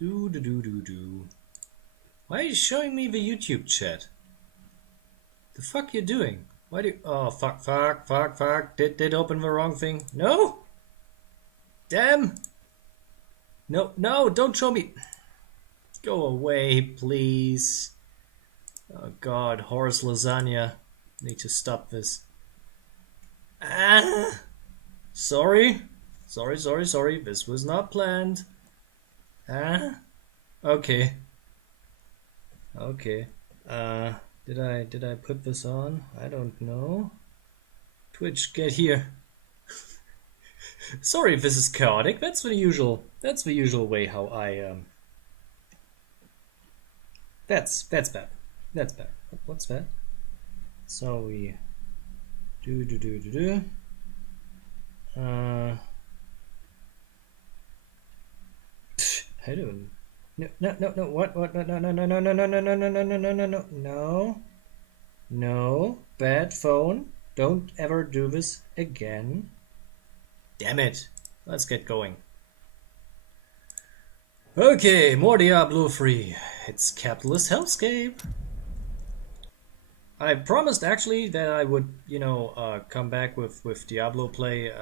Why are you showing me the YouTube chat? The fuck you doing? Why do you... Oh, fuck. Did open the wrong thing? No? Damn! No, don't show me. Go away, please. Oh god, horse lasagna. Need to stop this. Ah! Sorry. This was not planned. Ah? Okay. Did I put this on? I don't know. Twitch, get here. Sorry if this is chaotic. That's the usual way how I That's bad. That's bad. What's that? So we I don't. No. What? No. Bad phone. Don't ever do this again. Damn it. Let's get going. Okay, more Diablo 3. It's capitalist hellscape. I promised actually that I would, come back with Diablo play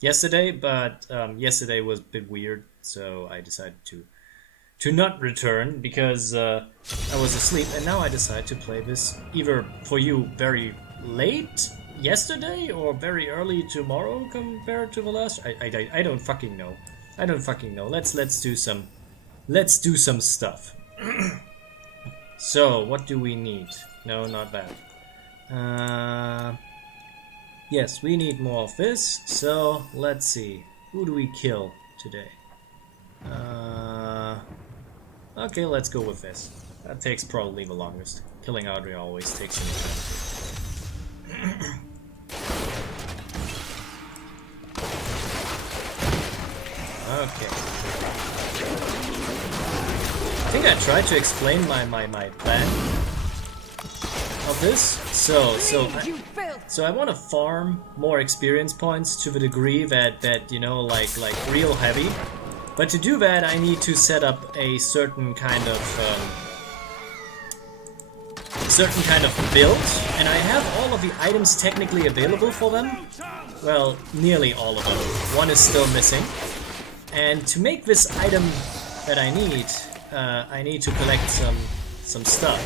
yesterday, but yesterday was a bit weird, so I decided to not return because I was asleep, and now I decide to play this either for you very late yesterday or very early tomorrow compared to the last. I don't fucking know. Let's do some stuff. So, what do we need? No, not that. Yes, we need more of this. So, let's see. Who do we kill today? Okay, let's go with this. That takes probably the longest. Killing Audrey always takes some time. Okay. I think I tried to explain my plan of this. So I want to farm more experience points to the degree that like real heavy. But to do that, I need to set up a certain kind of build, and I have all of the items technically available for them. Well, nearly all of them. One is still missing. And to make this item that I need to collect some stuff.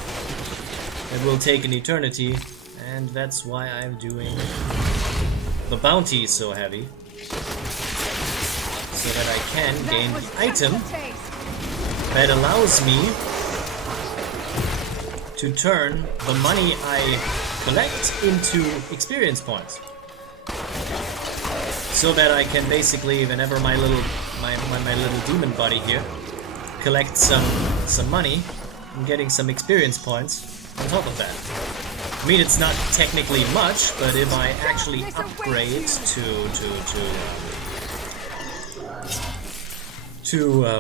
It will take an eternity, and that's why I'm doing the bounty so heavy. So that I can gain the item that allows me to turn the money I collect into experience points. So that I can basically, whenever my little demon buddy here collect some money, I'm getting some experience points on top of that. I mean, it's not technically much, but if I actually upgrade to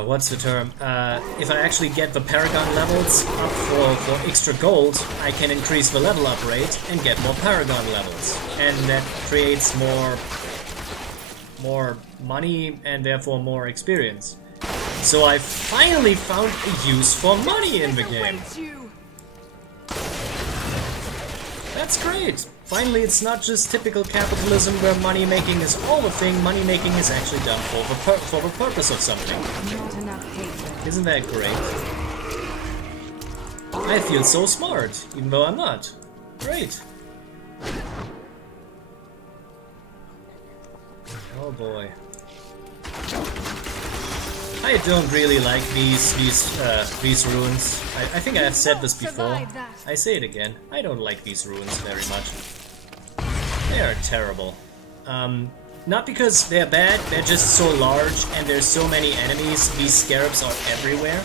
what's the term? If I actually get the Paragon levels up for extra gold, I can increase the level up rate and get more Paragon levels, and that creates more money and therefore more experience. So I finally found a use for money in the game. That's great. Finally, it's not just typical capitalism where money making is all the thing. Money making is actually done for the purpose of something. Isn't that great? I feel so smart, even though I'm not. Great. Oh boy. I don't really like these runes. I think I've said this before. I say it again. I don't like these runes very much. They are terrible. Not because they're bad, they're just so large and there's so many enemies. These scarabs are everywhere.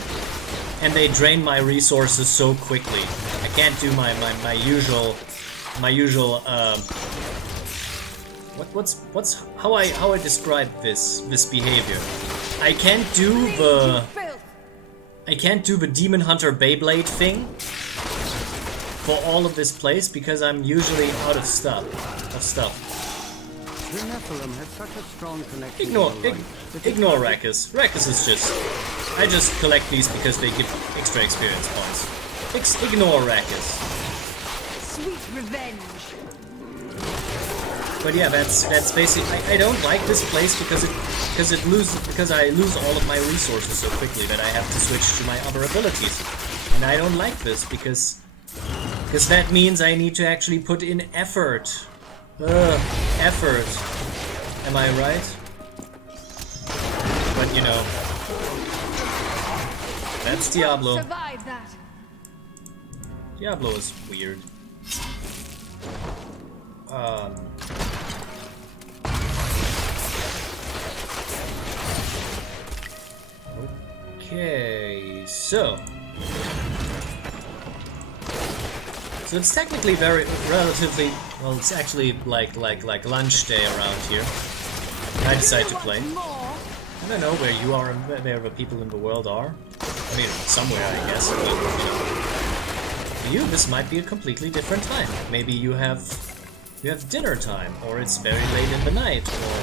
And they drain my resources so quickly. I can't do my usual how I describe this behavior. I can't do the Demon Hunter Beyblade thing for all of this place because I'm usually out of stuff. The Nephilim have such a strong connection. Ignore Rakkus. Rakkus is just I just collect these because they give extra experience points. Ignore Rakis. Sweet revenge. But yeah, that's basically. I don't like this place because I lose all of my resources so quickly that I have to switch to my other abilities, and I don't like this because that means I need to actually put in effort. Effort. Am I right? But you know, that's Diablo. Survive that. Diablo is weird. Okay, so it's technically relatively well. It's actually like lunch day around here. I decide to play. I don't know where you are and where the people in the world are. I mean, somewhere, I guess. But, you know, for you, this might be a completely different time. Maybe you have dinner time, or it's very late in the night, or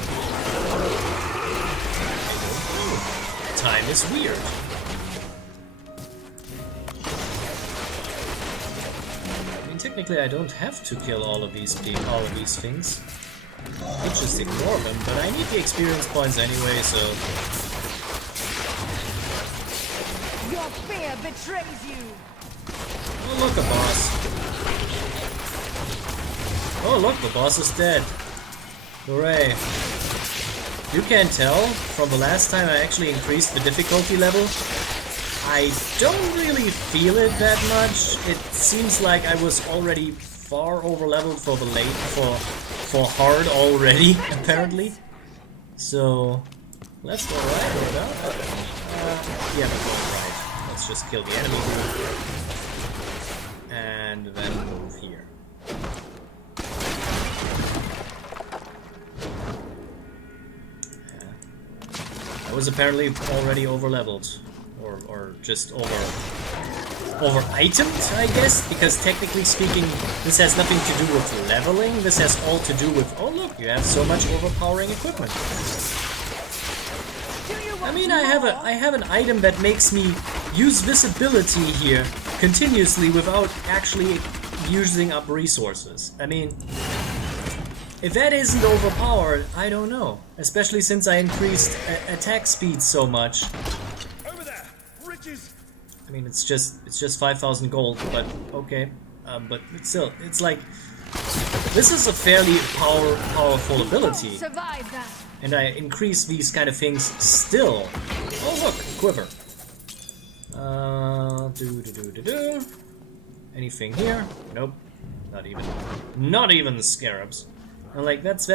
time is weird. I mean, technically, I don't have to kill all of these things. I just ignore them, but I need the experience points anyway, so. Your fear betrays you. Oh look, a boss. Oh look, the boss is dead. Hooray. You can tell from the last time I actually increased the difficulty level, I don't really feel it that much. It seems like I was already far over leveled for the for hard already, apparently. So let's go right or down. Yeah, we're going right. Let's just kill the enemy group. And then move here. I was apparently already over leveled. Or just over itemed, I guess, because technically speaking, this has nothing to do with leveling. This has all to do with, oh look, you have so much overpowering equipment. I mean, I have an item that makes me use this ability here continuously without actually using up resources. I mean, if that isn't overpowered, I don't know. Especially since I increased attack speed so much. I mean, it's just 5,000 gold, but okay. But still, it's like this is a fairly powerful ability, and I increase these kind of things still. Oh look, quiver. Anything here? Nope. Not even the scarabs. And like that's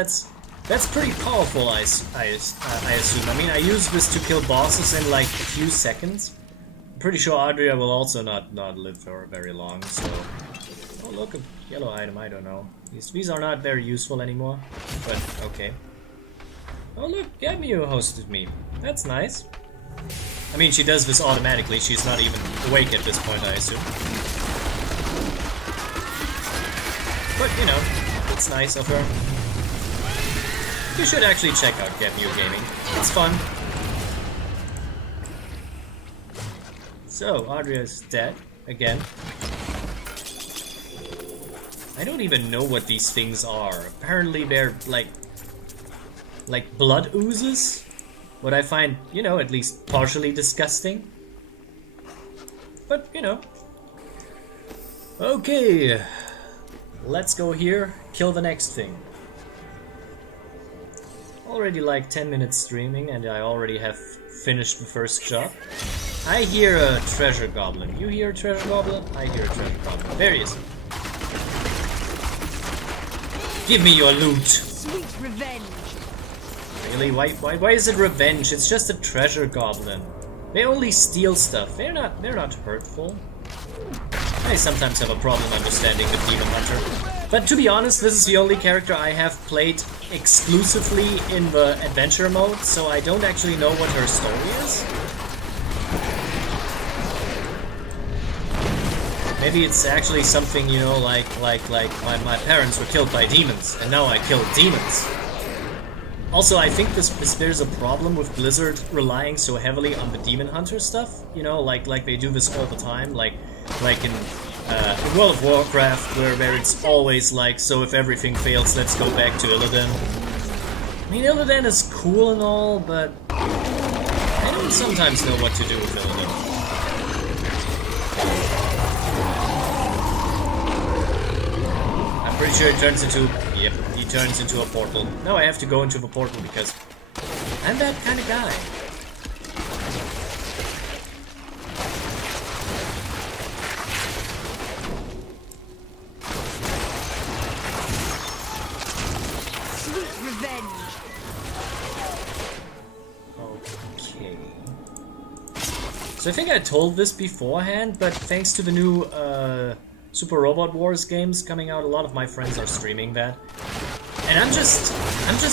pretty powerful. I assume. I mean, I use this to kill bosses in like a few seconds. Pretty sure Adria will also not live for very long, so. Oh look, a yellow item, I don't know. These are not very useful anymore, but okay. Oh look, Gamu hosted me. That's nice. I mean, she does this automatically, she's not even awake at this point, I assume. But, you know, it's nice of her. You should actually check out Gamu Gaming. It's fun. So, Adria's dead, again. I don't even know what these things are. Apparently they're like blood oozes? What I find, you know, at least partially disgusting. But, you know. Okay. Let's go here, kill the next thing. Already like 10 minutes streaming and I already have finished the first job. I hear a treasure goblin. You hear a treasure goblin? I hear a treasure goblin. There he is. Give me your loot. Sweet revenge. Really? Why is it revenge? It's just a treasure goblin. They only steal stuff. They're not hurtful. I sometimes have a problem understanding the demon hunter. But to be honest, this is the only character I have played exclusively in the adventure mode, so I don't actually know what her story is. Maybe it's actually something, you know, like my parents were killed by demons, and now I kill demons. Also, I think there's a problem with Blizzard relying so heavily on the Demon Hunter stuff. You know, like they do this all the time. Like in World of Warcraft, where it's always like, so if everything fails, let's go back to Illidan. I mean, Illidan is cool and all, but I don't sometimes know what to do with Illidan. I'm pretty sure it turns into... Yep, he turns into a portal. Now I have to go into the portal because I'm that kind of guy. Sweet revenge. Okay. So I think I told this beforehand, but thanks to the new Super Robot Wars games coming out, a lot of my friends are streaming that. And I'm just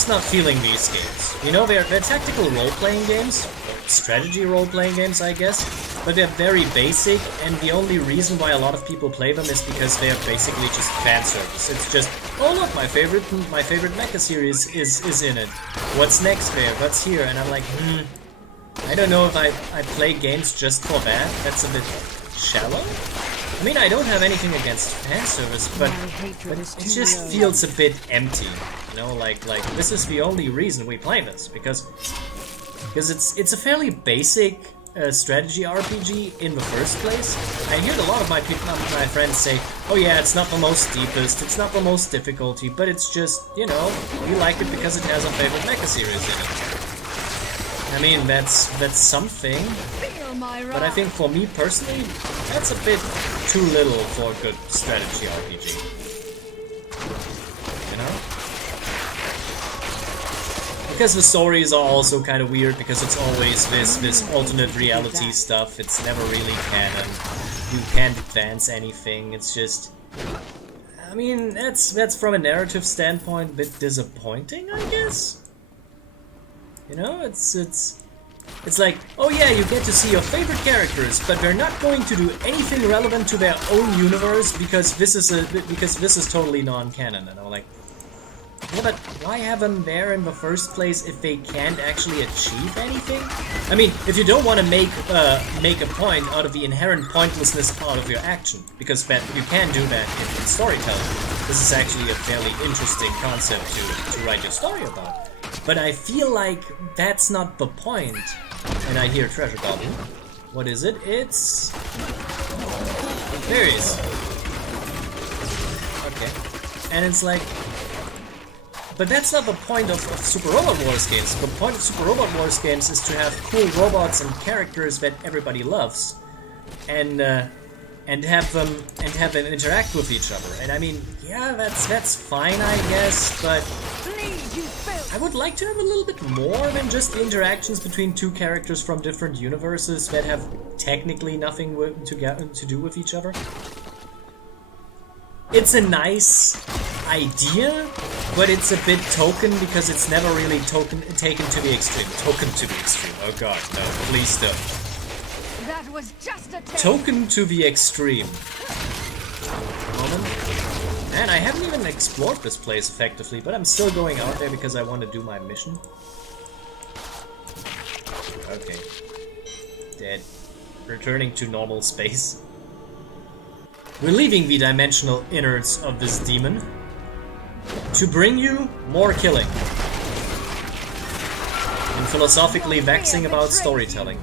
not feeling these games. You know, they're tactical role-playing games, strategy role-playing games, I guess, but they're very basic, and the only reason why a lot of people play them is because they are basically just fan service. It's just, oh look, my favorite mecha series is in it. What's next there? What's here? And I'm like, I don't know if I play games just for that. That's a bit shallow. I mean, I don't have anything against fan service, but it just feels a bit empty. You know, like this is the only reason we play this, because it's a fairly basic strategy RPG in the first place. I hear a lot of my friends say, oh yeah, it's not the most deepest, it's not the most difficulty, but it's just, you know, we like it because it has our favorite mecha series in it. I mean, that's something, but I think for me personally, that's a bit too little for a good strategy RPG. You know? Because the stories are also kind of weird, because it's always this alternate reality stuff. It's never really canon. You can't advance anything. It's just, I mean, that's from a narrative standpoint a bit disappointing, I guess. You know, it's like, oh yeah, you get to see your favorite characters, but they're not going to do anything relevant to their own universe because this is totally non-canon. And I'm like, yeah, but why have them there in the first place if they can't actually achieve anything? I mean, if you don't want to make a point out of the inherent pointlessness out of your action, because that you can do that in storytelling. This is actually a fairly interesting concept to write your story about. But I feel like that's not the point. And I hear treasure goblin. What is it? It's berries. Okay. And it's like, but that's not the point of Super Robot Wars games. The point of Super Robot Wars games is to have cool robots and characters that everybody loves, and have them interact with each other. And I mean, yeah, that's fine, I guess, but I would like to have a little bit more than just the interactions between two characters from different universes that have technically nothing to do with each other. It's a nice idea, but it's a bit token because it's never really taken to the extreme. Token to the extreme. Oh god, no, please don't. That was just a Token to the extreme. Moment. Man, I haven't even explored this place effectively, but I'm still going out there because I want to do my mission. Okay. Dead. Returning to normal space. We're leaving the dimensional innards of this demon to bring you more killing. And philosophically vexing about storytelling.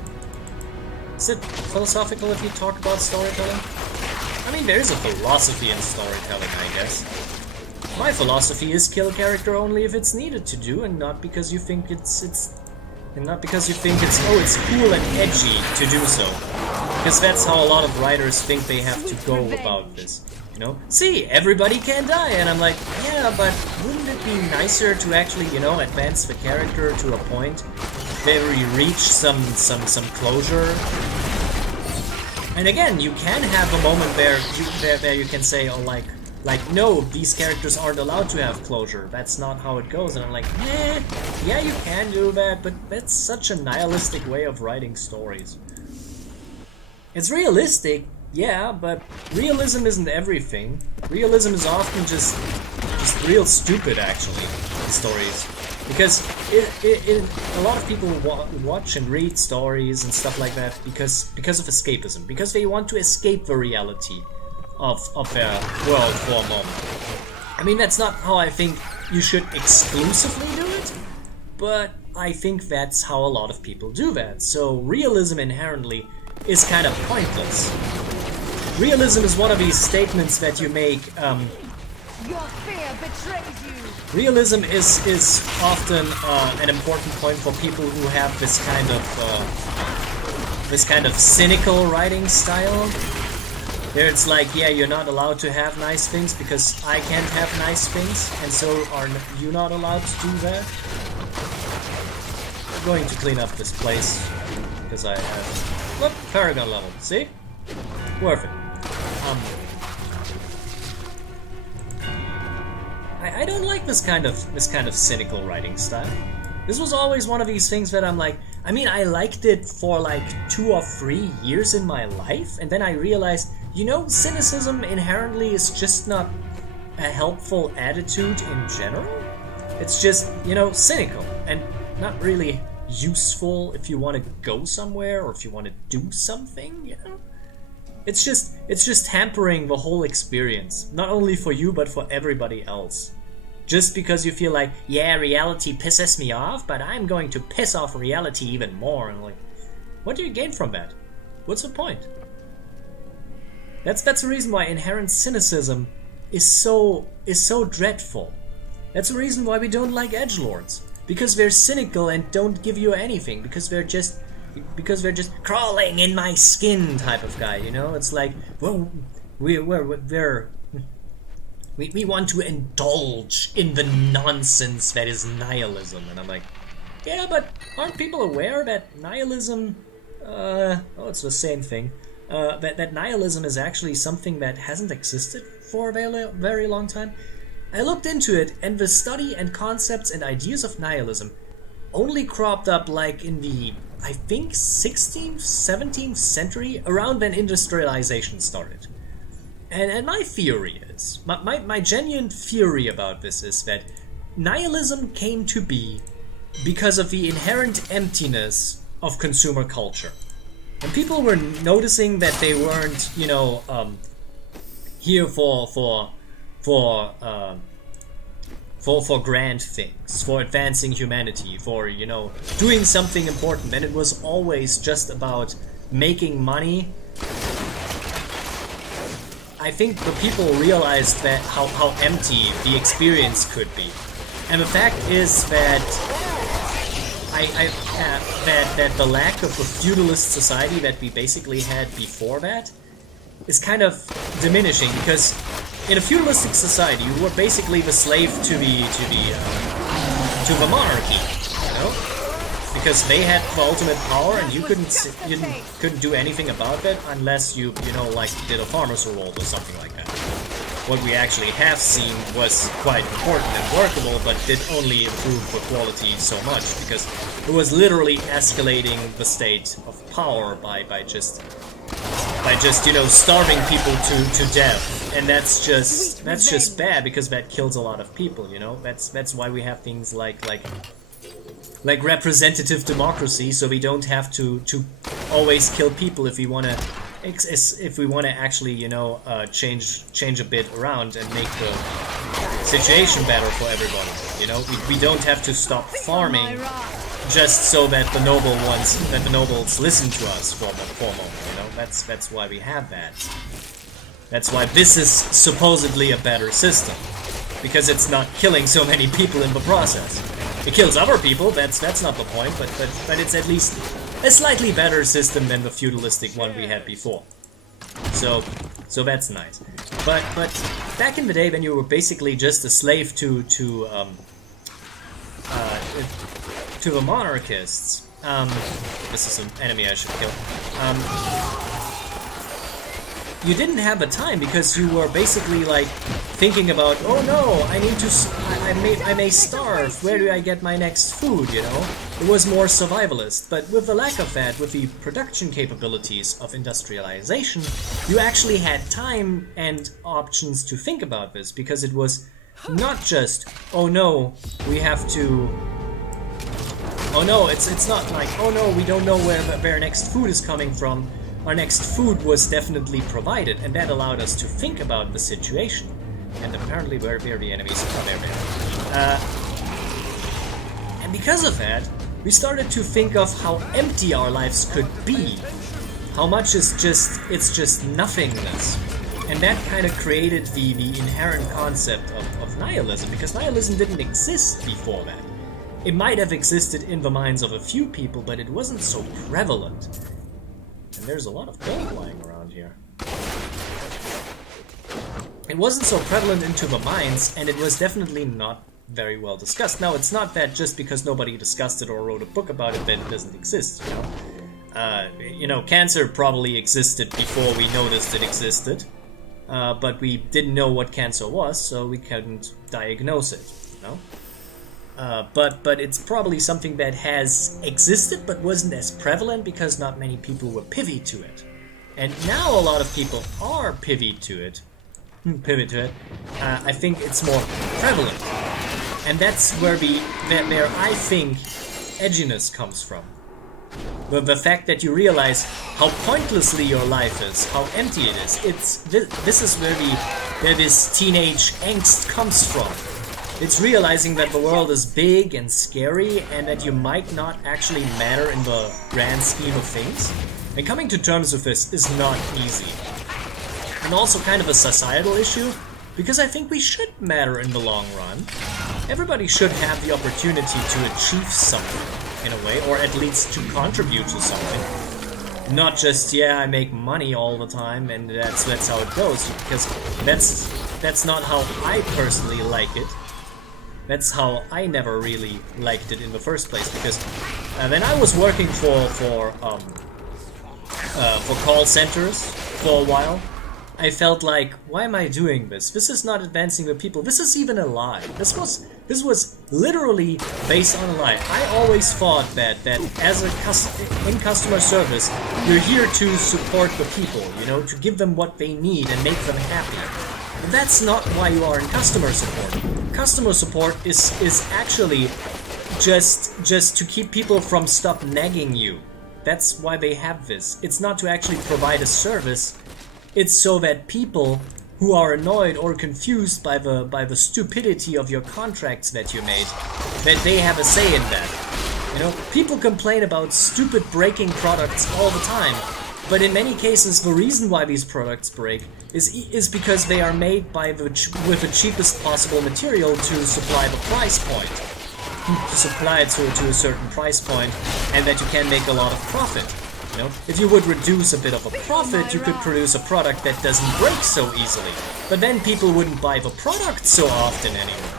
Is it philosophical if you talk about storytelling? I mean, there is a philosophy in storytelling, I guess. My philosophy is kill character only if it's needed to do, and not because you think it's cool and edgy to do so. Because that's how a lot of writers think they have to go about this. You know? See, everybody can die, and I'm like, yeah, but wouldn't it be nicer to actually, you know, advance the character to a point where we reach some closure? And again, you can have a moment where you can say, oh, like, no, these characters aren't allowed to have closure. That's not how it goes. And I'm like, yeah, you can do that, but that's such a nihilistic way of writing stories. It's realistic, yeah, but realism isn't everything. Realism is often just real stupid, actually, in stories. Because a lot of people watch and read stories and stuff like that because of escapism, because they want to escape the reality of their world for a moment. I mean, that's not how I think you should exclusively do it, but I think that's how a lot of people do that. So realism inherently is kind of pointless. Realism is one of these statements that you make. Your fear betrays you. Realism is often an important point for people who have this kind of cynical writing style. There it's like, yeah, you're not allowed to have nice things because I can't have nice things, and so are you not allowed to do that? I'm going to clean up this place because I have... Look, Paragon level. See? Worth it. I don't like this kind of cynical writing style. This was always one of these things that I'm like, I mean, I liked it for like 2 or 3 years in my life, and then I realized, you know, cynicism inherently is just not a helpful attitude in general. It's just, you know, cynical and not really useful if you want to go somewhere or if you want to do something, you know? It's just hampering the whole experience, not only for you but for everybody else. Just because you feel like, yeah, reality pisses me off, but I'm going to piss off reality even more. And like, what do you gain from that? What's the point? That's the reason why inherent cynicism is so dreadful. That's the reason why we don't like edgelords, because they're cynical and don't give you anything, because they're just crawling in my skin type of guy, you know? It's like, well, we want to indulge in the nonsense that is nihilism. And I'm like, yeah, but aren't people aware that nihilism, it's the same thing, that nihilism is actually something that hasn't existed for a very, very long time? I looked into it, and the study and concepts and ideas of nihilism only cropped up like in the, I think, 16th, 17th century, around when industrialization started. And my theory is, my genuine theory about this is that nihilism came to be because of the inherent emptiness of consumer culture. And people were noticing that they weren't, you know, here for grand things, for advancing humanity, for, you know, doing something important, and it was always just about making money. I think the people realized that how empty the experience could be. And the fact is that that the lack of a feudalist society that we basically had before that is kind of diminishing, because in a feudalistic society you were basically the slave to the monarchy, you know? Because they had the ultimate power, and you couldn't do anything about that unless you know, like, did a farmer's revolt or something like that. What we actually have seen was quite important and workable, but did only improve the quality so much, because it was literally escalating the state of power by just you know, starving people to death. And that's just bad, because that kills a lot of people, you know? That's why we have things like representative democracy, so we don't have to always kill people if we want to actually, you know, change a bit around and make the situation better for everybody. You know, we don't have to stop farming just so that the nobles listen to us for a moment. You know, that's why we have that. That's why this is supposedly a better system, because it's not killing so many people in the process. It kills other people, that's not the point, but it's at least a slightly better system than the feudalistic one we had before. So that's nice. But back in the day, when you were basically just a slave to the monarchists, this is an enemy I should kill. You didn't have the time, because you were basically like thinking about, oh no, I may starve, where do I get my next food, you know? It was more survivalist, but with the lack of that, with the production capabilities of industrialization, you actually had time and options to think about this, because it was not just, oh no, we have to Oh no, it's not like, oh no, we don't know where our next food is coming from. Our next food was definitely provided, and that allowed us to think about the situation. And apparently where the enemies are there. And because of that, we started to think of how empty our lives could be. How much it's just nothingness. And that kind of created the inherent concept of nihilism, because nihilism didn't exist before that. It might have existed in the minds of a few people, but it wasn't so prevalent. And there's a lot of gold lying around here. It wasn't so prevalent into the minds, and it was definitely not very well discussed. Now, it's not that just because nobody discussed it or wrote a book about it that it doesn't exist, you know? You know, cancer probably existed before we noticed it existed. But we didn't know what cancer was, so we couldn't diagnose it, you know? But it's probably something that has existed but wasn't as prevalent because not many people were privy to it. And now a lot of people are privy to it. I think it's more prevalent. And that's where I think edginess comes from. The fact that you realize how pointlessly your life is, how empty it is. This is where this teenage angst comes from. It's realizing that the world is big and scary and that you might not actually matter in the grand scheme of things. And coming to terms with this is not easy. And also kind of a societal issue, because I think we should matter in the long run. Everybody should have the opportunity to achieve something, in a way, or at least to contribute to something. Not just, yeah, I make money all the time and that's how it goes, because that's not how I personally like it. That's how I never really liked it in the first place, because when I was working for call centers for a while, I felt like, why am I doing this? This is not advancing the people. This is even a lie. This was literally based on a lie. I always thought that as in customer service, you're here to support the people, you know, to give them what they need and make them happy. But that's not why you are in customer support. Customer support is actually just to keep people from stop nagging you. That's why they have this. It's not to actually provide a service. It's so that people who are annoyed or confused by the stupidity of your contracts that you made, that they have a say in that. You know, people complain about stupid breaking products all the time, but in many cases the reason why these products break is because they are made with the cheapest possible material to supply the price point. To supply it to a certain price point, and that you can make a lot of profit. You know, if you would reduce a bit of a profit, you could produce a product that doesn't break so easily. But then people wouldn't buy the product so often anymore.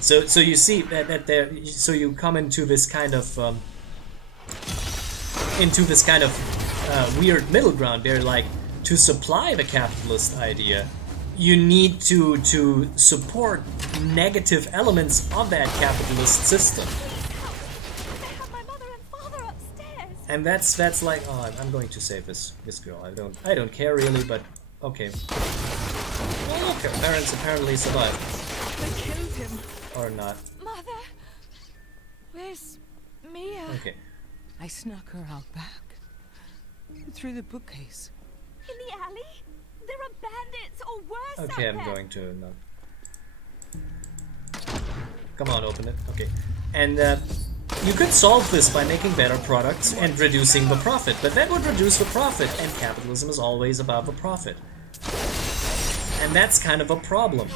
So you see so you come into this kind of weird middle ground. They're like, to supply the capitalist idea, you need to support negative elements of that capitalist system. And that's like, oh, I'm going to save this girl. I don't care really, but okay. Well, look, her parents apparently survived. They killed him. Or not. Mother, where's Mia? Okay. I snuck her out back. Through the bookcase. In the alley? There are bandits or worse Okay, out I'm there. going to not. Come on, open it. Okay. And you could solve this by making better products and reducing the profit, but that would reduce the profit, and capitalism is always about the profit. And that's kind of a problem.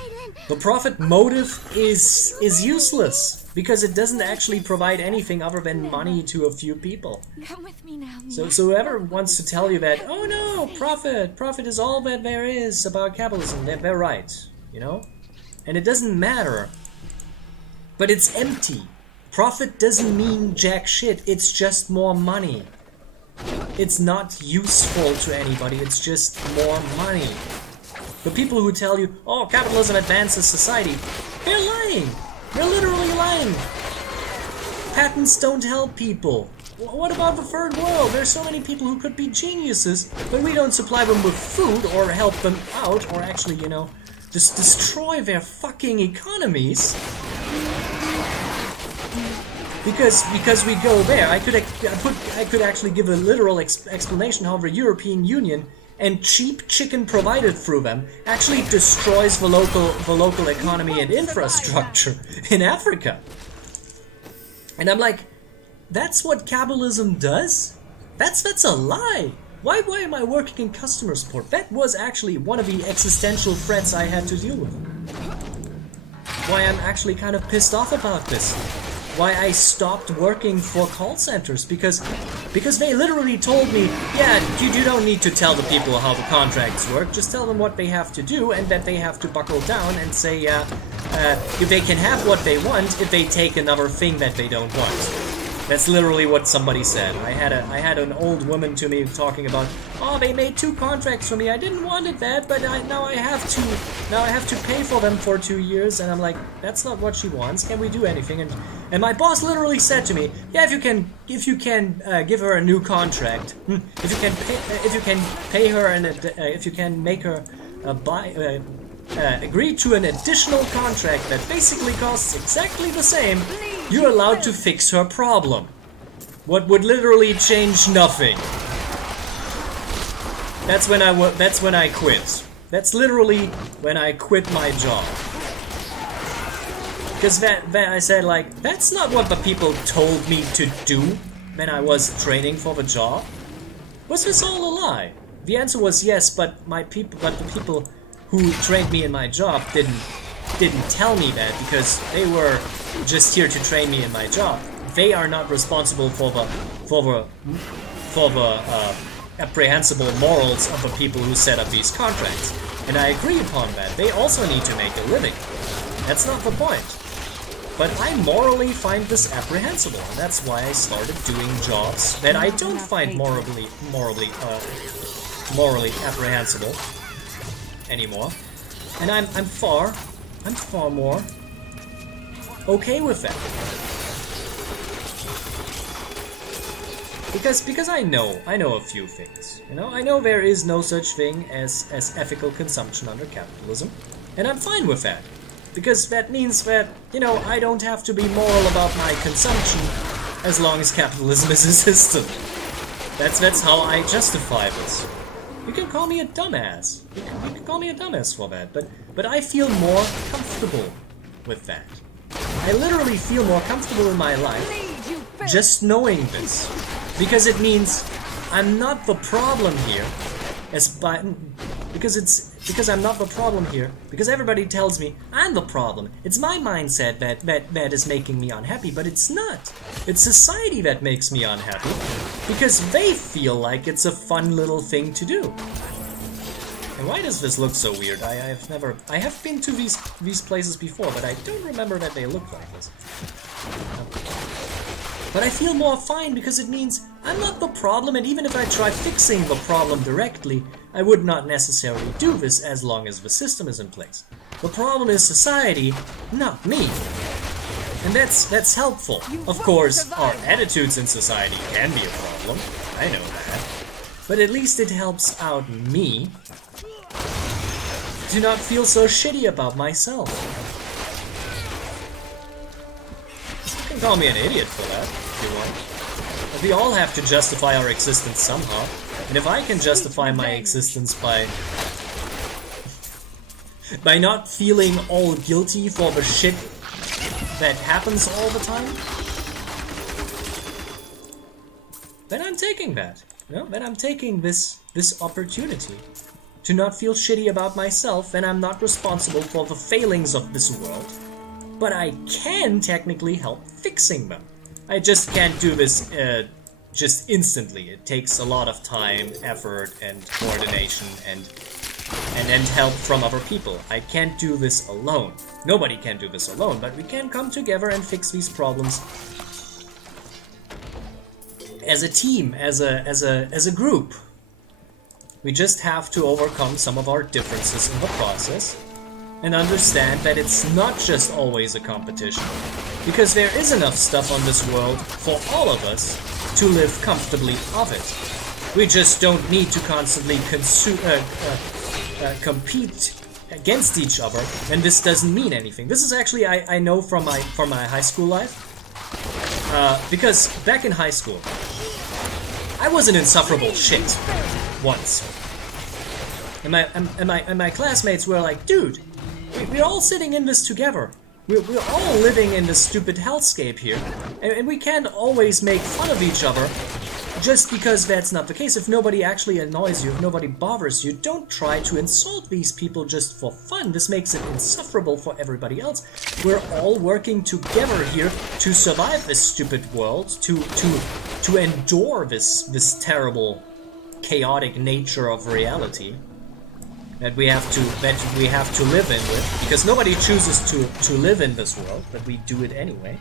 The profit motive is useless, because it doesn't actually provide anything other than money to a few people. Come with me now, So Mia. whoever wants to tell you that, oh no, profit is all that there is about capitalism, they're right, you know? And it doesn't matter. But it's empty. Profit doesn't mean jack shit, it's just more money. It's not useful to anybody, it's just more money. The people who tell you, oh, capitalism advances society, they're lying. They're literally lying. Patents don't help people. What about the third world? There's so many people who could be geniuses, but we don't supply them with food or help them out or actually, you know, just destroy their fucking economies. because we go there. I could actually give a literal explanation. However, European Union and cheap chicken provided through them actually destroys the local economy and infrastructure in Africa. And I'm like, that's what capitalism does? That's a lie. Why am I working in customer support? That was actually one of the existential threats I had to deal with. Why I'm actually kind of pissed off about this. Why I stopped working for call centers, because they literally told me, yeah, you don't need to tell the people how the contracts work, just tell them what they have to do and that they have to buckle down and say, if they can have what they want if they take another thing that they don't want. That's literally what somebody said. I had an old woman to me talking about, oh, they made 2 contracts for me. I didn't want it that, but now I have to pay for them for 2 years. And I'm like, that's not what she wants. Can we do anything? And my boss literally said to me, yeah, if you can give her a new contract, if you can pay her and if you can make her agree to an additional contract that basically costs exactly the same, you're allowed to fix her problem. What would literally change nothing. That's when I quit. That's literally when I quit my job. Because that I said, like, that's not what the people told me to do when I was training for the job. Was this all a lie? The answer was yes, but the people who trained me in my job didn't tell me that, because they were just here to train me in my job. They are not responsible for the apprehensible morals of the people who set up these contracts. And I agree upon that. They also need to make a living. That's not the point. But I morally find this apprehensible, and that's why I started doing jobs that I don't find morally apprehensible anymore. And I'm far more okay with that. Because I know a few things. You know, I know there is no such thing as ethical consumption under capitalism, and I'm fine with that. Because that means that, you know, I don't have to be moral about my consumption as long as capitalism is a system. That's how I justify this. You can call me a dumbass. You can call me a dumbass for that, but I feel more comfortable with that. I literally feel more comfortable in my life just knowing this. Because it means I'm not the problem here, because I'm not the problem here, because everybody tells me I'm the problem. It's my mindset that is making me unhappy, but it's not. It's society that makes me unhappy, because they feel like it's a fun little thing to do. And why does this look so weird? I have been to these places before, but I don't remember that they look like this. But I feel more fine because it means I'm not the problem, and even if I try fixing the problem directly, I would not necessarily do this as long as the system is in place. The problem is society, not me. And that's helpful. Of course, our attitudes in society can be a problem. I know that. But at least it helps out me to not feel so shitty about myself. You can call me an idiot for that, if you want. But we all have to justify our existence somehow. And if I can justify my existence by not feeling all guilty for the shit that happens all the time, then I'm taking that. You know, then I'm taking this opportunity to not feel shitty about myself, and I'm not responsible for the failings of this world. But I can technically help fixing them. I just can't do this just instantly. It takes a lot of time, effort, and coordination, and help from other people. I can't do this alone. Nobody can do this alone, but we can come together and fix these problems as a team, as a group. We just have to overcome some of our differences in the process and understand that it's not just always a competition, because there is enough stuff on this world for all of us to live comfortably of it. We just don't need to constantly compete against each other, and this doesn't mean anything. This is actually I know from my high school life. Because back in high school, I was an insufferable shit once. And my classmates were like, dude, we're all sitting in this together. We're all living in this stupid hellscape here. And we can't always make fun of each other just because that's not the case. If nobody actually annoys you, if nobody bothers you, don't try to insult these people just for fun. This makes it insufferable for everybody else. We're all working together here to survive this stupid world, to endure this terrible, chaotic nature of reality that we have to live in with, because nobody chooses to live in this world, but we do it anyway.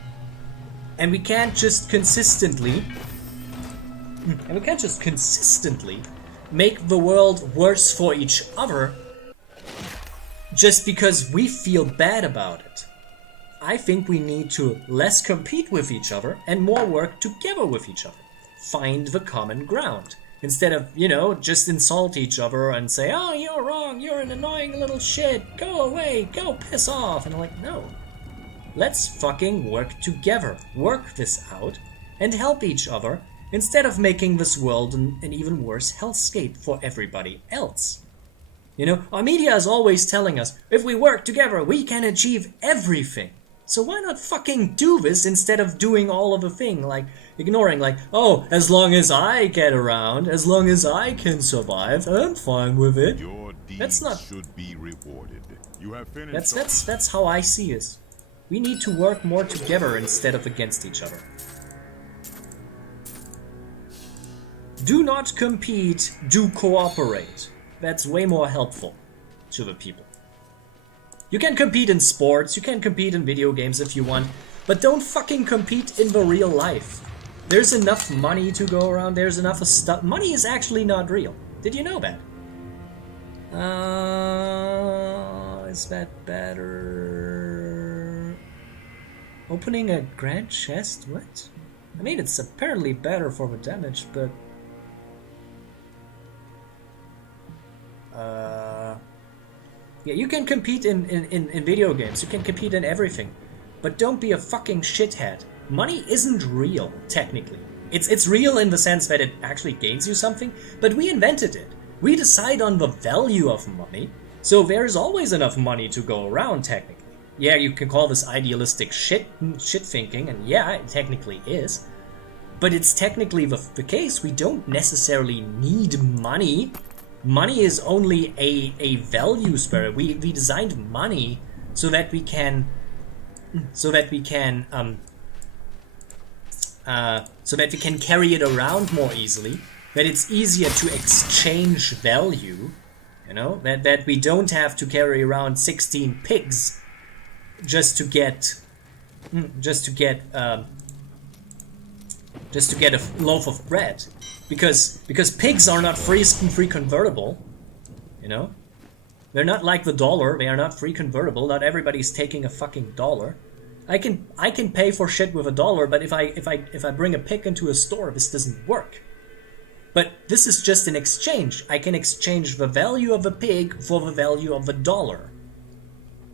And we can't just consistently make the world worse for each other just because we feel bad about it. I think we need to less compete with each other and more work together with each other. Find the common ground. Instead of, you know, just insult each other and say, oh, you're wrong, you're an annoying little shit, go away, go piss off. And I'm like, no. Let's fucking work together, work this out, and help each other, instead of making this world an even worse hellscape for everybody else. You know, our media is always telling us, if we work together, we can achieve everything. So why not fucking do this instead of doing all of the thing, like ignoring, like, oh, as long as I get around, as long as I can survive, I'm fine with it. Your deeds That's not. should be rewarded. You have finished. That's how I see it. We need to work more together instead of against each other. Do not compete, do cooperate. That's way more helpful to the people. You can compete in sports, you can compete in video games if you want, but don't fucking compete in the real life. There's enough money to go around, there's enough stuff. Money is actually not real. Did you know that? Is that better? Opening a grand chest? What? I mean, it's apparently better for the damage, but... Yeah, you can compete in video games, you can compete in everything, but don't be a fucking shithead. Money isn't real, technically. It's real in the sense that it actually gains you something, but we invented it. We decide on the value of money, so there's always enough money to go around, technically. Yeah, you can call this idealistic shit thinking, and yeah, it technically is. But it's technically the case. We don't necessarily need money. Money is only a value spreader. We designed money so that we can carry it around more easily. That it's easier to exchange value. You know, that we don't have to carry around 16 pigs just to get a loaf of bread. Because pigs are not free convertible, you know? They're not like the dollar, they are not free convertible, not everybody's taking a fucking dollar. I can pay for shit with a dollar, but if I bring a pig into a store, this doesn't work. But this is just an exchange. I can exchange the value of a pig for the value of a dollar.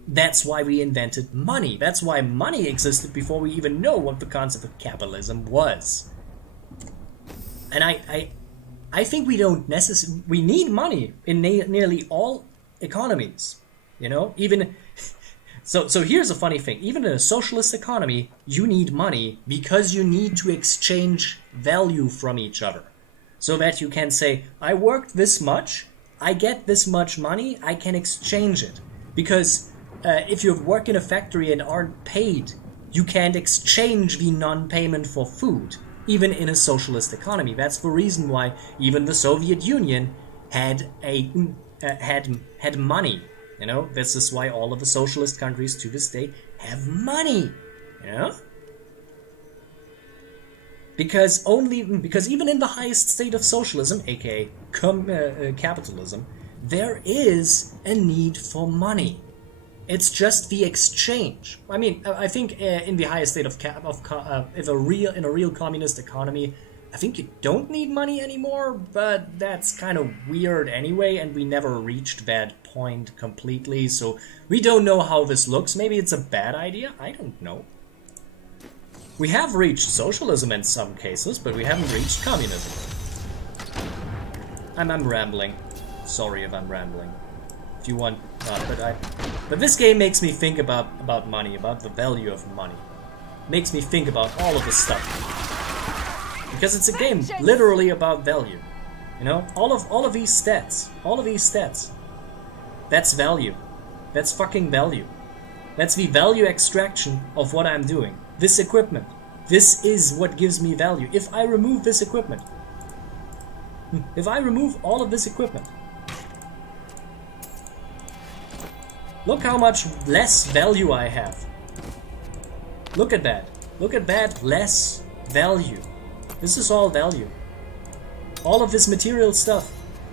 That's why we invented money. That's why money existed before we even know what the concept of capitalism was. And I think we don't necessarily... We need money in nearly all economies, you know? Even... So here's a funny thing. Even in a socialist economy, you need money because you need to exchange value from each other. So that you can say, I worked this much, I get this much money, I can exchange it. Because if you work in a factory and aren't paid, you can't exchange the non-payment for food. Even in a socialist economy. That's the reason why even the Soviet Union had money. You know, this is why all of the socialist countries to this day have money. You know? Because even in the highest state of socialism, aka capitalism, there is a need for money. It's just the exchange. I mean, I think in the highest state in a real communist economy, I think you don't need money anymore, but that's kind of weird anyway, and we never reached that point completely, so we don't know how this looks. Maybe it's a bad idea? I don't know. We have reached socialism in some cases, but we haven't reached communism. I'm rambling. Sorry if I'm rambling. If you want, but this game makes me think about money, about the value of money. Makes me think about all of this stuff. Because it's a game literally about value. You know, all of these stats, that's value. That's fucking value. That's the value extraction of what I'm doing. This equipment. This is what gives me value. If I remove this equipment, if I remove all of this equipment, look how much less value I have. Look at that. Look at that less value. This is all value. All of this material stuff.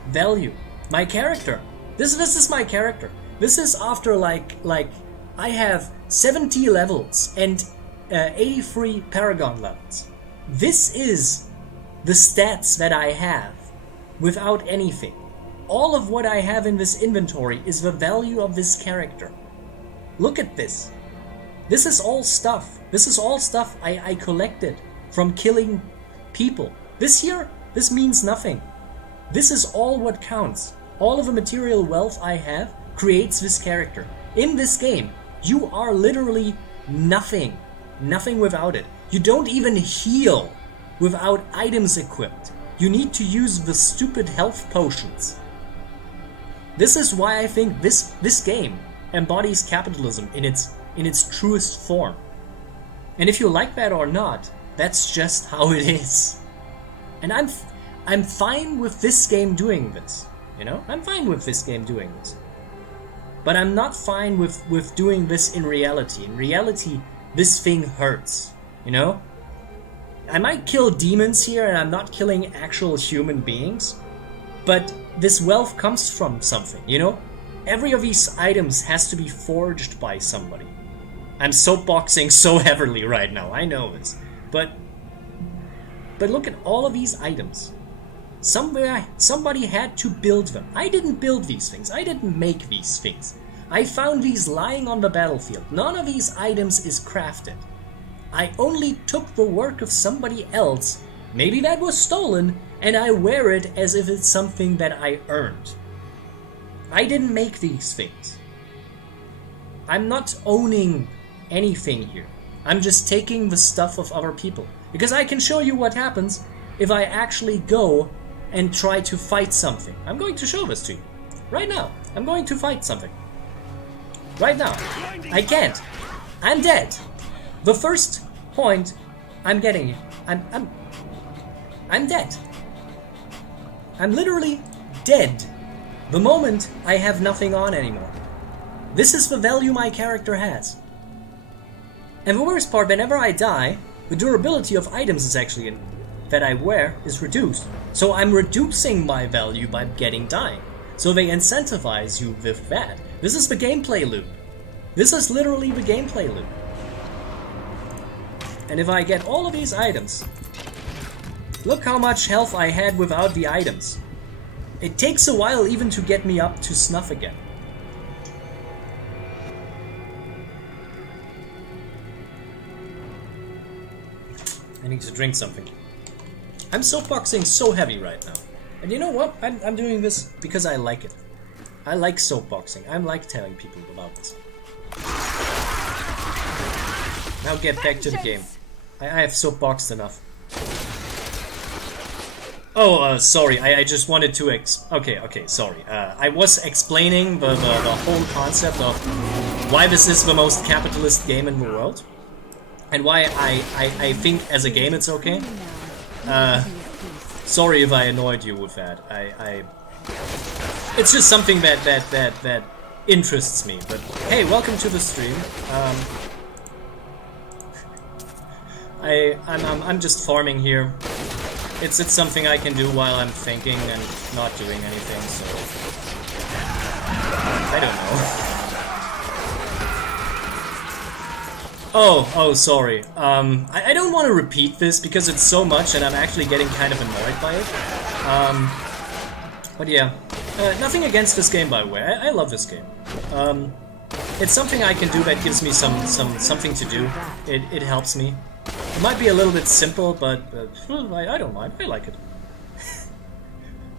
Value. My character. This is my character. This is after like I have 70 levels and 83 Paragon levels. This is the stats that I have without anything. All of what I have in this inventory is the value of this character. Look at this. This is all stuff. This is all stuff I collected from killing people. This here, this means nothing. This is all what counts. All of the material wealth I have creates this character. In this game, you are literally nothing. Nothing without it. You don't even heal without items equipped. You need to use the stupid health potions. This is why I think this game embodies capitalism in its truest form. And if you like that or not, that's just how it is. And I'm fine with this game doing this. You know? I'm fine with this game doing this. But I'm not fine with doing this in reality. In reality, this thing hurts. You know? I might kill demons here and I'm not killing actual human beings. But this wealth comes from something, you know? Every of these items has to be forged by somebody. I'm soapboxing so heavily right now, I know this. But look at all of these items. Somebody had to build them. I didn't build these things. I didn't make these things. I found these lying on the battlefield. None of these items is crafted. I only took the work of somebody else, maybe that was stolen, and I wear it as if it's something that I earned. I didn't make these things. I'm not owning anything here. I'm just taking the stuff of other people. Because I can show you what happens if I actually go and try to fight something. I'm going to show this to you. Right now. I'm going to fight something. Right now. I can't. I'm dead. The first point I'm getting it. I'm dead. I'm literally dead. The moment I have nothing on anymore. This is the value my character has. And the worst part, whenever I die, the durability of items is actually that I wear is reduced. So I'm reducing my value by dying. So they incentivize you with that. This is the gameplay loop. This is literally the gameplay loop. And if I get all of these items, look how much health I had without the items. It takes a while even to get me up to snuff again. I need to drink something. I'm soapboxing so heavy right now. And you know what? I'm doing this because I like it. I like soapboxing. I like telling people about this. Now get back to the game. I have soapboxed enough. Oh, sorry. I just wanted to okay, sorry. I was explaining the whole concept of why this is the most capitalist game in the world. And why I think as a game it's okay. Sorry if I annoyed you with that. It's just something that interests me. But hey, welcome to the stream. I'm just farming here. It's something I can do while I'm thinking and not doing anything. So I don't know. Oh, sorry. I don't want to repeat this because it's so much and I'm actually getting kind of annoyed by it. But yeah, nothing against this game, by the way. I love this game. It's something I can do that gives me something to do. It helps me. It might be a little bit simple, but I don't mind. I like it.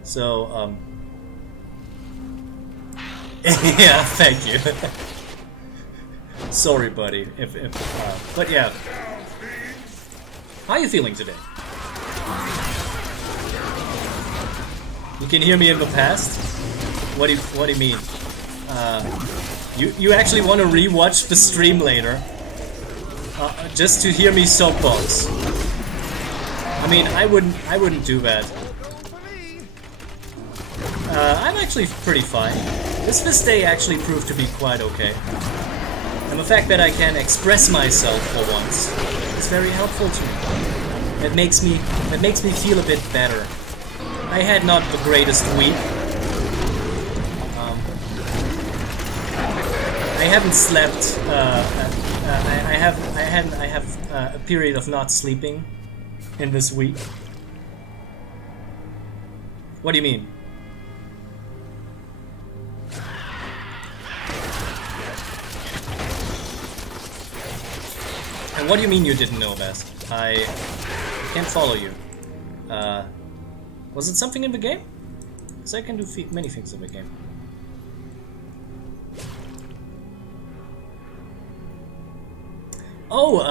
So, yeah, thank you. Sorry, buddy. But yeah. How are you feeling today? You can hear me in the past? What do you mean? You actually want to rewatch the stream later? Just to hear me soapbox. I mean, I wouldn't do that. I'm actually pretty fine. This day actually proved to be quite okay. And the fact that I can express myself for once is very helpful to me. It makes me feel a bit better. I had not the greatest week. I haven't slept. I have a period of not sleeping in this week. What do you mean? And what do you mean you didn't know that? I can't follow you. Was it something in the game? Because I can do many things in the game. Oh,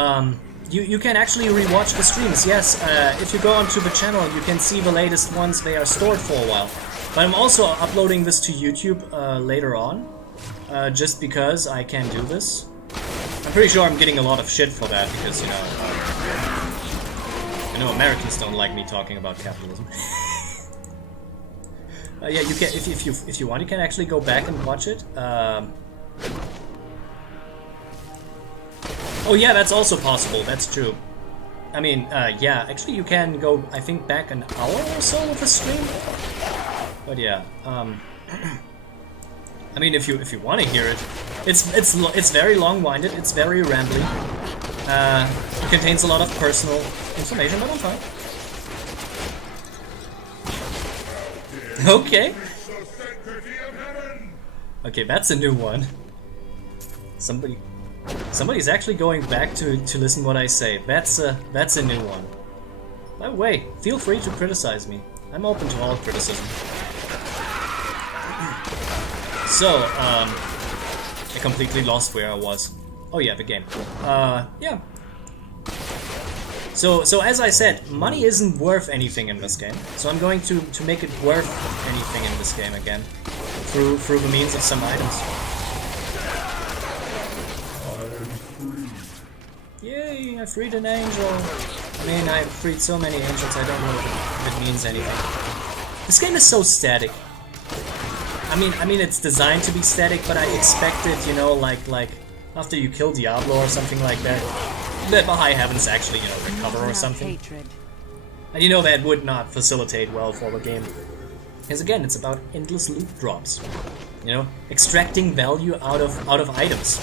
you can actually rewatch the streams, yes. If you go onto the channel, you can see the latest ones. They are stored for a while. But I'm also uploading this to YouTube later on, just because I can do this. I'm pretty sure I'm getting a lot of shit for that, because, you know, Americans don't like me talking about capitalism. Yeah, you can, if you want, you can actually go back and watch it. Oh yeah, that's also possible, that's true. I mean, yeah, actually you can go, I think, back an hour or so with a stream. But yeah, I mean, if you want to hear it, it's very long-winded, it's very rambly. It contains a lot of personal information, but I'm fine. Okay. Okay, that's a new one. Somebody's actually going back to listen what I say. That's a new one. By the way, feel free to criticize me. I'm open to all criticism. So, I completely lost where I was. Oh yeah, the game. Yeah. So as I said, money isn't worth anything in this game. So I'm going to make it worth anything in this game again, through the means of some items. Yay! I freed an angel. I mean, I freed so many angels. I don't know if it means anything. This game is so static. I mean, it's designed to be static, but I expected, you know, like after you kill Diablo or something like that, the high heavens actually, you know, recover or something. And you know that would not facilitate well for the game. Because again, it's about endless loot drops. You know, extracting value out of items.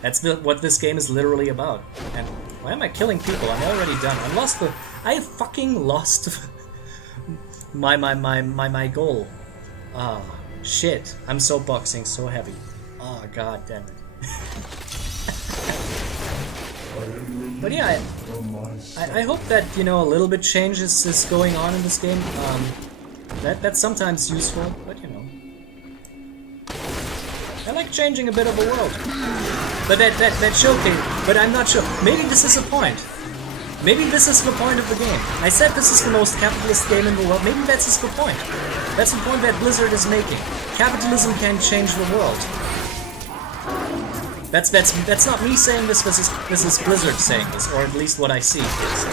That's what this game is literally about. And why am I killing people? I'm already done. I fucking lost my goal. Ah, shit. I'm so boxing so heavy. Ah, god damn it. But yeah, I hope that, you know, a little bit change is going on in this game. That's sometimes useful, but you know. I like changing a bit of the world. But that showcase, but I'm not sure. Maybe this is the point. Maybe this is the point of the game. I said this is the most capitalist game in the world. Maybe that's the point. That's the point that Blizzard is making. Capitalism can change the world. That's not me saying this. This is Blizzard saying this, or at least what I see is.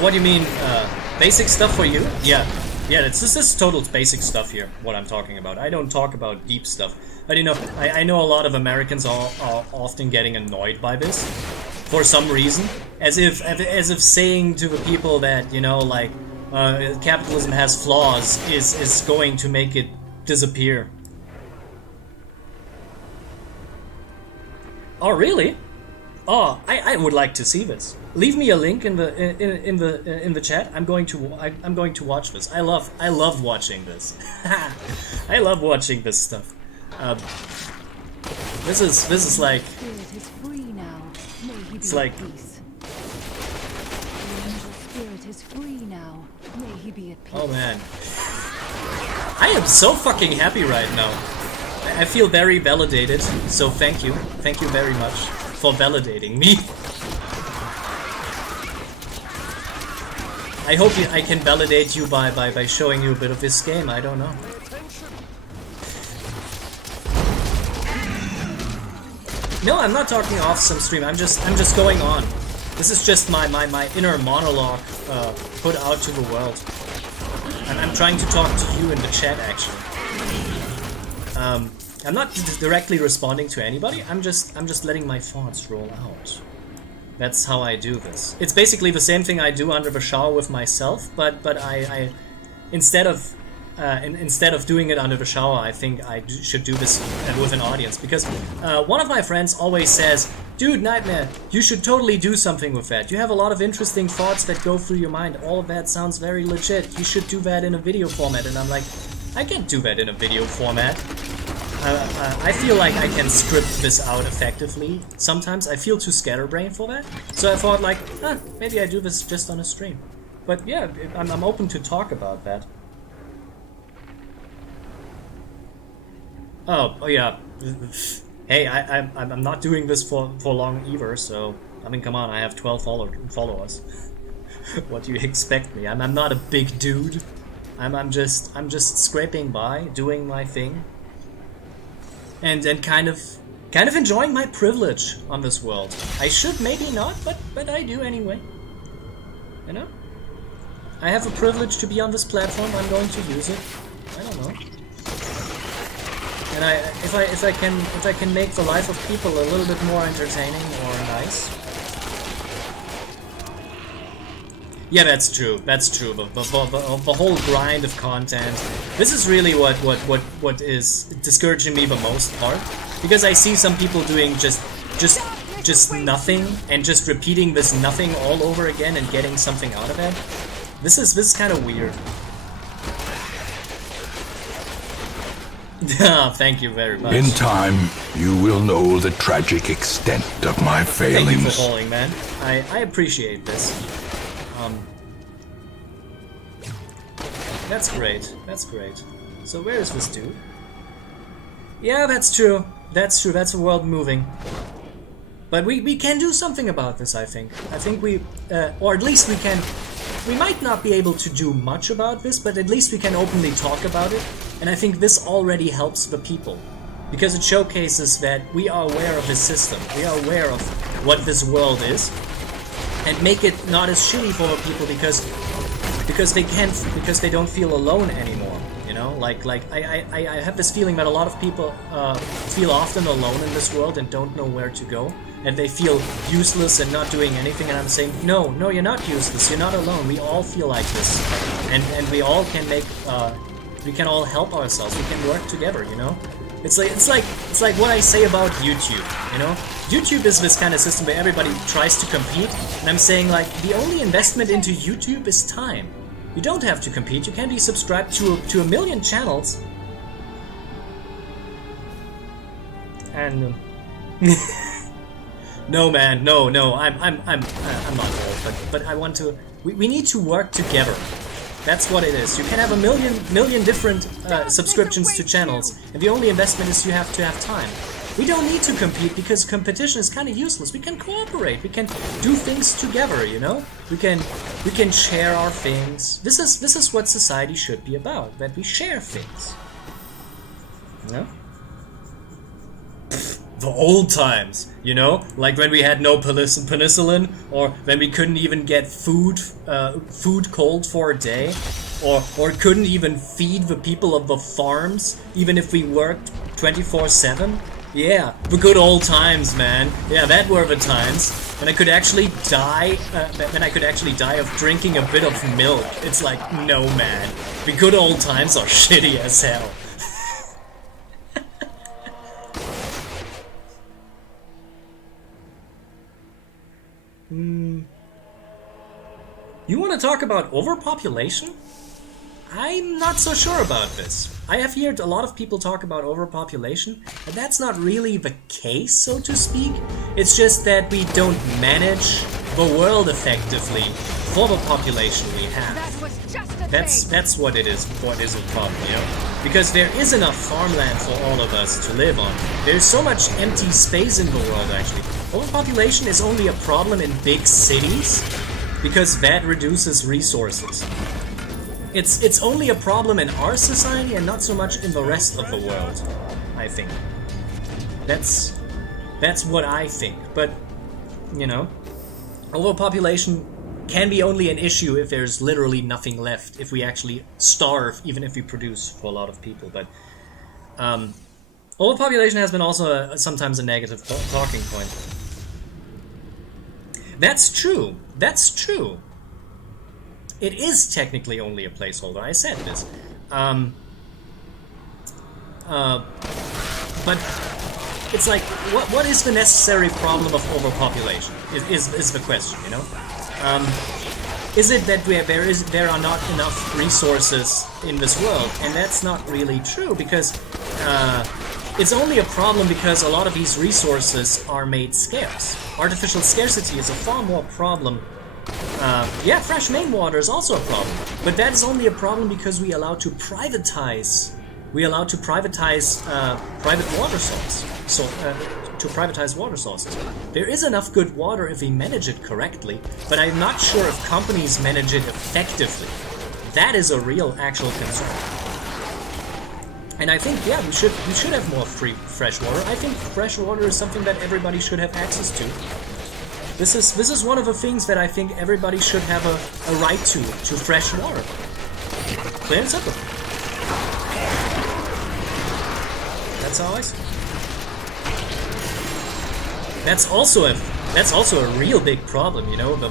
What do you mean? Basic stuff for you? Yeah. Yeah, this is total basic stuff here, what I'm talking about. I don't talk about deep stuff. But you know, I know a lot of Americans are often getting annoyed by this for some reason. As if saying to the people that, you know, like, capitalism has flaws is going to make it disappear. Oh, really? Oh, I would like to see this. Leave me a link in the chat. I'm going to watch this. I love watching this. I love watching this stuff. This is like Spirit is free now. May he be it's at like peace. The angel spirit is free now. May he be at peace. oh man, I am so fucking happy right now. I feel very validated. So thank you very much for validating me. I hope I can validate you by showing you a bit of this game. I don't know. No, I'm not talking off some stream. I'm just going on. This is just my inner monologue put out to the world. And I'm trying to talk to you in the chat actually. I'm not directly responding to anybody. I'm just letting my thoughts roll out. That's how I do this. It's basically the same thing I do under the shower with myself, but I instead of doing it under the shower, I think I should do this with an audience, because one of my friends always says, "Dude, Nightmare, you should totally do something with that. You have a lot of interesting thoughts that go through your mind. All of that sounds very legit. You should do that in a video format." And I'm like, I can't do that in a video format. I feel like I can script this out effectively. Sometimes I feel too scatterbrained for that. So I thought like, maybe I do this just on a stream. But yeah, I'm open to talk about that. Oh yeah. Hey, I'm not doing this for long either. So I mean, come on, I have 12 followers. What do you expect me? I'm not a big dude. I'm just scraping by, doing my thing, and kind of enjoying my privilege on this world. I should maybe not, but I do anyway. You know, I have a privilege to be on this platform. I'm going to use it. I don't know. And if I can make the life of people a little bit more entertaining or nice. Yeah, that's true. That's true. The whole grind of content. This is really what is discouraging me the most part, because I see some people doing just nothing and just repeating this nothing all over again and getting something out of it. This is kind of weird. Thank you very much. In time, you will know the tragic extent of my failings. Thank you for calling, man. I appreciate this. That's great. That's great. So where is this dude? Yeah, that's true. That's true. That's the world moving. But we can do something about this, I think. I think we, or at least we can. We might not be able to do much about this, but at least we can openly talk about it. And I think this already helps the people, because it showcases that we are aware of this system. We are aware of what this world is, and make it not as shitty for people because they don't feel alone anymore. You know, like I have this feeling that a lot of people feel often alone in this world and don't know where to go, and they feel useless and not doing anything. And I'm saying, no, you're not useless. You're not alone. We all feel like this, and we all can make. We can all help ourselves. We can work together. You know, it's like what I say about YouTube. You know, YouTube is this kind of system where everybody tries to compete, and I'm saying like the only investment into YouTube is time. You don't have to compete. You can be subscribed to a million channels, and no, man, no. I'm not old, but I want to. We need to work together. That's what it is. You can have a million different subscriptions to channels, and the only investment is you have to have time. We don't need to compete because competition is kind of useless. We can cooperate. We can do things together. You know, we can share our things. This is what society should be about. That we share things. You know? The old times, you know, like when we had no penicillin, or when we couldn't even get food cold for a day, or couldn't even feed the people of the farms, even if we worked 24/7. Yeah, the good old times, man. Yeah, that were the times when I could actually die. When I could actually die of drinking a bit of milk. It's like, no, man. The good old times are shitty as hell. You want to talk about overpopulation? I'm not so sure about this. I have heard a lot of people talk about overpopulation, but that's not really the case, so to speak. It's just that we don't manage the world effectively for the population we have. That was just a That's what it is. What is the problem, you know? Because there is enough farmland for all of us to live on. There's so much empty space in the world, actually. Overpopulation is only a problem in big cities, because that reduces resources. It's only a problem in our society and not so much in the rest of the world, I think. That's what I think. But, you know, overpopulation can be only an issue if there's literally nothing left, if we actually starve, even if we produce for a lot of people. But overpopulation has been also sometimes a negative talking point. That's true. That's true. It is technically only a placeholder. I said this. But it's like, what is the necessary problem of overpopulation? Is the question, you know? Is it that there are not enough resources in this world? And that's not really true, because it's only a problem because a lot of these resources are made scarce. Artificial scarcity is a far more problem. Yeah, fresh main water is also a problem, but that is only a problem because we allow to privatize. Private water sources. So to privatize water sources. There is enough good water if we manage it correctly, but I'm not sure if companies manage it effectively. That is a real, actual concern. And I think, yeah, we should have more free fresh water. I think fresh water is something that everybody should have access to. This is one of the things that I think everybody should have a right to fresh water. Plain and simple. That's how I see it. That's also a real big problem, you know, the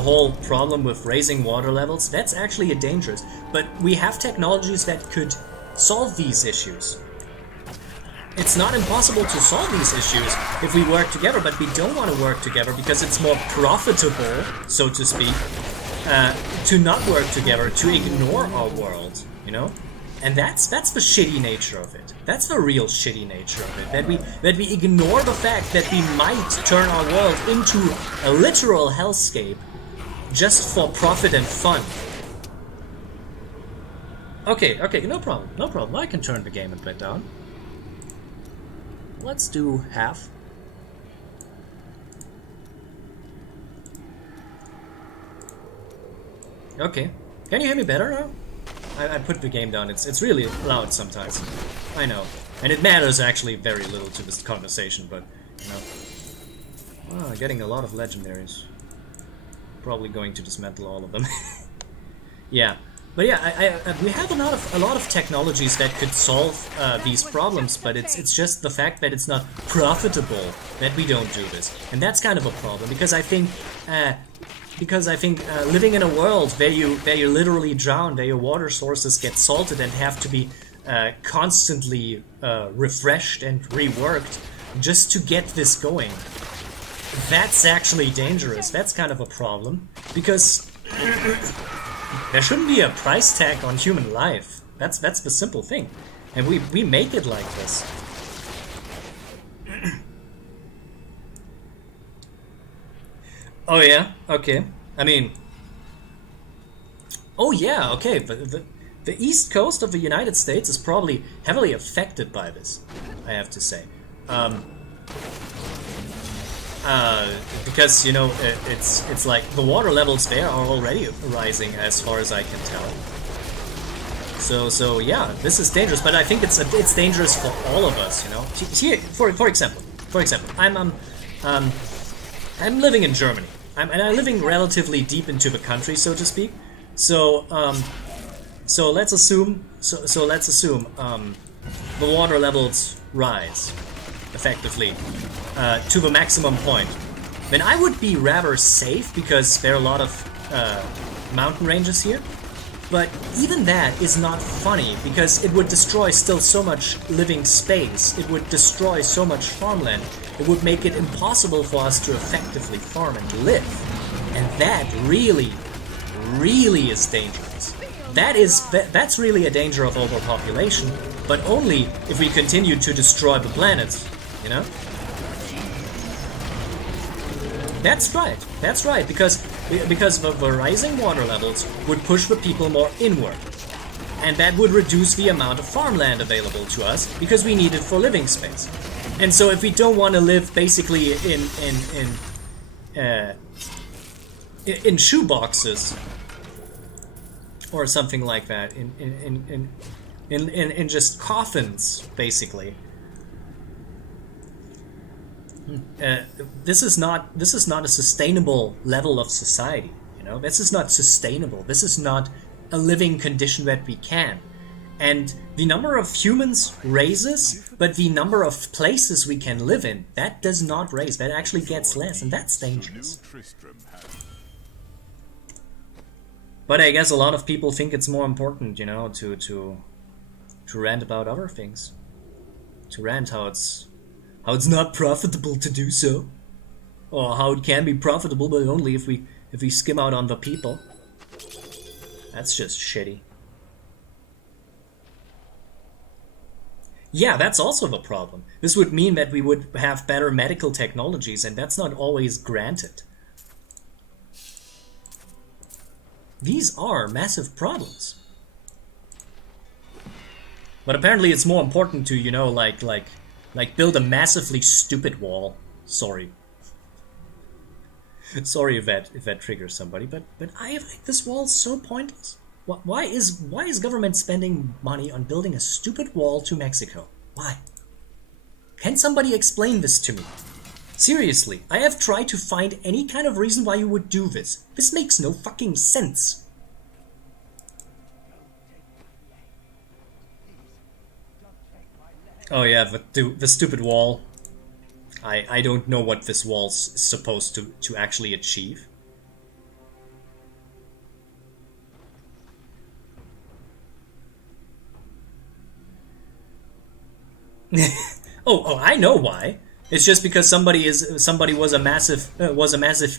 whole problem with raising water levels. That's actually dangerous. But we have technologies that could solve these issues. It's not impossible to solve these issues if we work together, but we don't want to work together because it's more profitable, so to speak, to not work together, to ignore our world, you know? And that's the shitty nature of it. That's the real shitty nature of it. That we ignore the fact that we might turn our world into a literal hellscape just for profit and fun. Okay, no problem. I can turn the game and play it down. Let's do half. Okay. Can you hear me better now? I put the game down. It's really loud sometimes. I know. And it matters actually very little to this conversation, but, you know. Wow, getting a lot of legendaries. Probably going to dismantle all of them. Yeah. But yeah, we have a lot of technologies that could solve these problems, but it's just the fact that it's not profitable that we don't do this, and that's kind of a problem because I think living in a world where you literally drown, where your water sources get salted and have to be constantly refreshed and reworked just to get this going, that's actually dangerous. That's kind of a problem because. There shouldn't be a price tag on human life. That's the simple thing. And we make it like this. Oh yeah? Okay. I mean... Oh yeah, okay. The east coast of the United States is probably heavily affected by this, I have to say. Because, you know, it's like the water levels there are already rising as far as I can tell. So yeah, this is dangerous, but I think it's dangerous for all of us, you know. Here, for example, I'm living in Germany, and I'm living relatively deep into the country, so to speak. So let's assume the water levels rise effectively to the maximum point. Then I would be rather safe because there are a lot of mountain ranges here. But even that is not funny because it would destroy still so much living space. It would destroy so much farmland. It would make it impossible for us to effectively farm and live. And that really, really is dangerous. That's really a danger of overpopulation, but only if we continue to destroy the planet, you know? That's right, because the rising water levels would push the people more inward. And that would reduce the amount of farmland available to us, because we need it for living space. And so if we don't want to live basically in shoeboxes, or something like that, in just coffins, basically. This is not a sustainable level of society. You know, this is not sustainable. This is not a living condition that we can. And the number of humans raises, but the number of places we can live in, that does not raise. That actually gets less, and that's dangerous. But I guess a lot of people think it's more important, you know, to rant about other things. To rant how it's not profitable to do so. Or how it can be profitable, but only if we skim out on the people. That's just shitty. Yeah, that's also the problem. This would mean that we would have better medical technologies, and that's not always granted. These are massive problems. But apparently it's more important to, you know, like build a massively stupid wall. Sorry. Sorry if that triggers somebody, but I think this wall's so pointless. Why is government spending money on building a stupid wall to Mexico? Why? Can somebody explain this to me? Seriously, I have tried to find any kind of reason why you would do this. This makes no fucking sense. Oh yeah, the stupid wall. I don't know what this wall's supposed to actually achieve. oh, I know why. It's just because somebody was a massive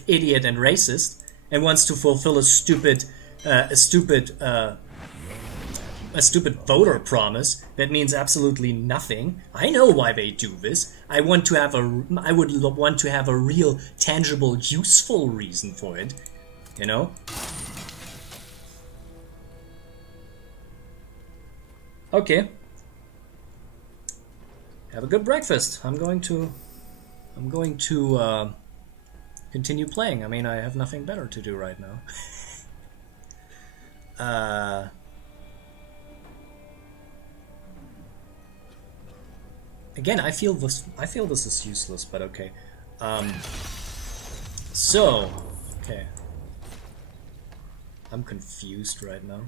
idiot and racist and wants to fulfill a stupid voter promise that means absolutely nothing. I know why they do this. I would want to have a real, tangible, useful reason for it. You know? Okay. Have a good breakfast. I'm going to continue playing. I mean, I have nothing better to do right now. Again, I feel this is useless, but okay. So, okay. I'm confused right now.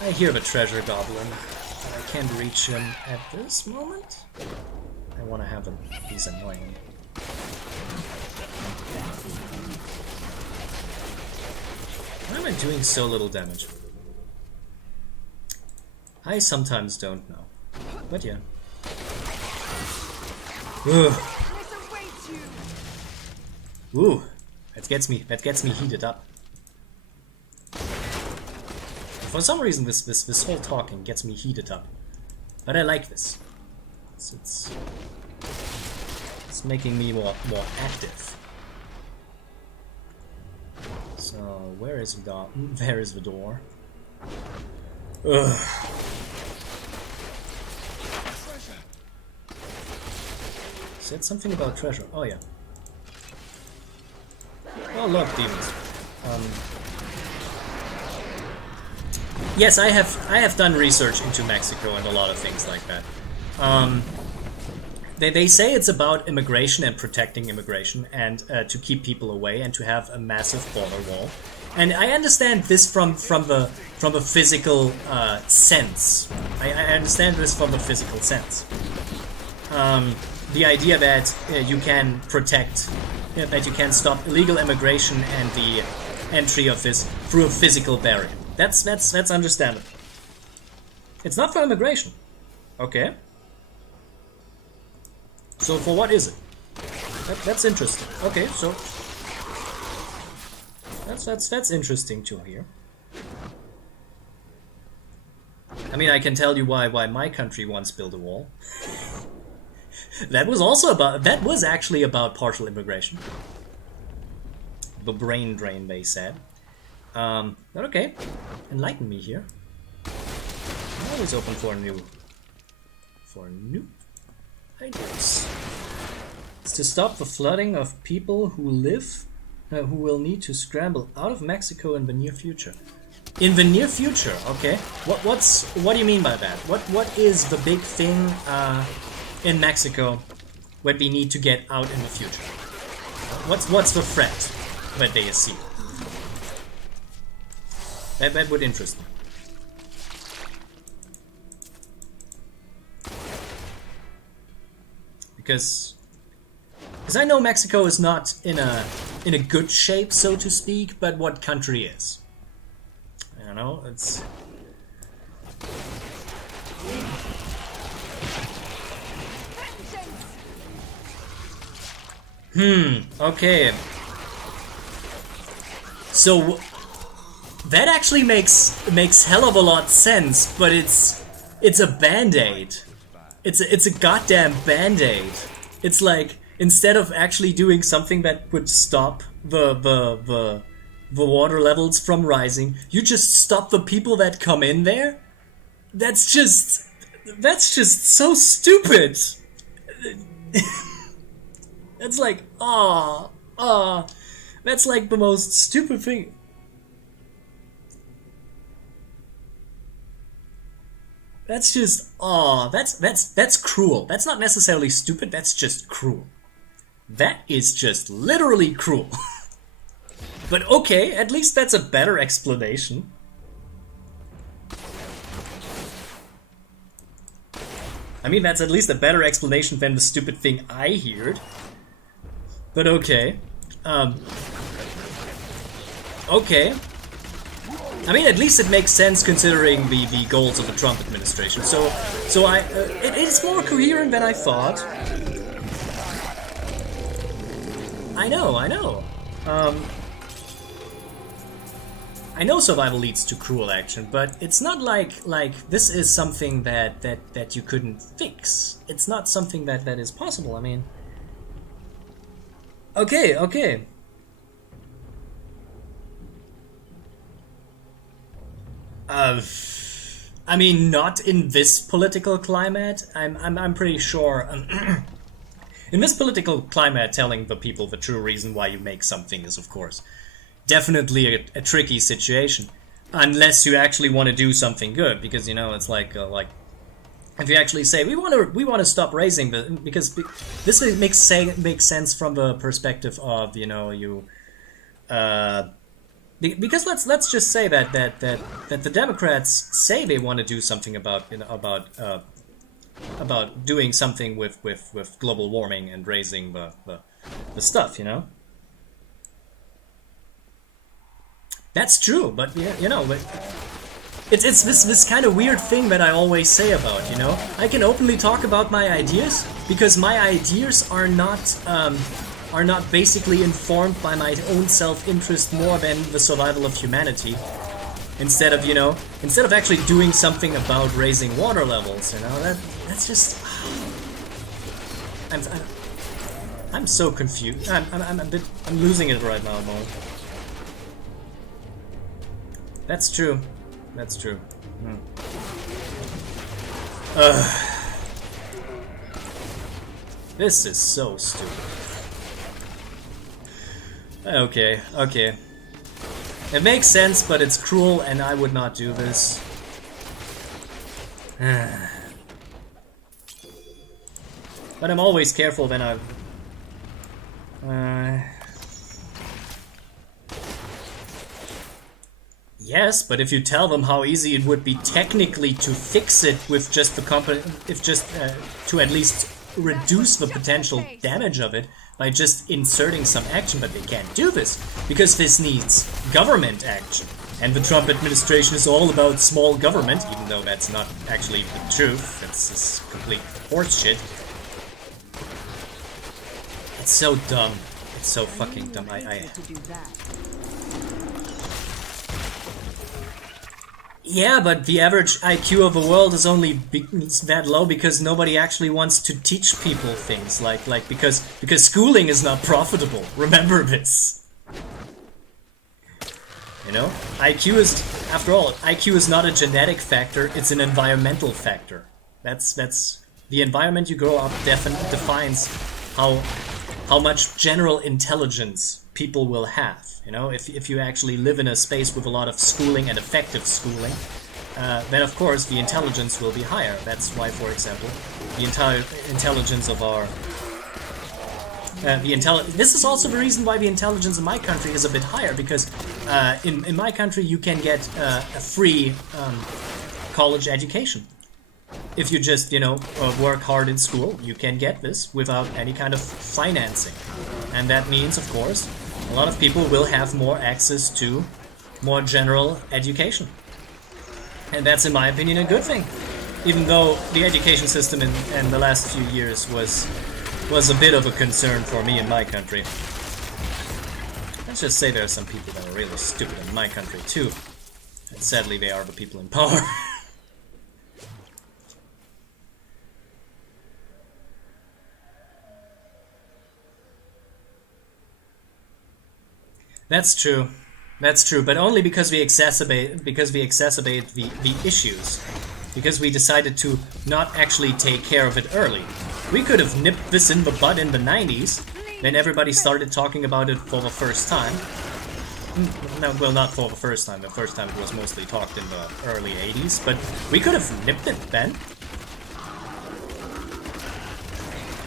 I hear the treasure goblin, but I can't reach him at this moment. I want to have him. He's annoying. Why am I doing so little damage? I sometimes don't know. But yeah. Ugh. Ooh, that gets me heated up. For some reason, this whole talking gets me heated up, but I like this. It's making me more active. So where is the there is the door? Ugh. Said something about treasure. Oh yeah. Oh look, demons. Yes, I have done research into Mexico and a lot of things like that. They say it's about immigration and protecting immigration and to keep people away and to have a massive border wall. And I understand this from the physical sense. I understand this from the physical sense. The idea that you can protect, that you can stop illegal immigration and the entry of this through a physical barrier. That's understandable. It's not for immigration. Okay. So for what is it? That's interesting. Okay, so that's interesting to hear. I mean, I can tell you why my country once built a wall. That was actually about partial immigration. The brain drain, they said. But okay, enlighten me here. I'm always open for new ideas. It's to stop the flooding of people who will need to scramble out of Mexico in the near future. In the near future, okay. What do you mean by that? What is the big thing in Mexico that we need to get out in the future? What's the threat that they see? That would interest me. Because I know Mexico is not in a good shape, so to speak, but what country is? I don't know, it's... Okay. So that actually makes hell of a lot sense, but it's a band-aid. It's a goddamn band-aid. It's like, instead of actually doing something that would stop the water levels from rising, you just stop the people that come in there? That's just so stupid. That's like, that's like the most stupid thing. That's just, that's cruel. That's not necessarily stupid, that's just cruel. That is just literally cruel. But okay, at least that's a better explanation. I mean, that's at least a better explanation than the stupid thing I heard. But okay. Okay. I mean, at least it makes sense considering the goals of the Trump administration. So it is more coherent than I thought. I know. I know survival leads to cruel action, but it's not like this is something that you couldn't fix. It's not something that is possible. I mean, okay. I mean, not in this political climate. I'm pretty sure. In this political climate, telling the people the true reason why you make something is, of course, definitely a tricky situation, unless you actually want to do something good. Because, you know, it's like if you actually say we want to stop raising because this makes sense from the perspective of, you know, because let's just say that the Democrats say they want to do something about doing something with global warming and raising the stuff, you know. That's true, but yeah, you know, it's this kind of weird thing that I always say about, you know. I can openly talk about my ideas because my ideas are not basically informed by my own self-interest more than the survival of humanity. Instead of actually doing something about raising water levels, you know, that's just. I'm so confused. I'm losing it right now, Mo. That's true. That's true. This is so stupid. Okay. It makes sense, but it's cruel, and I would not do this. But I'm always careful when I... Yes, but if you tell them how easy it would be technically to fix it with just the to at least reduce the potential damage of it by just inserting some action, but they can't do this because this needs government action. And the Trump administration is all about small government, even though that's not actually the truth. That's just complete horseshit. It's so dumb. It's so fucking dumb. Yeah, but the average IQ of the world is only that low because nobody actually wants to teach people things because schooling is not profitable. Remember this. You know, IQ is, after all, IQ is not a genetic factor, it's an environmental factor. That's the environment you grow up defines how much general intelligence people will have. You know, if you actually live in a space with a lot of schooling and effective schooling, then of course the intelligence will be higher. That's why, for example, the entire intelligence of our this is also the reason why the intelligence in my country is a bit higher, because in my country you can get a free college education. If you just, you know, work hard in school, you can get this without any kind of financing. And that means, of course, a lot of people will have more access to more general education. And that's, in my opinion, a good thing. Even though the education system in the last few years was a bit of a concern for me in my country. Let's just say there are some people that are really stupid in my country too. And sadly, they are the people in power. That's true. That's true, but only because we exacerbate the issues. Because we decided to not actually take care of it early. We could have nipped this in the bud in the 90s, then everybody started talking about it for the first time. No, well, not for the first time. The first time it was mostly talked in the early 80s, but we could have nipped it then.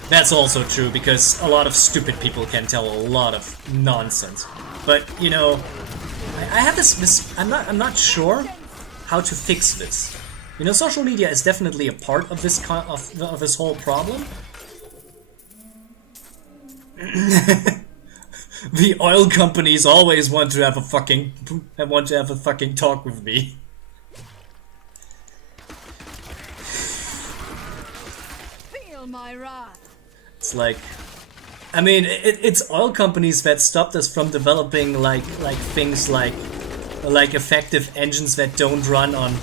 That's also true, because a lot of stupid people can tell a lot of nonsense. But, you know, I have this I'm not sure how to fix this. You know, social media is definitely a part of this of this whole problem. The oil companies always want to have a fucking talk with me. Feel my wrath. It's like, I mean, it's oil companies that stopped us from developing like things like effective engines that don't run on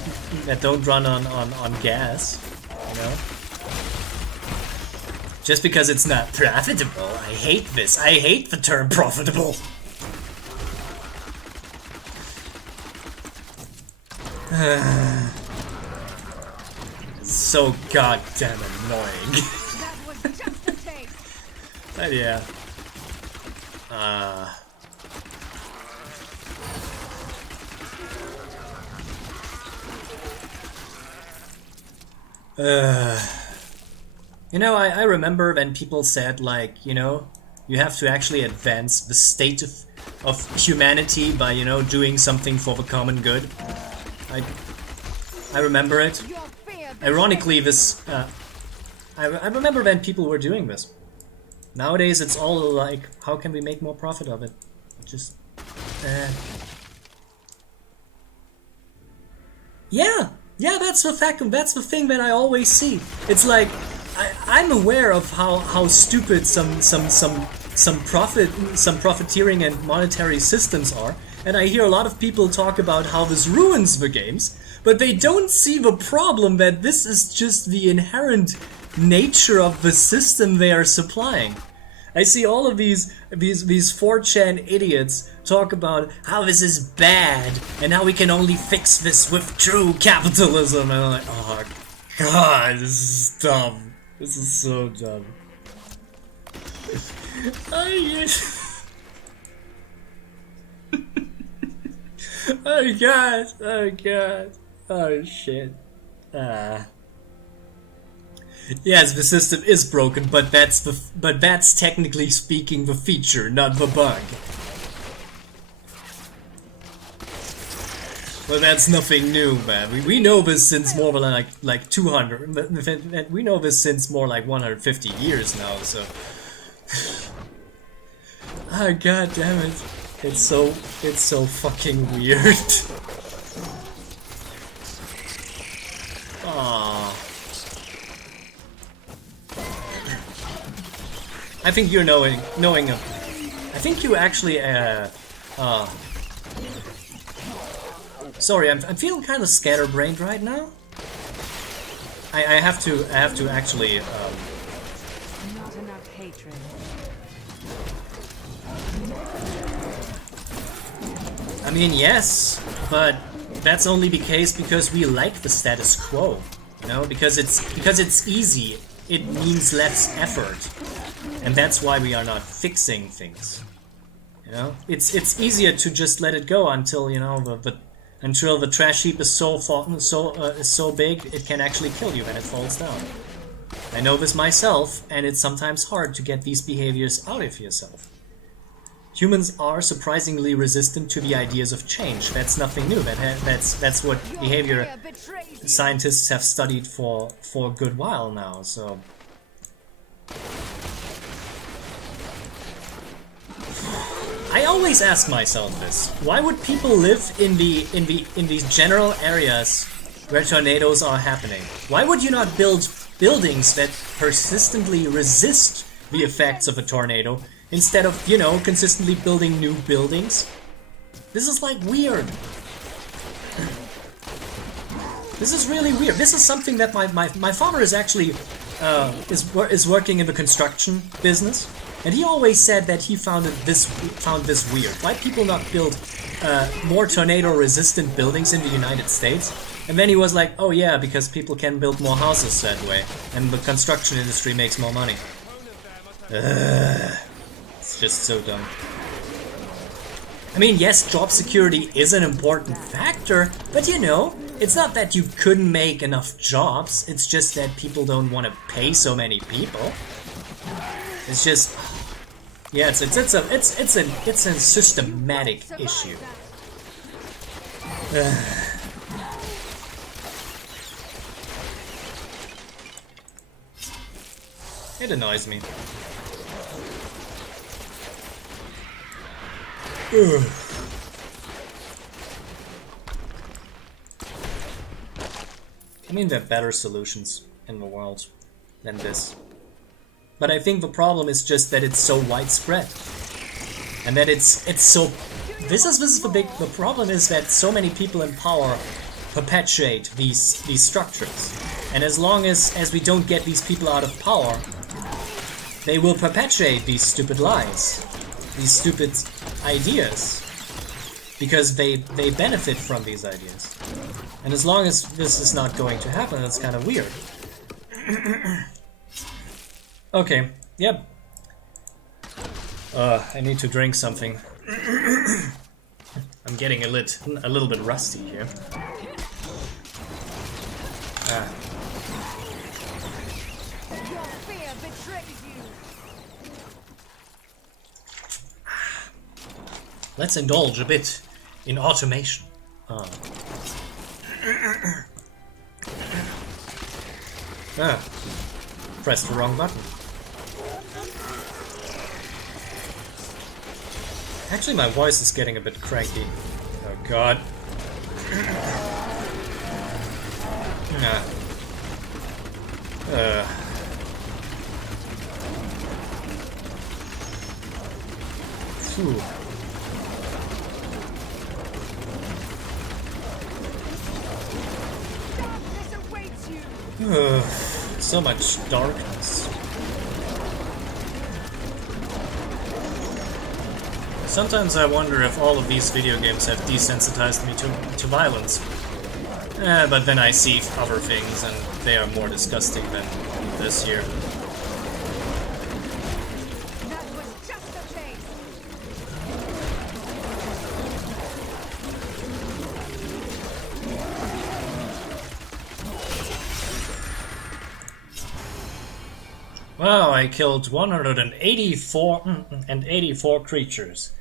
gas, you know? Just because it's not profitable. I hate this. I hate the term profitable. So goddamn annoying. That was just a taste. But yeah. You know, I remember when people said, like, you know, you have to actually advance the state of humanity by, you know, doing something for the common good. I remember it. Ironically, this, I remember when people were doing this. Nowadays, it's all like, how can we make more profit of it? Just, Yeah, that's the fact. That's the thing that I always see. It's like, I'm aware of how stupid some profiteering and monetary systems are, and I hear a lot of people talk about how this ruins the games, but they don't see the problem that this is just the inherent nature of the system they are supplying. I see all of these 4chan idiots talk about how this is bad and how we can only fix this with true capitalism, and I'm like, oh god, this is dumb. This is so dumb. Oh god, oh god, oh shit. Yes, the system is broken, but that's technically speaking the feature, not the bug. Well, that's nothing new, man. We know this since more than like 200. We know this since more like 150 years now. So, ah, god damn it! It's so fucking weird. Ah. I think you're knowing. I think you actually. Sorry, I'm feeling kind of scatterbrained right now. I have to actually. Not enough hatred. I mean, yes, but that's only the case because we like the status quo. You know, because it's easy. It means less effort, and that's why we are not fixing things. You know, it's easier to just let it go until you know until the trash heap is so big it can actually kill you when it falls down. I know this myself, and it's sometimes hard to get these behaviors out of yourself. Humans are surprisingly resistant to the ideas of change. That's nothing new. That's what behavior scientists have studied for a good while now. So I always ask myself this: why would people live in these general areas where tornadoes are happening? Why would you not build buildings that persistently resist the effects of a tornado instead of, you know, consistently building new buildings? This is like weird. This is really weird. This is something that my father is actually is working in the construction business, and he always said that he found this weird. Why people not build more tornado-resistant buildings in the United States? And then he was like, oh yeah, because people can build more houses that way, and the construction industry makes more money. It's just so dumb. I mean, yes, job security is an important factor, but you know, it's not that you couldn't make enough jobs, it's just that people don't want to pay so many people. It's just, yeah, it's a systematic issue. It annoys me. I mean, there are better solutions in the world than this. But I think the problem is just that it's so widespread. And that it's so... This is the problem is that so many people in power perpetuate these structures. And as long as we don't get these people out of power, they will perpetuate these stupid lies, these stupid ideas, because they benefit from these ideas. And as long as this is not going to happen, that's kind of weird. Okay, yep. I need to drink something. I'm getting a little bit rusty here. Your fear betrays you. Let's indulge a bit in automation. Pressed the wrong button. Actually, my voice is getting a bit cranky. Oh god. Phew. Darkness awaits you. So much darkness. Sometimes I wonder if all of these video games have desensitized me to violence. But then I see other things and they are more disgusting than this here. That was just a chase. Wow, I killed 184 creatures.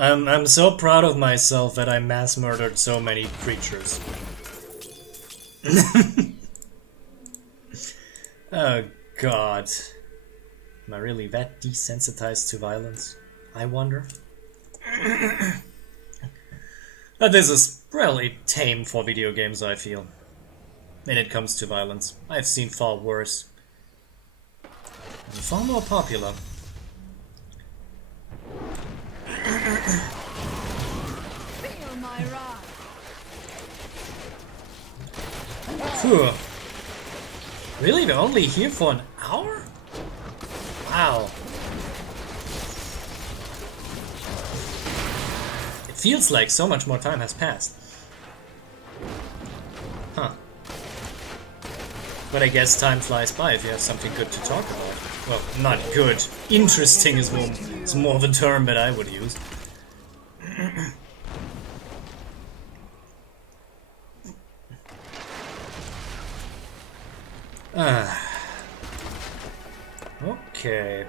I'm so proud of myself that I mass murdered so many creatures. Oh god. Am I really that desensitized to violence? I wonder. But this is really tame for video games, I feel. When it comes to violence. I've seen far worse. And far more popular. Feel my wrath. Phew. Really? They're only here for an hour? Wow. It feels like so much more time has passed. Huh. But I guess time flies by if you have something good to talk about. Well, not good. Interesting is more of a term that I would use. Okay.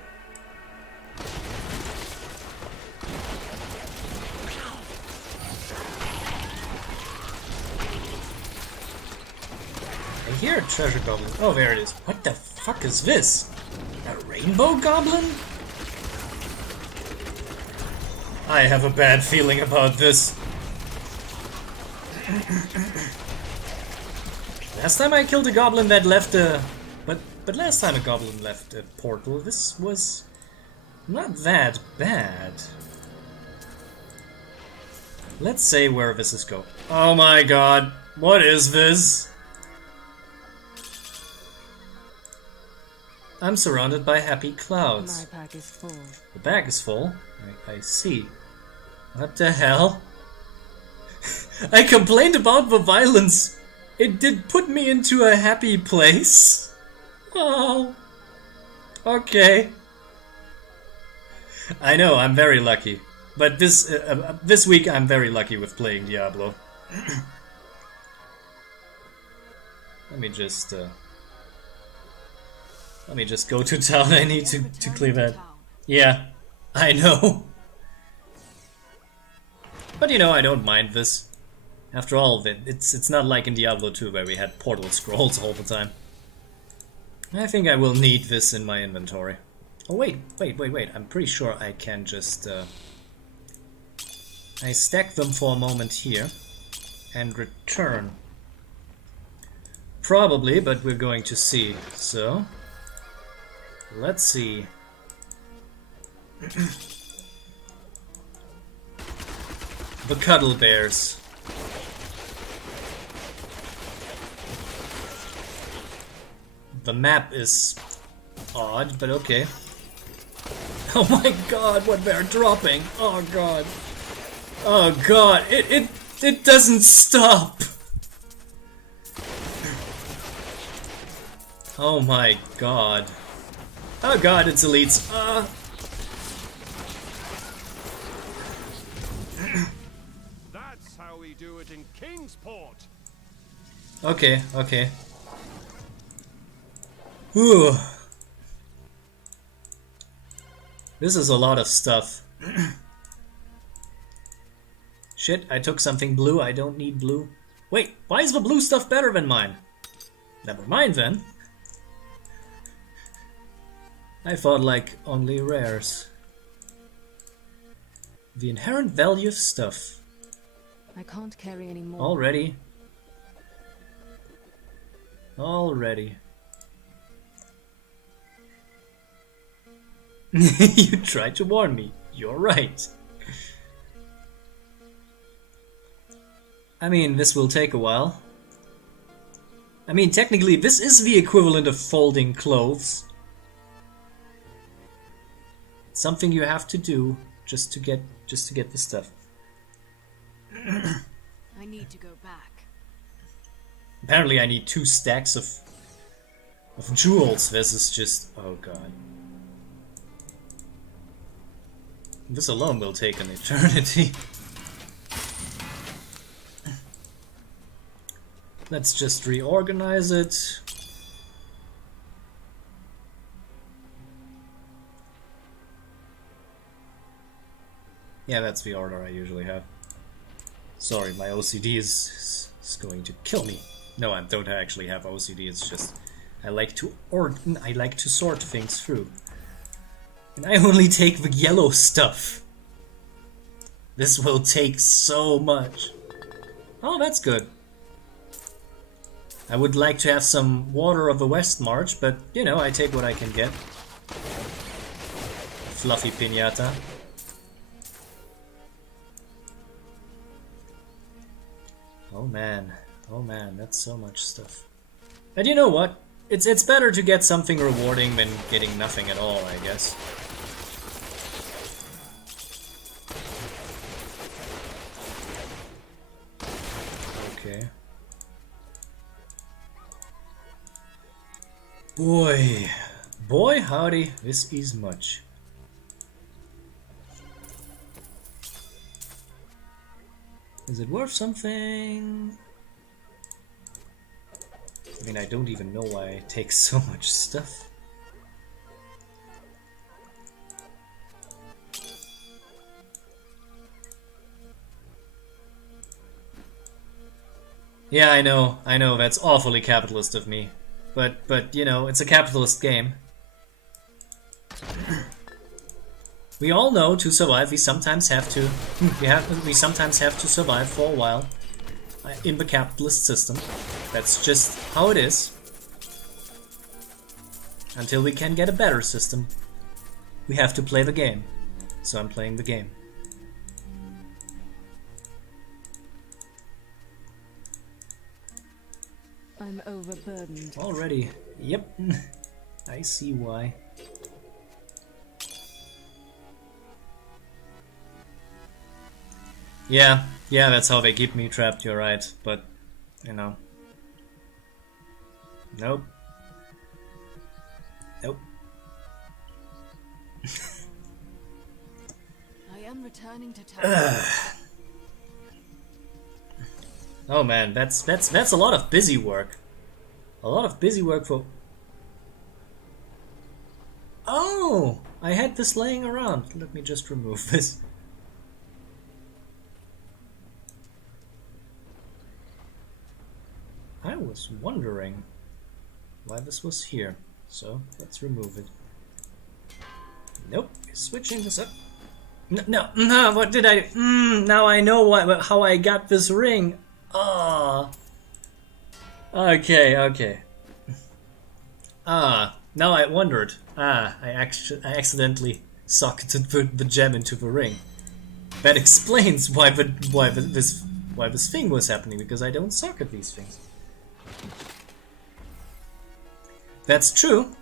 I hear a treasure goblin. Oh, there it is. What the fuck is this? A rainbow goblin? I have a bad feeling about this. Last time I killed a goblin that left a... But last time a goblin left a portal, this was not that bad. Let's say where this is going. Oh my god, what is this? I'm surrounded by happy clouds. My pack is full. The bag is full. I see. What the hell? I complained about the violence. It did put me into a happy place. Oh. Okay. I know, I'm very lucky. But this week I'm very lucky with playing Diablo. Let me just go to town. I need to clear that. Yeah, I know. But you know, I don't mind this. After all, it's not like in Diablo 2 where we had portal scrolls all the time. I think I will need this in my inventory. Oh wait, I'm pretty sure I can just... I stack them for a moment here and return. Probably, but we're going to see. So, let's see. The Cuddle Bears. The map is odd, but okay. Oh my god, what they're dropping! Oh god. Oh god, it doesn't stop! Oh my god. Oh god, it's elites. That's how we do it in Kingsport. Okay, okay. Whew. This is a lot of stuff. Shit, I took something blue. I don't need blue. Wait, why is the blue stuff better than mine? Never mind then. I thought like only rares. The inherent value of stuff. I can't carry any more. Already. Already. You tried to warn me. You're right. I mean, this will take a while. I mean, technically, this is the equivalent of folding clothes. It's something you have to do just to get the stuff. I need to go back. Apparently, I need 2 stacks of jewels. This is just... oh god. This alone will take an eternity. Let's just reorganize it. Yeah, that's the order I usually have. Sorry, my OCD is going to kill me. No, I don't actually have OCD. It's just I like to sort things through. And I only take the yellow stuff. This will take so much. Oh, that's good. I would like to have some Water of the West March, but, you know, I take what I can get. Fluffy piñata. oh man, that's so much stuff. And you know what? It's better to get something rewarding than getting nothing at all, I guess. Okay. Boy howdy, this is much. Is it worth something? I mean, I don't even know why I take so much stuff. Yeah, I know, that's awfully capitalist of me. But you know, it's a capitalist game. We all know to survive we sometimes have to we sometimes have to survive for a while in the capitalist system. That's just how it is. Until we can get a better system, we have to play the game. So I'm playing the game. I'm overburdened. Already. Yep. I see why. Yeah, that's how they keep me trapped, you're right, but, you know. Nope. Nope. I am returning to town. Oh man, that's a lot of busy work. A lot of busy work for... Oh! I had this laying around. Let me just remove this. I was wondering why this was here, so let's remove it. Nope, switching this up. No, what did I do? Now I know how I got this ring. Ah. Okay. Now I wondered. I accidentally socketed the gem into the ring. That explains why this thing was happening, because I don't socket these things. That's true,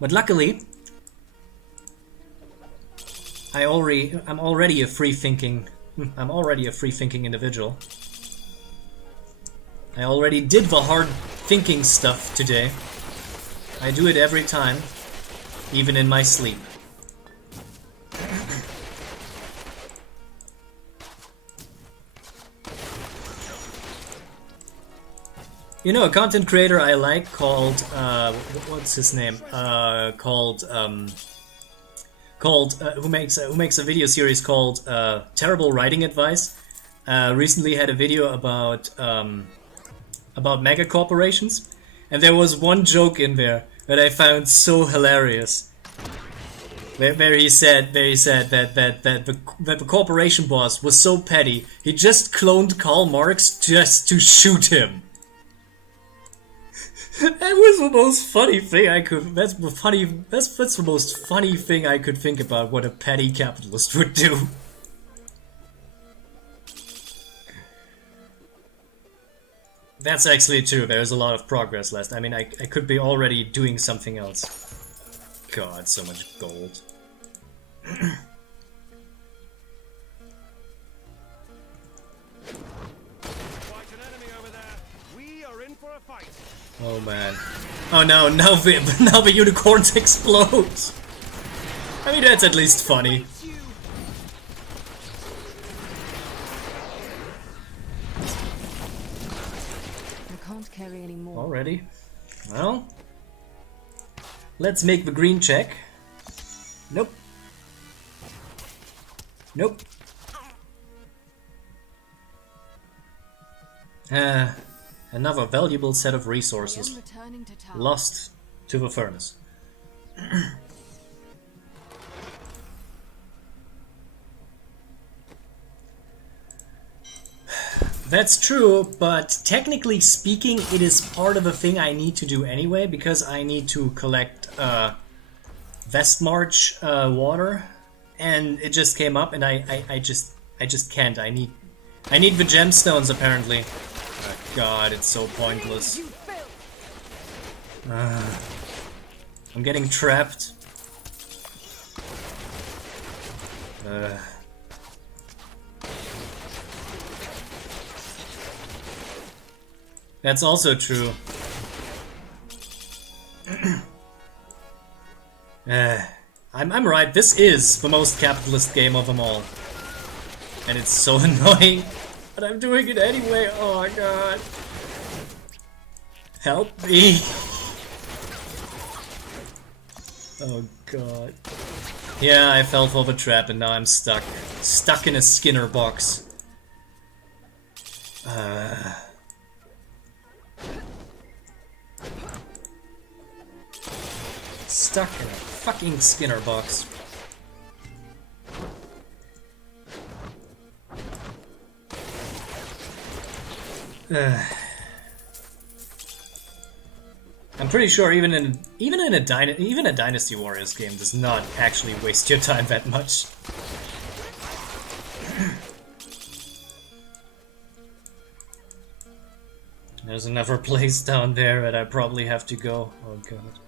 but luckily, I'm already a free-thinking individual. I already did the hard thinking stuff today. I do it every time, even in my sleep. You know, a content creator I like called what's his name? Who makes a video series called Terrible Writing Advice. Recently had a video about mega corporations, and there was one joke in there that I found so hilarious. Where he said that the corporation boss was so petty he just cloned Karl Marx just to shoot him. That was the most funny thing I could. That's the most funny thing I could think about what a petty capitalist would do. That's actually true. There's a lot of progress left. I mean, I could be already doing something else. God, so much gold. Oh man. Oh no, now the unicorns explode! I mean, that's at least funny. I can't carry any more. Already. Well, let's make the green check. Nope. Nope. Another valuable set of resources lost to the furnace. That's true, but technically speaking, it is part of a thing I need to do anyway, because I need to collect Vestmarch water, and it just came up, and I just can't. I need the gemstones apparently. Oh god, it's so pointless. I'm getting trapped. That's also true. I'm right, this is the most capitalist game of them all. And it's so annoying, but I'm doing it anyway. Oh my god. Help me. Oh god. Yeah, I fell for the trap and now I'm stuck. Stuck in a Skinner box. Stuck in a fucking Skinner box. I'm pretty sure even a Dynasty Warriors game does not actually waste your time that much. There's another place down there that I probably have to go. Oh god.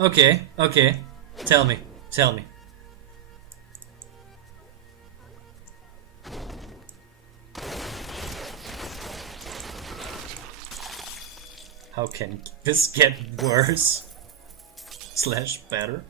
Okay, okay. Tell me. How can this get worse? Slash better?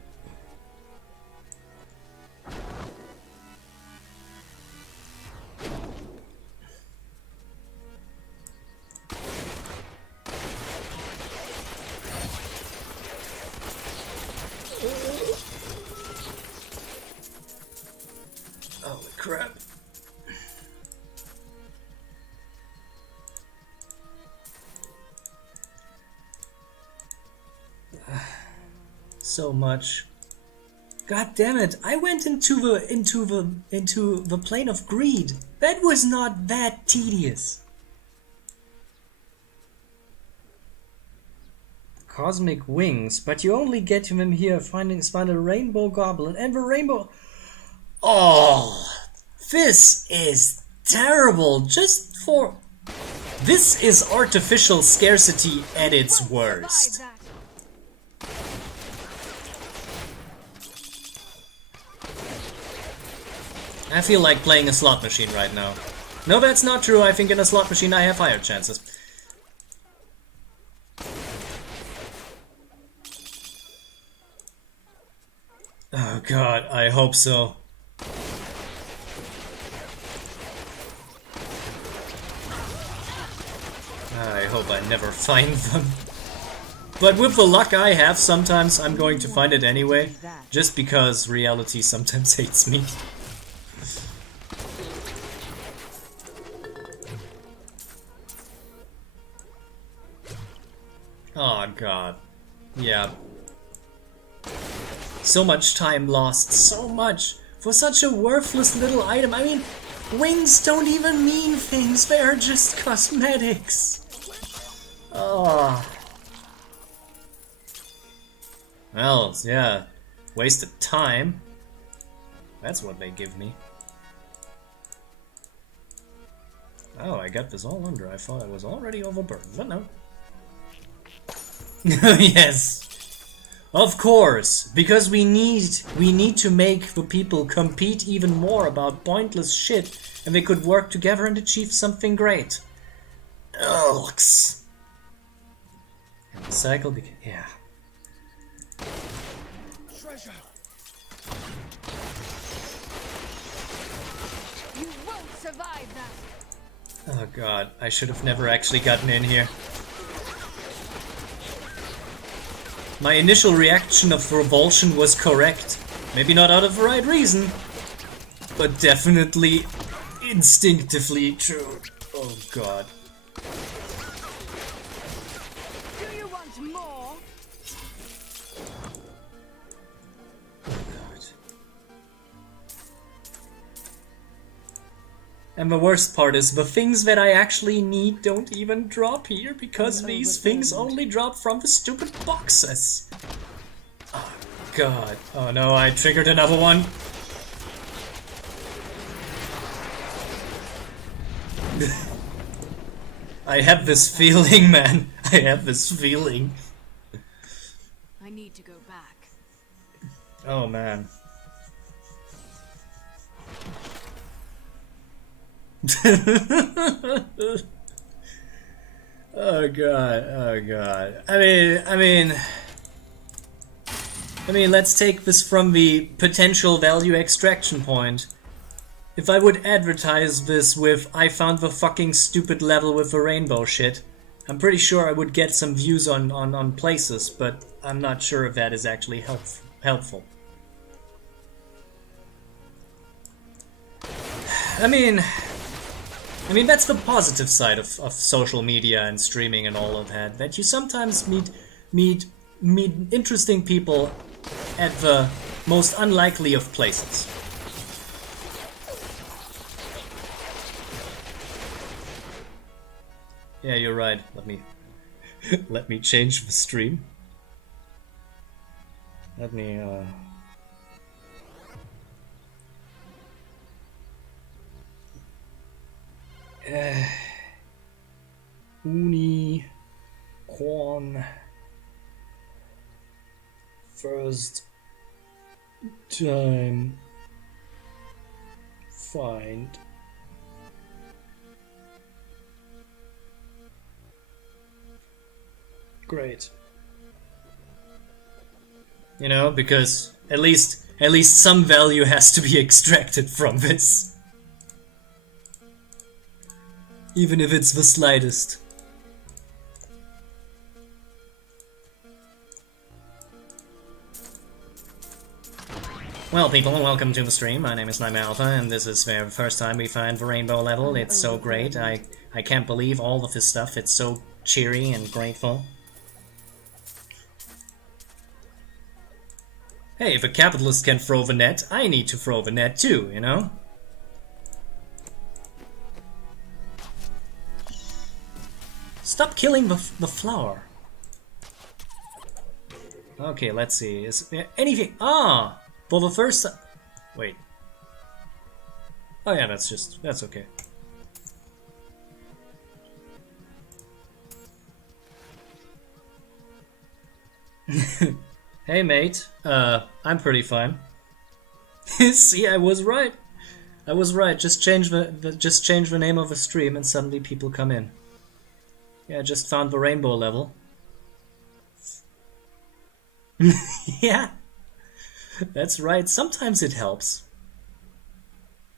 Holy crap. So much. God damn it! I went into the plane of greed. That was not that tedious. Cosmic wings, but you only get to them here find a rainbow goblet and the rainbow. Oh, this is terrible. This is artificial scarcity at its worst. I feel like playing a slot machine right now. No, that's not true. I think in a slot machine I have higher chances. Oh god, I hope so. I hope I never find them. But with the luck I have, sometimes I'm going to find it anyway. Just because reality sometimes hates me. Oh god. Yeah. So much time lost. So much. For such a worthless little item. I mean, wings don't even mean things. They're just cosmetics. Oh. Well, yeah. Wasted time. That's what they give me. Oh, I got this all under. I thought I was already overburdened, but no. Yes. Of course, because we need to make the people compete even more about pointless shit, and they could work together and achieve something great. Ugh. And the cycle began. Yeah. Treasure. You won't survive that. Oh god, I should have never actually gotten in here. My initial reaction of revulsion was correct. Maybe not out of the right reason, but definitely instinctively true. Oh god. Do you want more? Oh god. And the worst part is the things that I actually need don't even drop here because these things only drop from the stupid boxes. Oh god. Oh no, I triggered another one. I have this feeling, man. I have this feeling. I need to go back. Oh man. Oh god, oh god. I mean, let's take this from the potential value extraction point. If I would advertise this with "I found the fucking stupid level with the rainbow shit," I'm pretty sure I would get some views on places, but I'm not sure if that is actually helpful. I mean, that's the positive side of social media and streaming and all of that. That you sometimes meet interesting people at the most unlikely of places. Yeah, you're right. Let me change the stream. Let me Unicorn first time find great. You know, because at least some value has to be extracted from this. Even if it's the slightest. Well, people, welcome to the stream. My name is KnightmareAlpha, and this is the first time we find the rainbow level. It's so great. I can't believe all of this stuff. It's so cheery and grateful. Hey, if a capitalist can throw the net, I need to throw the net too, you know? Stop killing the flower. Okay, let's see. Is there anything? Ah! For the first... Wait. Oh yeah, that's okay. Hey mate, I'm pretty fine. See, I was right. I was right. Just change the name of the stream and suddenly people come in. Yeah, I just found the rainbow level. Yeah. That's right. Sometimes it helps.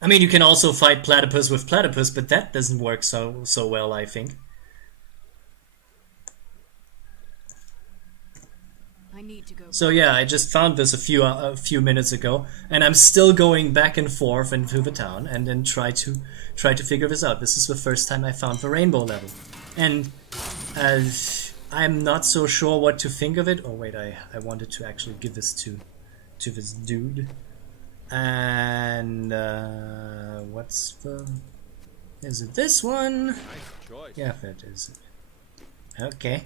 I mean, you can also fight platypus with platypus, but that doesn't work so well, I think. I need to go. So yeah, I just found this a few minutes ago, and I'm still going back and forth into the town, and then try to figure this out. This is the first time I found the rainbow level, and I'm not so sure what to think of it. Oh wait, I wanted to actually give this to this dude, and what's the? Is it this one? Nice choice. Yeah, that is it. Okay.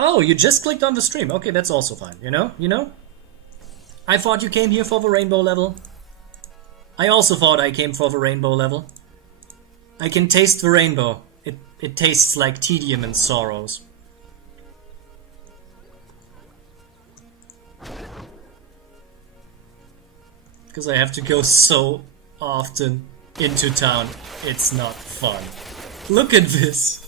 Oh, you just clicked on the stream. Okay, that's also fine. You know? I thought you came here for the rainbow level. I also thought I came for the rainbow level. I can taste the rainbow. It tastes like tedium and sorrows. Because I have to go so often into town. It's not fun. Look at this.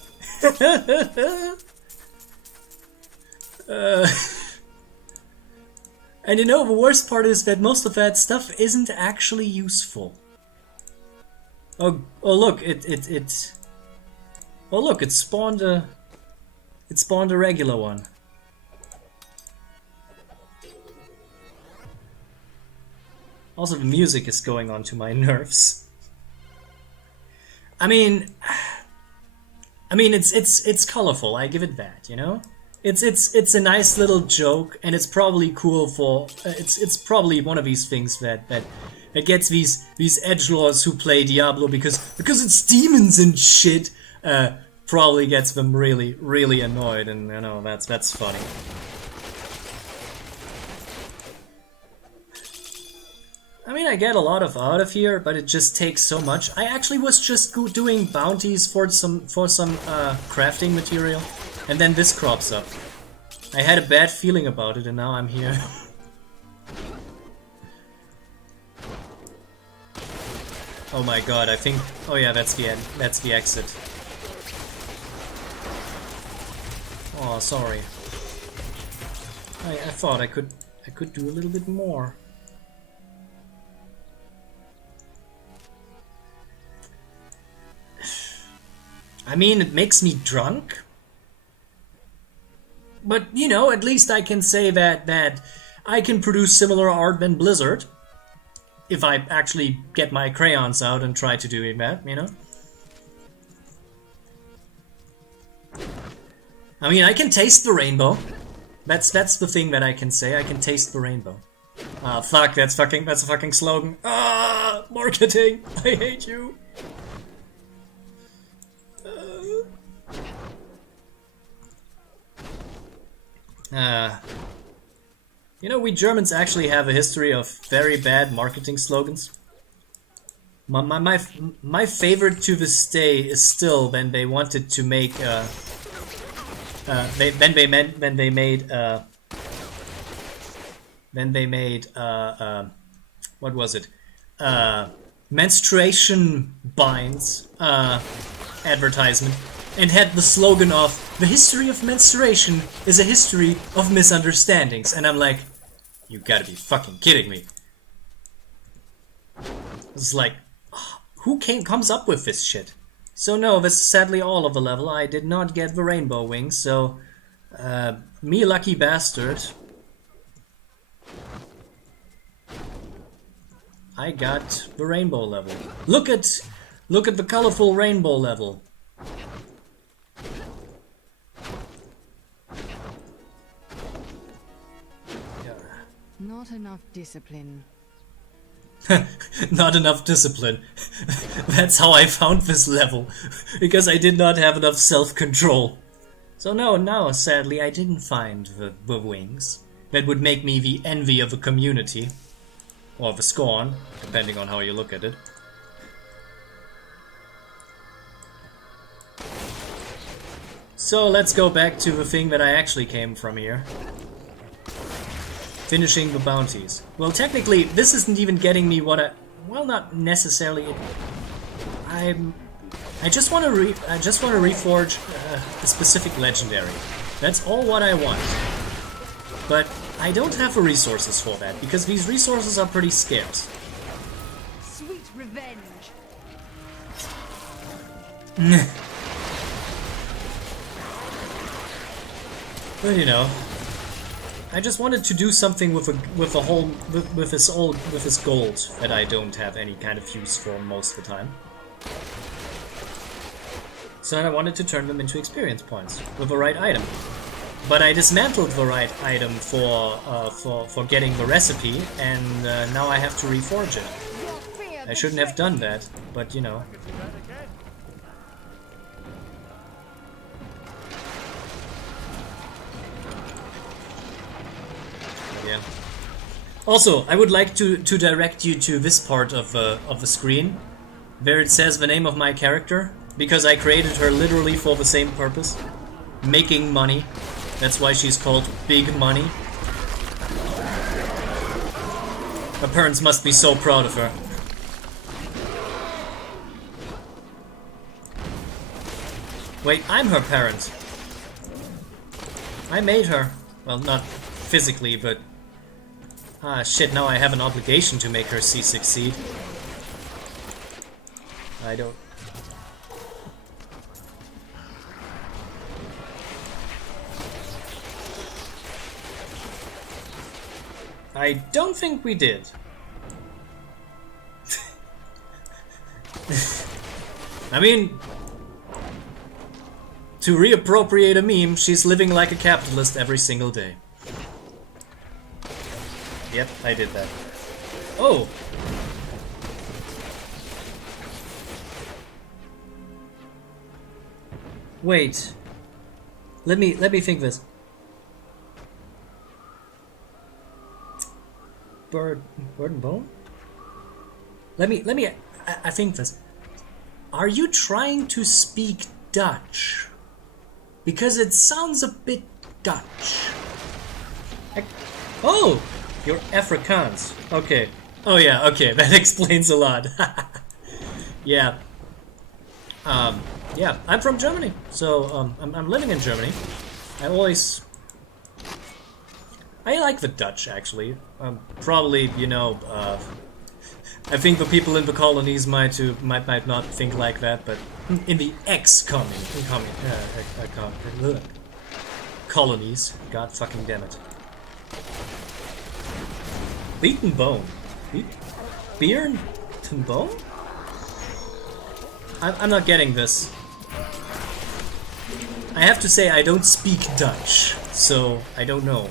And you know, the worst part is that most of that stuff isn't actually useful. Oh look, oh look, it spawned a regular one. Also, the music is going on to my nerves. I mean, it's colorful. I give it that, you know. It's a nice little joke, and it's probably cool for it's probably one of these things that gets these edgelords who play Diablo because it's demons and shit. Probably gets them really annoyed, and you know that's funny. I mean, I get a lot of out of here, but it just takes so much. I actually was just doing bounties for some crafting material, and then this crops up. I had a bad feeling about it, and now I'm here. Oh my god, I think... Oh yeah, that's the end. That's the exit. Oh, sorry. I thought I could do a little bit more. I mean, it makes me drunk. But, you know, at least I can say that I can produce similar art than Blizzard. If I actually get my crayons out and try to do that, you know? I mean, I can taste the rainbow. That's the thing that I can say. I can taste the rainbow. Ah, fuck, that's a fucking slogan. Ah, marketing! I hate you! You know, we Germans actually have a history of very bad marketing slogans. My favorite to this day is still when they wanted to make when they made what was it? Menstruation binds advertisement, and had the slogan of "The history of menstruation is a history of misunderstandings," and I'm like, you gotta be fucking kidding me. It's like, who comes up with this shit? So no, this is sadly all of the level. I did not get the rainbow wings, so me lucky bastard. I got the rainbow level. Look at the colorful rainbow level. Not enough discipline. Not enough discipline. That's how I found this level. Because I did not have enough self-control. So no, sadly, I didn't find the wings. That would make me the envy of the community. Or the scorn, depending on how you look at it. So let's go back to the thing that I actually came from here. Finishing the bounties. Well, technically, this isn't even getting me what I... Well, not necessarily. I just want to reforge a specific legendary. That's all what I want. But I don't have the resources for that, because these resources are pretty scarce. Sweet revenge. But you know, I just wanted to do something with this gold that I don't have any kind of use for most of the time. So I wanted to turn them into experience points with the right item. But I dismantled the right item for getting the recipe, and now I have to reforge it. I shouldn't have done that, but you know. Yeah. Also, I would like to direct you to this part of the screen, where it says the name of my character, because I created her literally for the same purpose, making money. That's why she's called Big Money. Her parents must be so proud of her. Wait, I'm her parent. I made her. Well, not physically, but... Ah, shit, now I have an obligation to make her succeed. I don't... I don't think we did. I mean, to reappropriate a meme, she's living like a capitalist every single day. Yep, I did that. Oh! Wait. Let me think this. Bird and bone? I think this. Are you trying to speak Dutch? Because it sounds a bit Dutch. Oh, you're Afrikaans. Okay. Oh yeah. Okay, that explains a lot. Yeah. Yeah. I'm from Germany, so I'm living in Germany. I like the Dutch actually. Probably, you know. I think the people in the colonies might not think like that, but in the colonies, god fucking damn it. Beaten bone, beer and bone. I'm not getting this. I have to say I don't speak Dutch, so I don't know.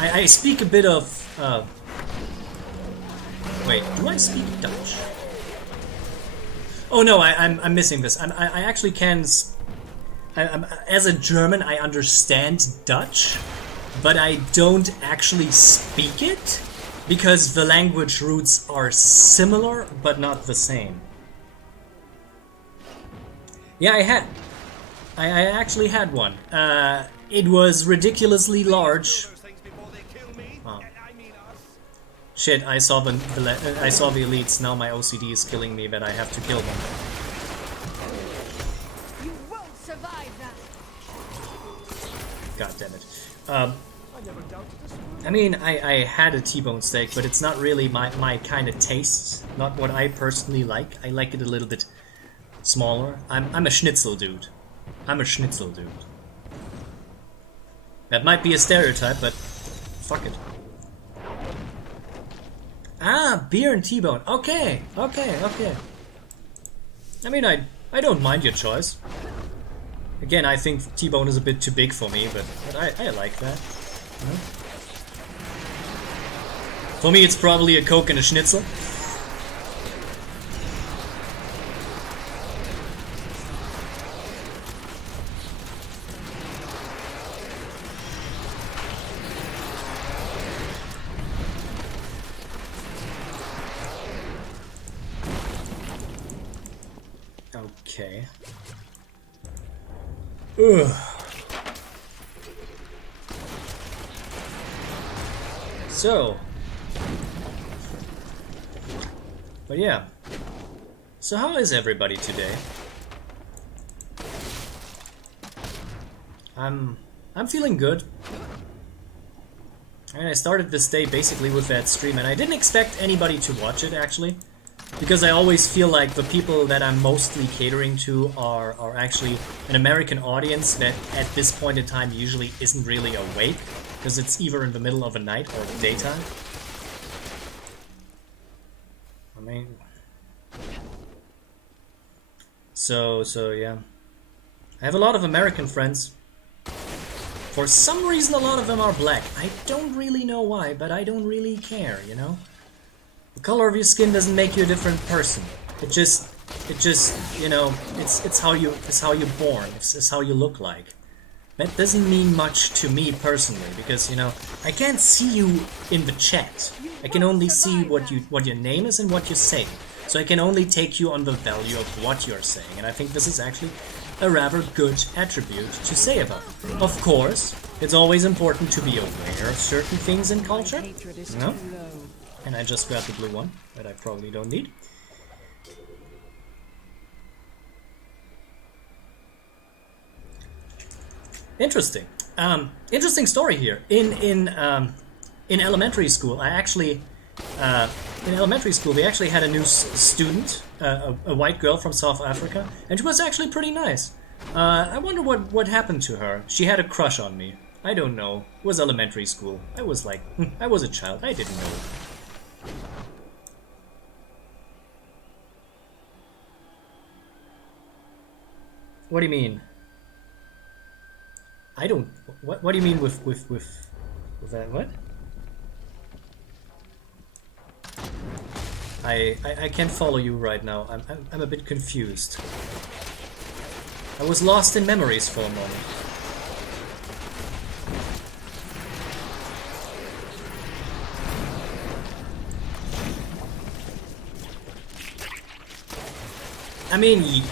I speak a bit of. Wait, do I speak Dutch? Oh no, I'm missing this. I actually can. As a German, I understand Dutch, but I don't actually speak it because the language roots are similar but not the same. Yeah, I actually had one. It was ridiculously large. Oh. Shit! I saw the elites. Now my OCD is killing me, but I have to kill them. You won't survive that. God damn it. I mean, I had a T-bone steak, but it's not really my kind of taste. Not what I personally like. I like it a little bit smaller. I'm a schnitzel dude. I'm a schnitzel dude. That might be a stereotype, but fuck it. Ah, beer and T-bone. Okay. I mean, I don't mind your choice. Again, I think T-bone is a bit too big for me, but I like that. You know? For me, it's probably a Coke and a schnitzel. Okay. Ugh. So. But yeah. So how is everybody today? I'm feeling good. I started this day basically with that stream, and I didn't expect anybody to watch it actually. Because I always feel like the people that I'm mostly catering to are actually an American audience that at this point in time usually isn't really awake, because it's either in the middle of the night or daytime. I mean... So yeah. I have a lot of American friends. For some reason a lot of them are black. I don't really know why, but I don't really care, you know? The color of your skin doesn't make you a different person. It just, you know, it's how you're born. It's how you look like. That doesn't mean much to me personally, because you know I can't see you in the chat. I can only see what your name is and what you say. So I can only take you on the value of what you're saying, and I think this is actually a rather good attribute to say about it. Of course, it's always important to be aware of certain things in culture. You know? And I just grabbed the blue one, that I probably don't need. Interesting. Interesting story here. In elementary school, I actually in elementary school they actually had a new student, a white girl from South Africa, and she was actually pretty nice. I wonder what happened to her. She had a crush on me. I don't know. It was elementary school. I was like, I was a child. I didn't know. What do you mean? I don't. What do you mean with that? What? I can't follow you right now. I'm a bit confused. I was lost in memories for a moment. I mean,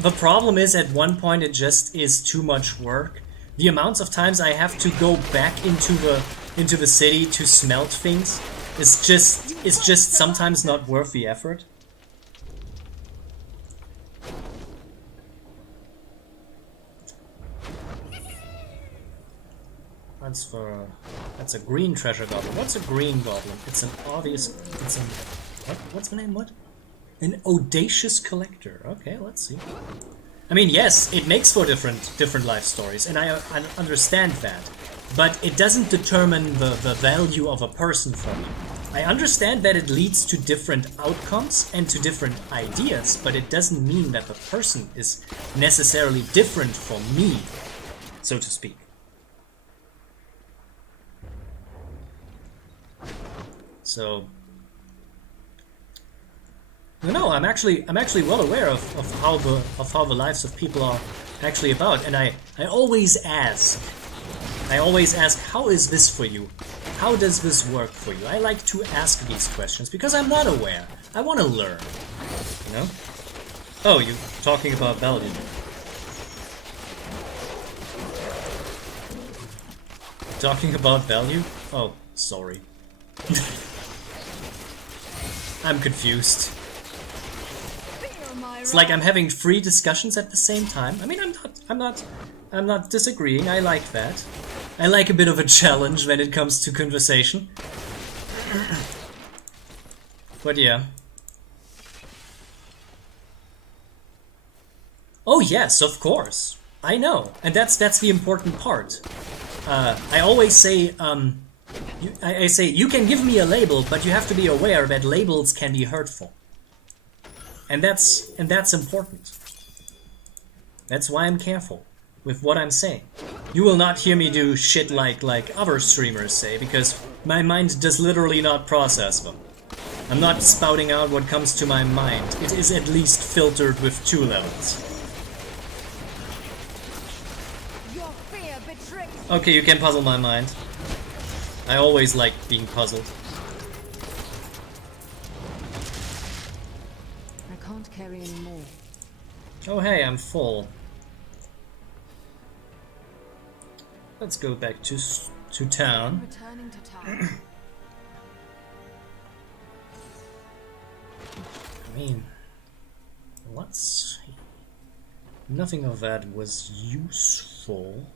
the problem is at one point it just is too much work. The amounts of times I have to go back into the city to smelt things is just sometimes not worth the effort. That's a green treasure goblin. What's a green goblin? It's an obvious. It's an what's the name? What? An audacious collector. Okay, let's see. I mean, yes, it makes for different life stories, and I understand that, but it doesn't determine the value of a person for me. I understand that it leads to different outcomes and to different ideas, but it doesn't mean that the person is necessarily different from me, so to speak. So, no, I'm actually well aware of how the lives of people are actually about, and I always ask, how is this for you? How does this work for you? I like to ask these questions because I'm not aware. I want to learn, you know? Oh, you're talking about value. Talking about value? Oh, sorry. I'm confused. It's like I'm having 3 discussions at the same time. I mean, I'm not disagreeing. I like that. I like a bit of a challenge when it comes to conversation. But yeah. Oh yes, of course. I know, and that's the important part. I always say, I say you can give me a label, but you have to be aware that labels can be hurtful. And that's important. That's why I'm careful with what I'm saying. You will not hear me do shit like other streamers say, because my mind does literally not process them. I'm not spouting out what comes to my mind. It is at least filtered with 2 levels. Okay, you can puzzle my mind. I always like being puzzled. I can't carry any more. Oh hey, I'm full. Let's go back to town. Returning to town. I mean, let's see. Nothing of that was useful.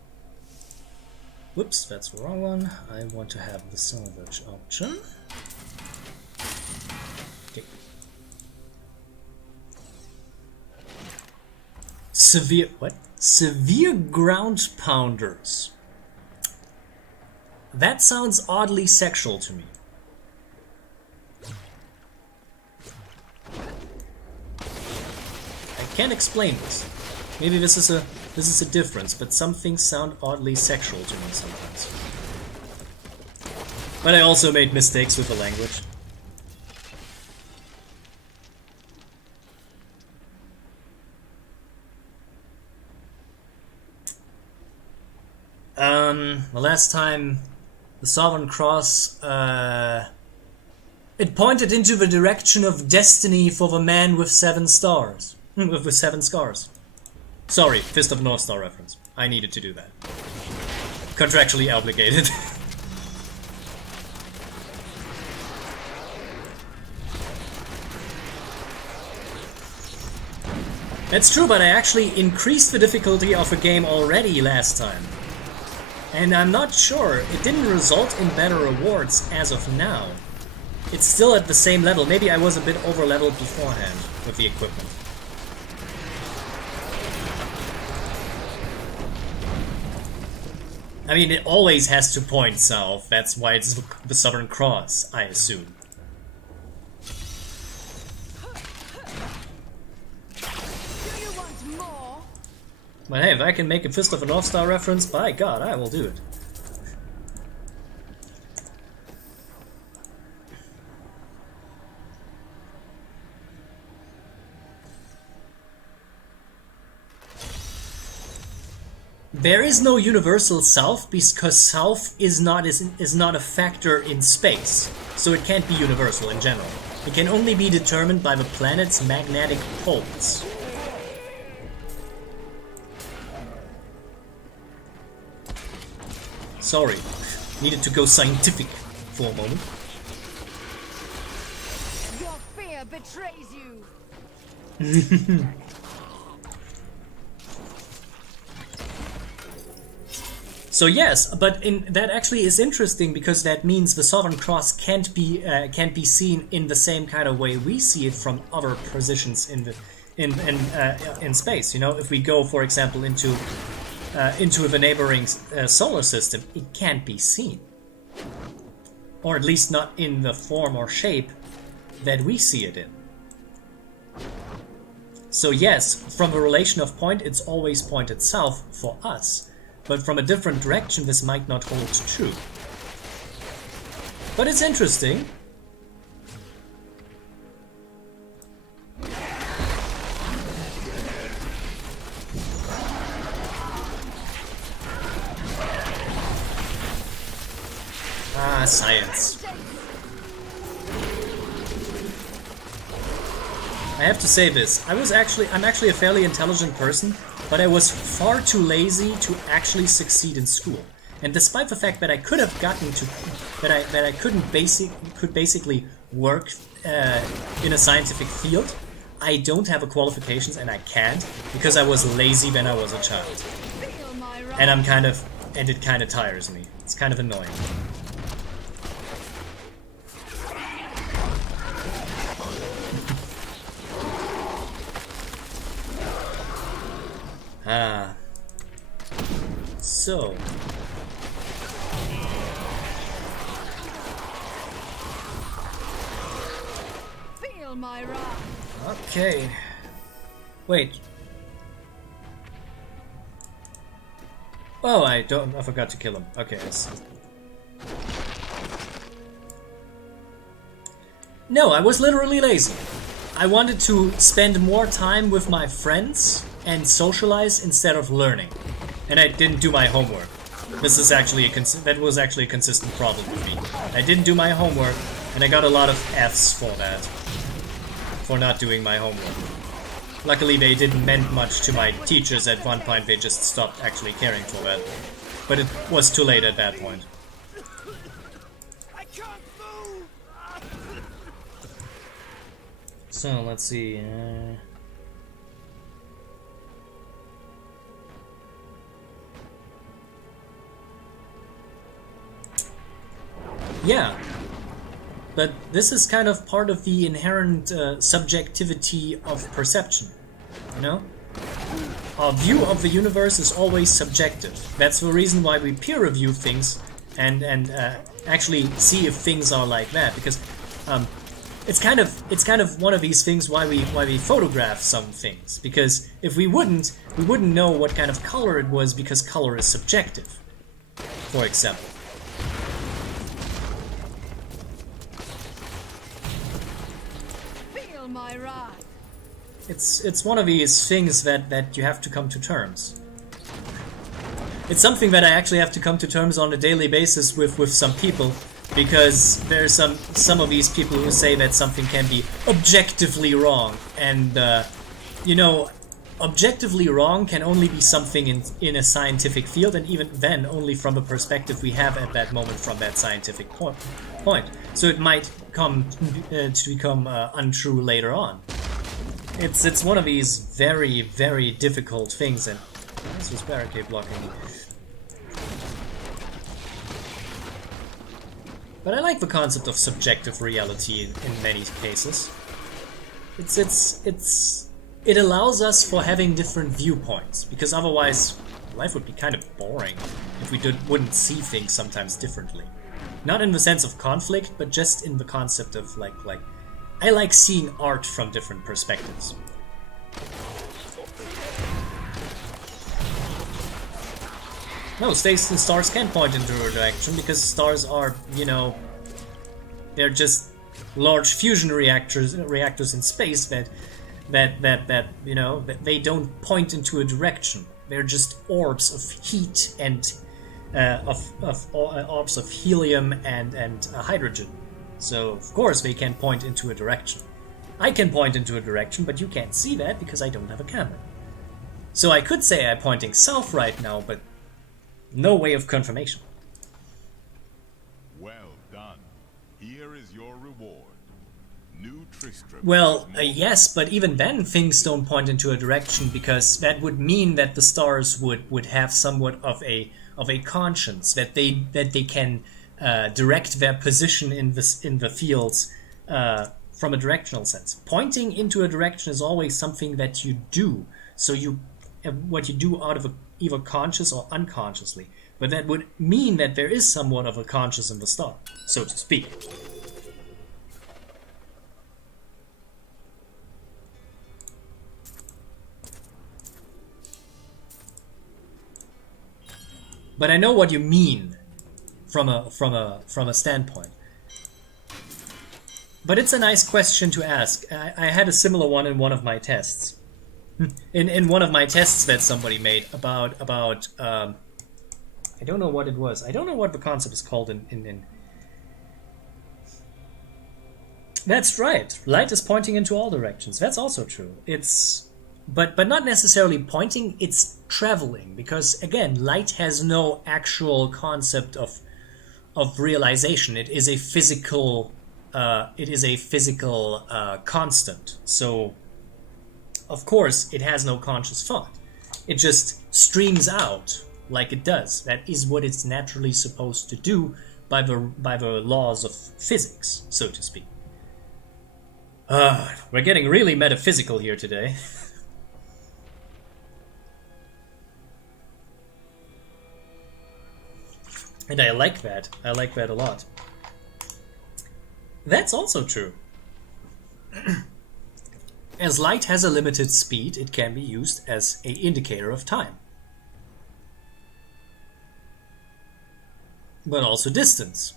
Whoops, that's the wrong one. I want to have the salvage option. Okay. Severe ground pounders. That sounds oddly sexual to me. I can't explain this. Maybe this is a difference, but some things sound oddly sexual to me sometimes. But I also made mistakes with the language. The last time the Sovereign Cross, it pointed into the direction of destiny for the man with 7 stars. With 7 scars. Sorry, Fist of North Star reference. I needed to do that. Contractually obligated. That's true, but I actually increased the difficulty of the game already last time. And I'm not sure, it didn't result in better rewards as of now. It's still at the same level. Maybe I was a bit over-leveled beforehand with the equipment. I mean, it always has to point south. That's why it's the Southern Cross, I assume. But hey, if I can make a Fist of a North Star reference, by God, I will do it. There is no universal south because south is not a factor in space, so it can't be universal in general. It can only be determined by the planet's magnetic poles. Sorry, needed to go scientific for a moment. Your fear betrays you. So yes, but that actually is interesting because that means the Sovereign Cross can't be seen in the same kind of way we see it from other positions in space. You know, if we go, for example, into the neighboring solar system, it can't be seen, or at least not in the form or shape that we see it in. So yes, from a relation of point, it's always pointed south for us. But from a different direction, this might not hold true. But it's interesting. Ah, science. I have to say this. I'm actually a fairly intelligent person, but I was far too lazy to actually succeed in school. And despite the fact that I could have gotten to that I could basically work in a scientific field, I don't have the qualifications and I can't because I was lazy when I was a child. And it kind of tires me. It's kind of annoying. Ah. So. Feel my wrath. Okay. Wait. Oh, I forgot to kill him. Okay. No, I was literally lazy. I wanted to spend more time with my friends and socialize instead of learning, and I didn't do my homework. This is actually that was actually a consistent problem with me. I didn't do my homework, and I got a lot of Fs for that, for not doing my homework. Luckily, they didn't meant much to my teachers at one point. They just stopped actually caring for that, but it was too late at that point. I can't move. So let's see. Yeah, but this is kind of part of the inherent subjectivity of perception, you know? Our view of the universe is always subjective. That's the reason why we peer review things and actually see if things are like that, because it's kind of one of these things why we photograph some things, because if we wouldn't know what kind of color it was, because color is subjective, for example. My wrath. It's one of these things that you have to come to terms. It's something that I actually have to come to terms on a daily basis with some people, because there's some of these people who say that something can be objectively wrong, and you know, objectively wrong can only be something in a scientific field, and even then only from the perspective we have at that moment from that scientific point. So it might come to become untrue later on. It's one of these very, very difficult things, and this was barricade blocking me. But I like the concept of subjective reality in many cases. It allows us for having different viewpoints, because otherwise life would be kind of boring if we wouldn't see things sometimes differently. Not in the sense of conflict, but just in the concept of like I like seeing art from different perspectives. No, states and stars can point into a direction, because stars are, you know, they're just large fusion reactors in space that you know, that they don't point into a direction. They're just orbs of heat and orbs of helium and hydrogen. So, of course, they can point into a direction. I can point into a direction, but you can't see that because I don't have a camera. So I could say I'm pointing south right now, but no way of confirmation. Well done. Here is your reward. New Tristram. Well, yes, but even then things don't point into a direction, because that would mean that the stars would have somewhat of a conscience, that they can direct their position in the fields from a directional sense. Pointing into a direction is always something that you do, so what you do out of either conscious or unconsciously. But that would mean that there is somewhat of a conscious in the star, so to speak. But I know what you mean from a standpoint. But it's a nice question to ask. I had a similar one in one of my tests. In one of my tests that somebody made about I don't know what it was. I don't know what the concept is called in That's right. Light is pointing into all directions. That's also true. It's but not necessarily pointing, it's traveling, because again, light has no actual concept of realization. It is a physical constant. So of course it has no conscious thought. It just streams out like it does. That is what it's naturally supposed to do by the laws of physics, so to speak. We're getting really metaphysical here today. And I like that. I like that a lot. That's also true. As light has a limited speed, it can be used as an indicator of time. But also distance.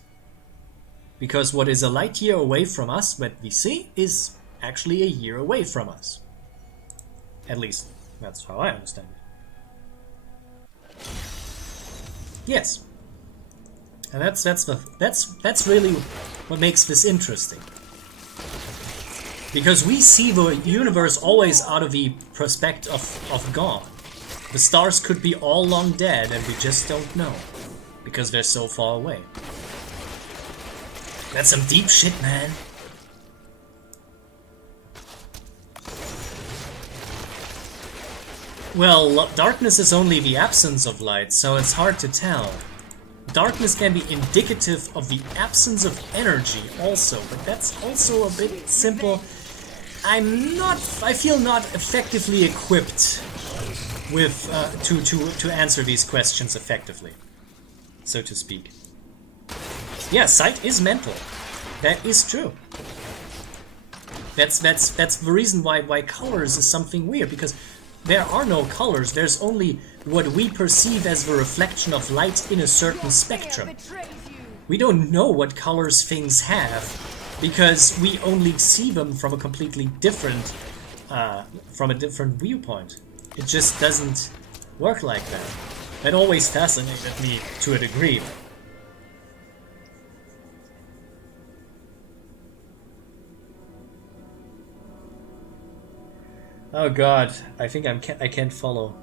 Because what is a light year away from us, what we see, is actually a year away from us. At least, that's how I understand it. Yes. And that's really what makes this interesting. Because we see the universe always out of the perspective of God. The stars could be all long dead and we just don't know. Because they're so far away. That's some deep shit, man. Well, darkness is only the absence of light, so it's hard to tell. Darkness can be indicative of the absence of energy also, but that's also a bit simple. I feel not effectively equipped with to answer these questions effectively, so to speak. Yeah, sight is mental. That is true. That's the reason why colors is something weird, because there are no colors. There's only what we perceive as the reflection of light in a certain spectrum. We don't know what colors things have because we only see them from a completely different viewpoint. It just doesn't work like that. That always fascinated me to a degree. Oh god, I think I can't follow.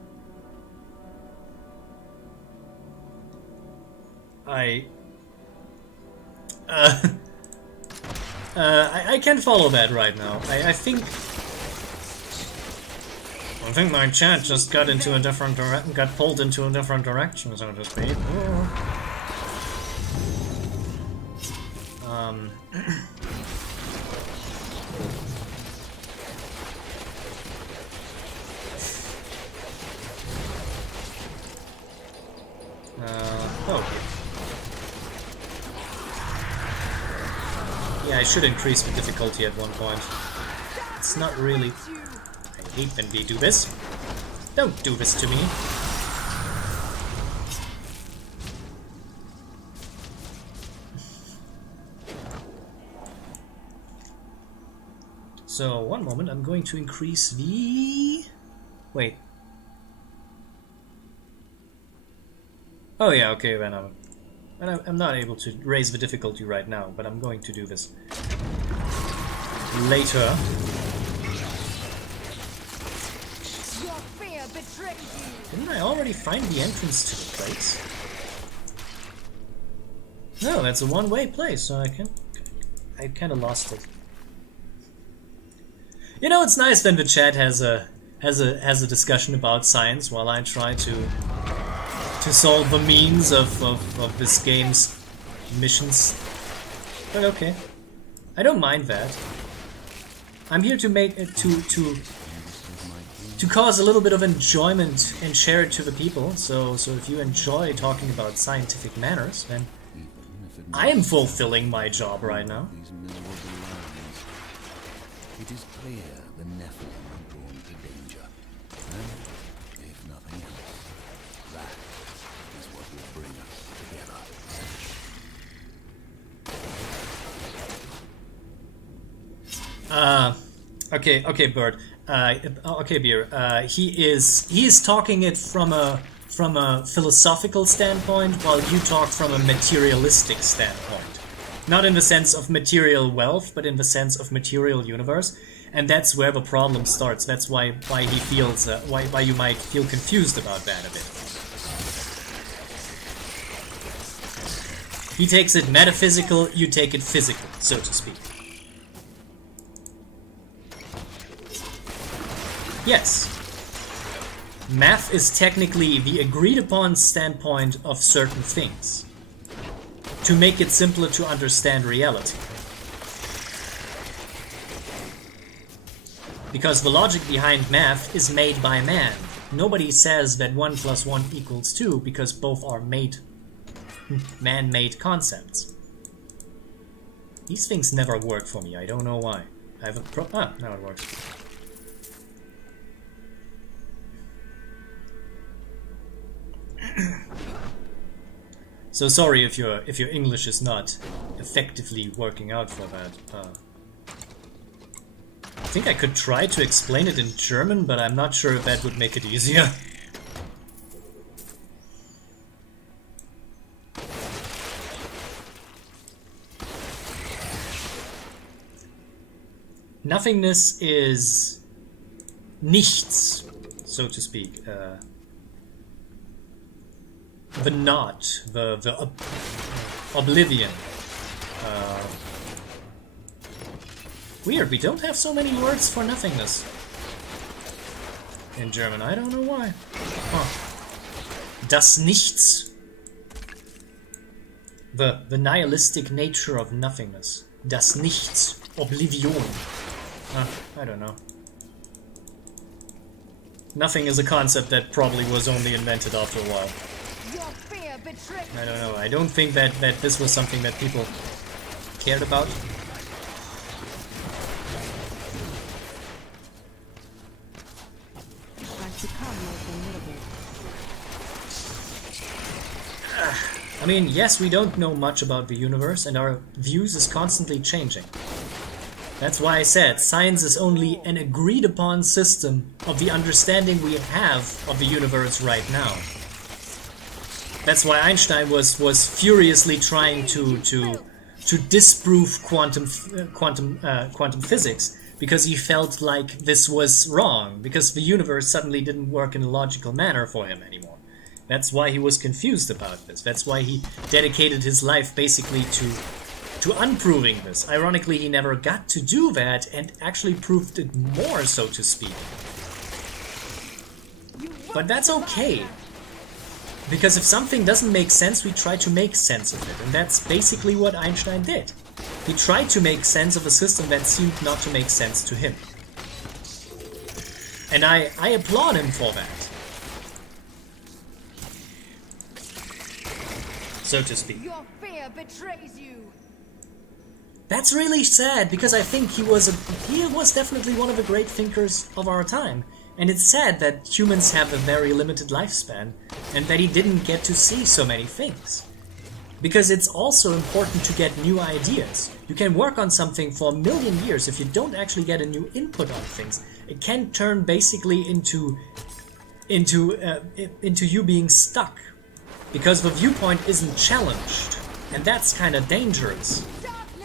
I can't follow that right now. I think my chat just got into a different got pulled into a different direction, so to speak. Yeah, I should increase the difficulty at one point. It's not really... I hate when they do this. Don't do this to me. So, one moment, I'm going to increase the... Wait. Oh yeah, okay, then And I'm not able to raise the difficulty right now, but I'm going to do this later. Your fear betrays you. Didn't I already find the entrance to the place? No, that's a one-way place, so I kind of lost it. You know, it's nice when the chat has a discussion about science while I try to solve the means of this game's missions. But okay, I don't mind that. I'm here to make it to cause a little bit of enjoyment and share it to the people. So if you enjoy talking about scientific manners, then I am fulfilling my job right now. These miserable lions. It is clear the Nephilim are drawn to danger. And, if nothing else, that is what will bring us together. Okay, Bird. Okay, Beer. He is talking it from a philosophical standpoint, while you talk from a materialistic standpoint. Not in the sense of material wealth, but in the sense of material universe, and that's where the problem starts. That's why he feels why you might feel confused about that a bit. He takes it metaphysical, you take it physical, so to speak. Yes. Math is technically the agreed upon standpoint of certain things, to make it simpler to understand reality. Because the logic behind math is made by man. Nobody says that 1 + 1 = 2 because both are man-made concepts. These things never work for me, I don't know why. I have a now it works. So sorry if your English is not effectively working out for that. I think I could try to explain it in German, but I'm not sure if that would make it easier. Nothingness is nichts, so to speak. The not, the oblivion. Weird, we don't have so many words for nothingness in German. I don't know why. Huh. Das Nichts. The nihilistic nature of nothingness. Das Nichts. Oblivion. I don't know. Nothing is a concept that probably was only invented after a while. I don't know. I don't think that this was something that people cared about. I mean, yes, we don't know much about the universe, and our views is constantly changing. That's why I said science is only an agreed-upon system of the understanding we have of the universe right now. That's why Einstein was furiously trying to disprove quantum physics, because he felt like this was wrong, because the universe suddenly didn't work in a logical manner for him anymore. That's why he was confused about this. That's why he dedicated his life basically to unproving this. Ironically, he never got to do that and actually proved it more, so to speak. But that's okay. Because if something doesn't make sense, we try to make sense of it. And that's basically what Einstein did. He tried to make sense of a system that seemed not to make sense to him. And I applaud him for that. So to speak. Your fear betrays you. That's really sad, because I think he was definitely one of the great thinkers of our time. And it's sad that humans have a very limited lifespan, and that he didn't get to see so many things. Because it's also important to get new ideas. You can work on something for a million years. If you don't actually get a new input on things, it can turn basically into you being stuck. because the viewpoint isn't challenged, and that's kind of dangerous.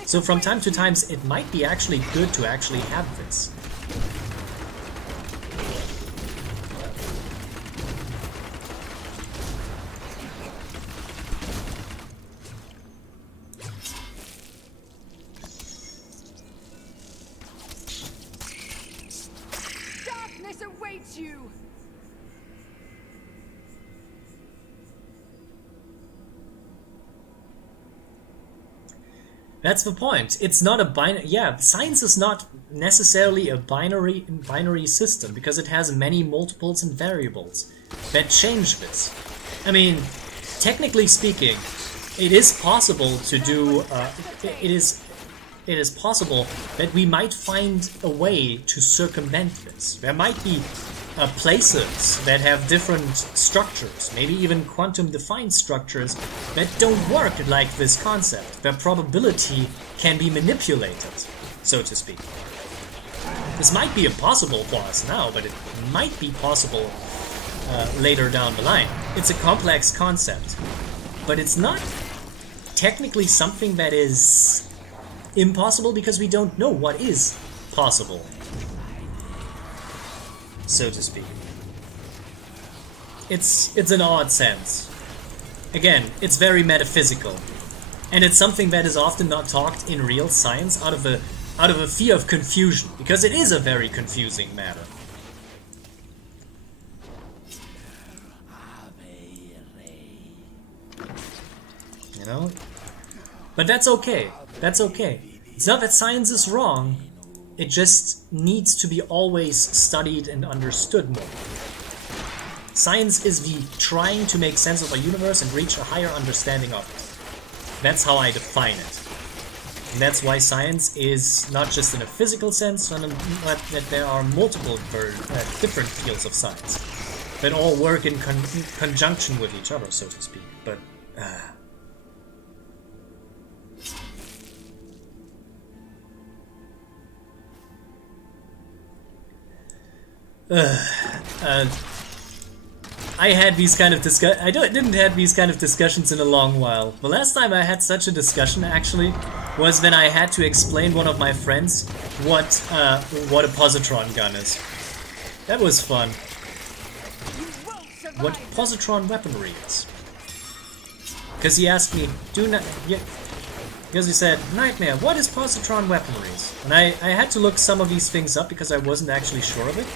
So from time to time, it might be actually good to actually have this. Darkness awaits you! That's the point. It's not a binary. Yeah, science is not necessarily a binary system because it has many multiples and variables that change this. I mean, technically speaking, it is possible to do. It is possible that we might find a way to circumvent this. There might be places that have different structures, maybe even quantum-defined structures that don't work like this concept, where probability can be manipulated, so to speak. This might be impossible for us now, but it might be possible later down the line. It's a complex concept, but it's not technically something that is impossible because we don't know what is possible, so to speak. It's an odd sense. Again, it's very metaphysical, and it's something that is often not talked in real science out of a fear of confusion, because it is a very confusing matter. You know? But that's okay. That's okay. It's not that science is wrong. It just needs to be always studied and understood more. Science is the trying to make sense of a universe and reach a higher understanding of it. That's how I define it. And that's why science is not just in a physical sense, but that there are multiple different fields of science that all work in conjunction with each other, so to speak. But I had these kind of didn't have these kind of discussions in a long while. The last time I had such a discussion actually was when I had to explain one of my friends what a positron gun is. That was fun. What positron weaponry is. Because he asked me, because he said, Nightmare, what is positron weaponry? And I had to look some of these things up because I wasn't actually sure of it.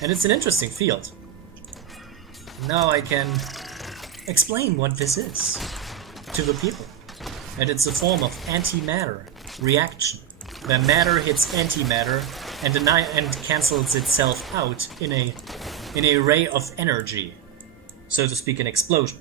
And it's an interesting field. Now I can explain what this is to the people. And it's a form of antimatter reaction. Where matter hits antimatter and cancels itself out in a ray of energy. So to speak, an explosion.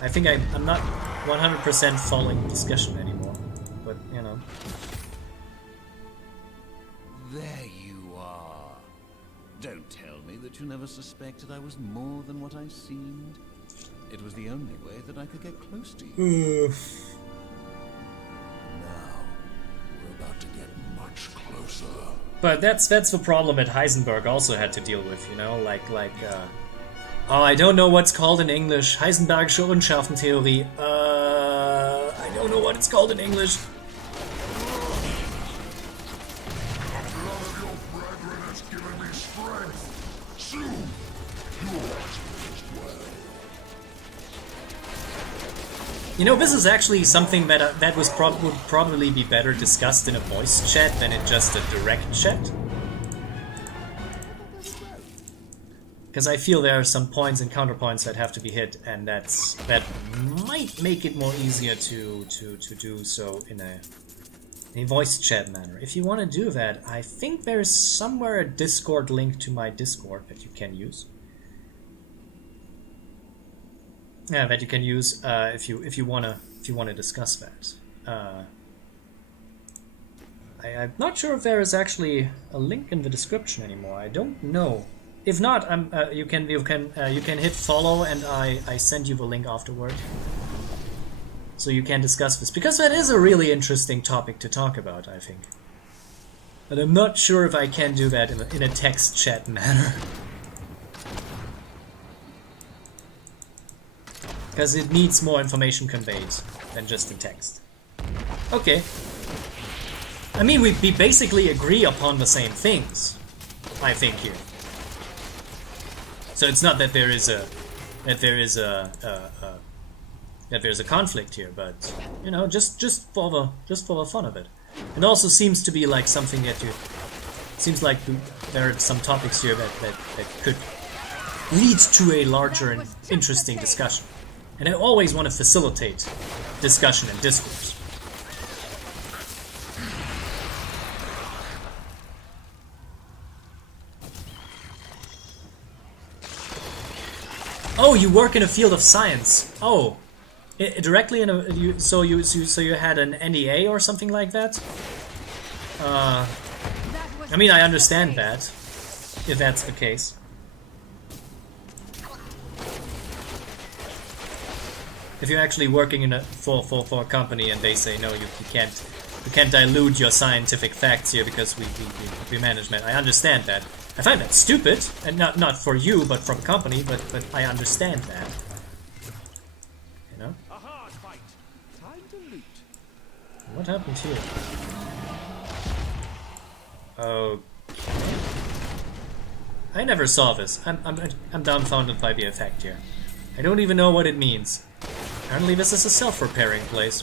I think I'm not 100% following the discussion anymore, but you know. There you are. Don't tell me that you never suspected I was more than what I seemed. It was the only way that I could get close to you. Now, we're about to get much closer. But that's the problem that Heisenberg also had to deal with, you know, oh, I don't know what's called in English. Heisenbergische Unschärfentheorie. I don't know what it's called in English. You know, this is actually something that would probably be better discussed in a voice chat than in just a direct chat. Because I feel there are some points and counterpoints that have to be hit, and that might make it more easier to do so in a voice chat manner. If you want to do that, I think there is somewhere a Discord link to my Discord that you can use. Yeah, that you can use if you wanna discuss that. I'm not sure if there is actually a link in the description anymore. I don't know. If not, you can hit follow, and I send you the link afterward, so you can discuss this, because that is a really interesting topic to talk about, I think. But I'm not sure if I can do that in a text chat manner. Because it needs more information conveyed than just in text. Okay. I mean, we basically agree upon the same things, I think, here. So it's not that there's a conflict here, but you know, just for the fun of it. It also seems to be like something that seems like there are some topics here that could lead to a larger and interesting discussion. And I always want to facilitate discussion and discourse. Oh, you work in a field of science. Oh, directly in a so you had an NDA or something like that. I mean, I understand that, if that's the case. If you're actually working in for a company and they say no, you can't dilute your scientific facts here because we management. I understand that. I find that stupid, and not for you, but from company. But I understand that. You know. A hard fight. Time to loot. What happened here? Oh. I never saw this. I'm dumbfounded by the effect here. I don't even know what it means. Apparently this is a self-repairing place.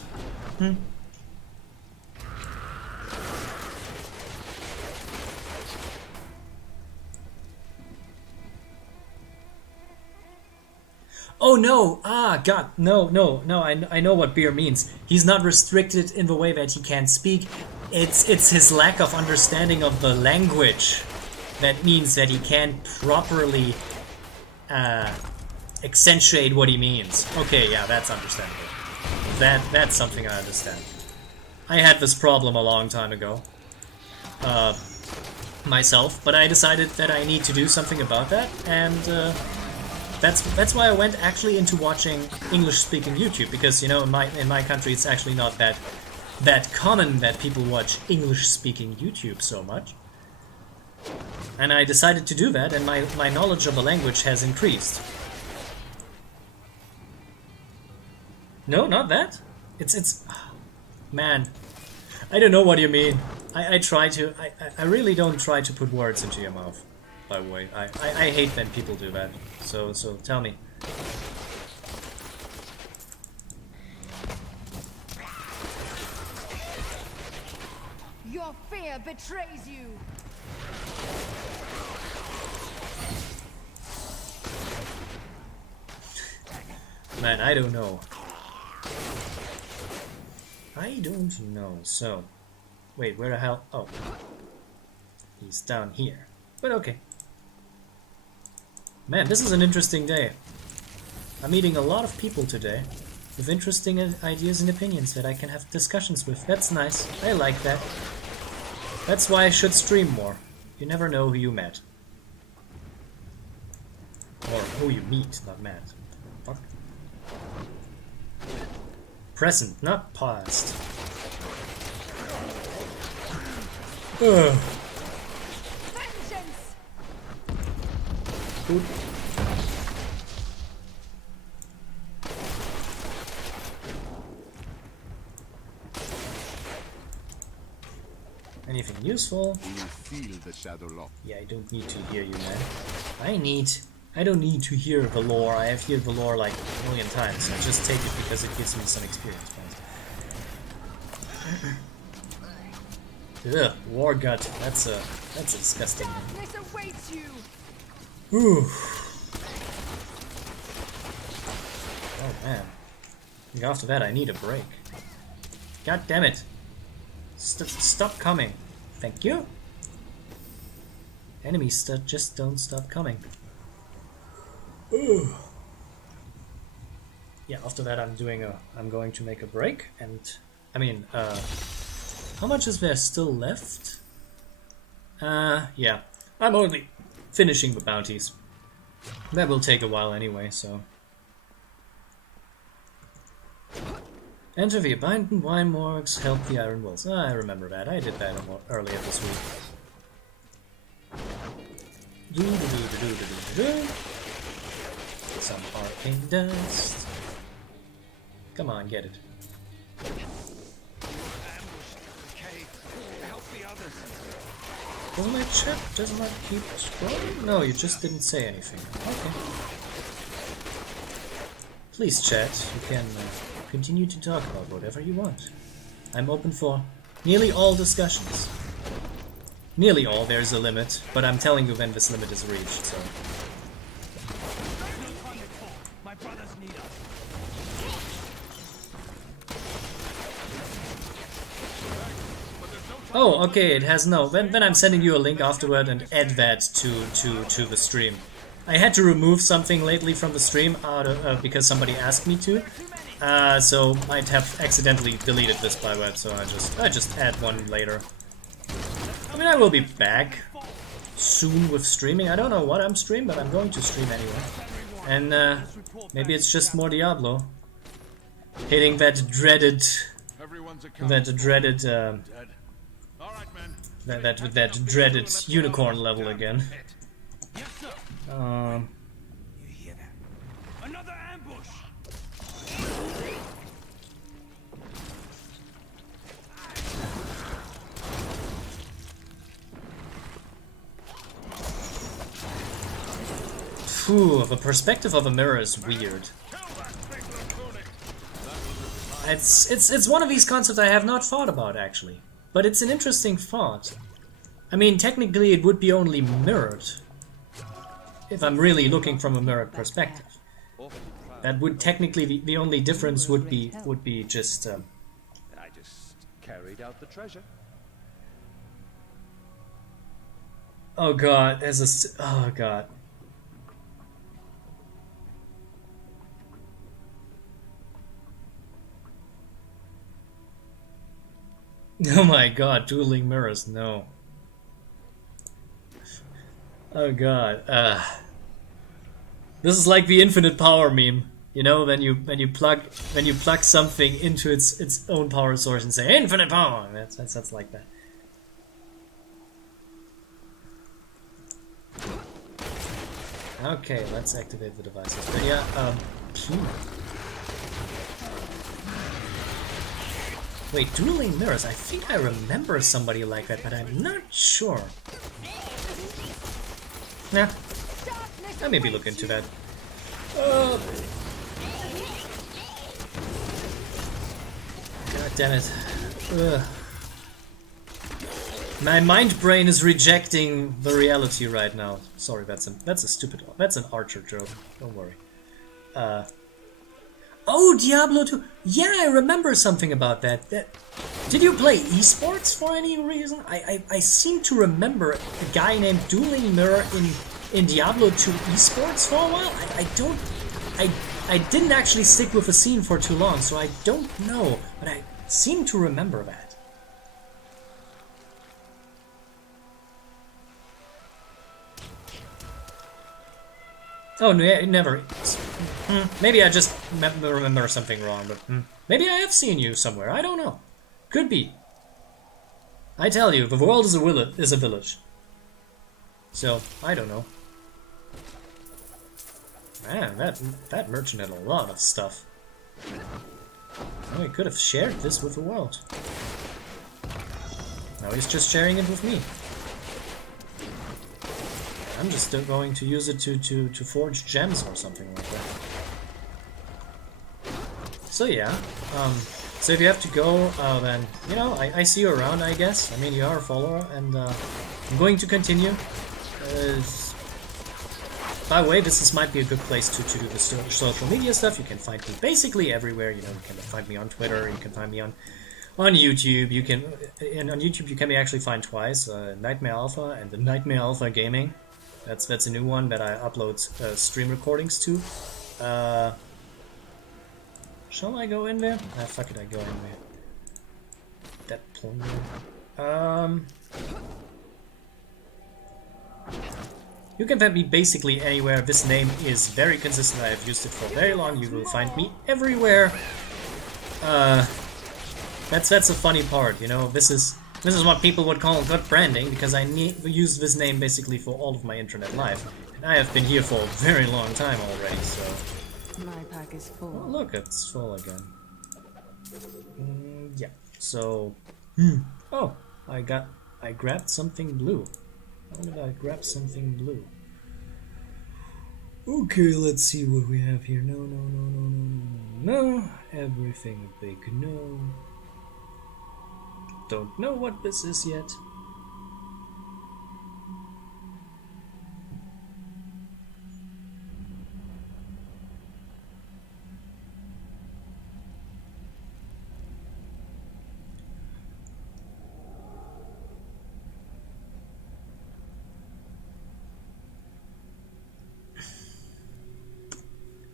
Oh no! Ah, God, no. I know what beer means. He's not restricted in the way that he can't speak. It's his lack of understanding of the language that means that he can't properly accentuate what he means. Okay, yeah, that's understandable. That's something I understand. I had this problem a long time ago, myself, but I decided that I need to do something about that, and that's why I went actually into watching English-speaking YouTube, because you know in my country it's actually not that common that people watch English-speaking YouTube so much. And I decided to do that, and my knowledge of the language has increased. No, not that. It's man, I don't know what you mean. I try to. I really don't try to put words into your mouth. By the way, I hate when people do that. So tell me. Your fear betrays you. Man, I don't know. I don't know. So, wait, where the hell? Oh, he's down here. But okay. Man, this is an interesting day. I'm meeting a lot of people today with interesting ideas and opinions that I can have discussions with. That's nice. I like that. That's why I should stream more. You never know who you met. Or who you meet, not met. Fuck. Present, not past. Ugh. Vengeance! Good. Anything useful? You feel the shadow lock. Yeah, I don't need to hear you, man. I don't need to hear the lore. I have heard the lore like a million times. I just take it because it gives me some experience points. Ugh, war gut. That's a disgusting. Darkness awaits you. Ooh. Oh man. I think after that I need a break. God damn it. Stop coming. Thank you. Enemies just don't stop coming. Ooh. Yeah, after that I'm going to make a break, and I mean How much is there still left? Yeah. I'm only finishing the bounties. That will take a while anyway, so... Enter the abandoned wine morgues, help the iron walls. Ah, I remember that. I did that earlier this week. Some arcane dust. Come on, get it. Doesn't my chat does not keep scrolling? No, you just didn't say anything. Okay. Please, chat. You can continue to talk about whatever you want. I'm open for nearly all discussions. Nearly all, there's a limit, but I'm telling you when this limit is reached, so... Oh, okay, it has no... Then I'm sending you a link afterward and add that to the stream. I had to remove something lately from the stream because somebody asked me to. So I'd have accidentally deleted this by web, so I just add one later. I mean, I will be back soon with streaming. I don't know what I'm streaming, but I'm going to stream anyway. And maybe it's just more Diablo. Hitting that dreaded that dreaded unicorn level again. You hear that? Another ambush. Phew, the perspective of a mirror is weird. It's one of these concepts I have not thought about actually, but it's an interesting thought. I mean, technically it would be only mirrored if I'm really looking from a mirrored perspective. That would technically the only difference would be just. I just carried out the treasure. Oh god, oh god. Oh my god, dueling mirrors, no. Oh god, this is like the infinite power meme, you know, when you plug something into its own power source and say infinite power. That's like that. Okay, let's activate the devices. But yeah, wait, dueling mirrors. I think I remember somebody like that, but I'm not sure. Nah, I'll maybe look into that. God damn it. Ugh. My mind brain is rejecting the reality right now. Sorry, that's a stupid one. That's an Archer joke. Don't worry. Oh, Diablo 2. Yeah, I remember something about that. Did you play esports for any reason? I seem to remember a guy named Dueling Mirror in Diablo 2 esports for a while. I didn't actually stick with the scene for too long, so I don't know, but I seem to remember that. Oh, never. Maybe I just remember something wrong, but maybe I have seen you somewhere. I don't know. Could be. I tell you, the world is a village. So, I don't know. Man, that merchant had a lot of stuff. Oh, he could have shared this with the world. Now he's just sharing it with me. I'm just going to use it to forge gems or something like that. So yeah, so if you have to go, then, you know, I see you around, I guess. I mean, you are a follower, and I'm going to continue. By the way, this might be a good place to do the social media stuff. You can find me basically everywhere. You know, you can find me on Twitter, you can find me on YouTube. You can, and on YouTube you can be actually find twice, KnightmareAlpha and the KnightmareAlpha Gaming. That's a new one that I upload stream recordings to. Shall I go in there? Ah, fuck it, I go in there. that plunger. Um, you can find me basically anywhere. This name is very consistent. I have used it for very long. You will find me everywhere. That's a funny part, you know. This is what people would call good branding, because I use this name basically for all of my internet life, and I have been here for a very long time already. So. My pack is full. Oh, look, it's full again. Yeah. So. Oh, I grabbed something blue. How did I grab something blue? Okay, let's see what we have here. No. Everything a big no. Don't know what this is yet.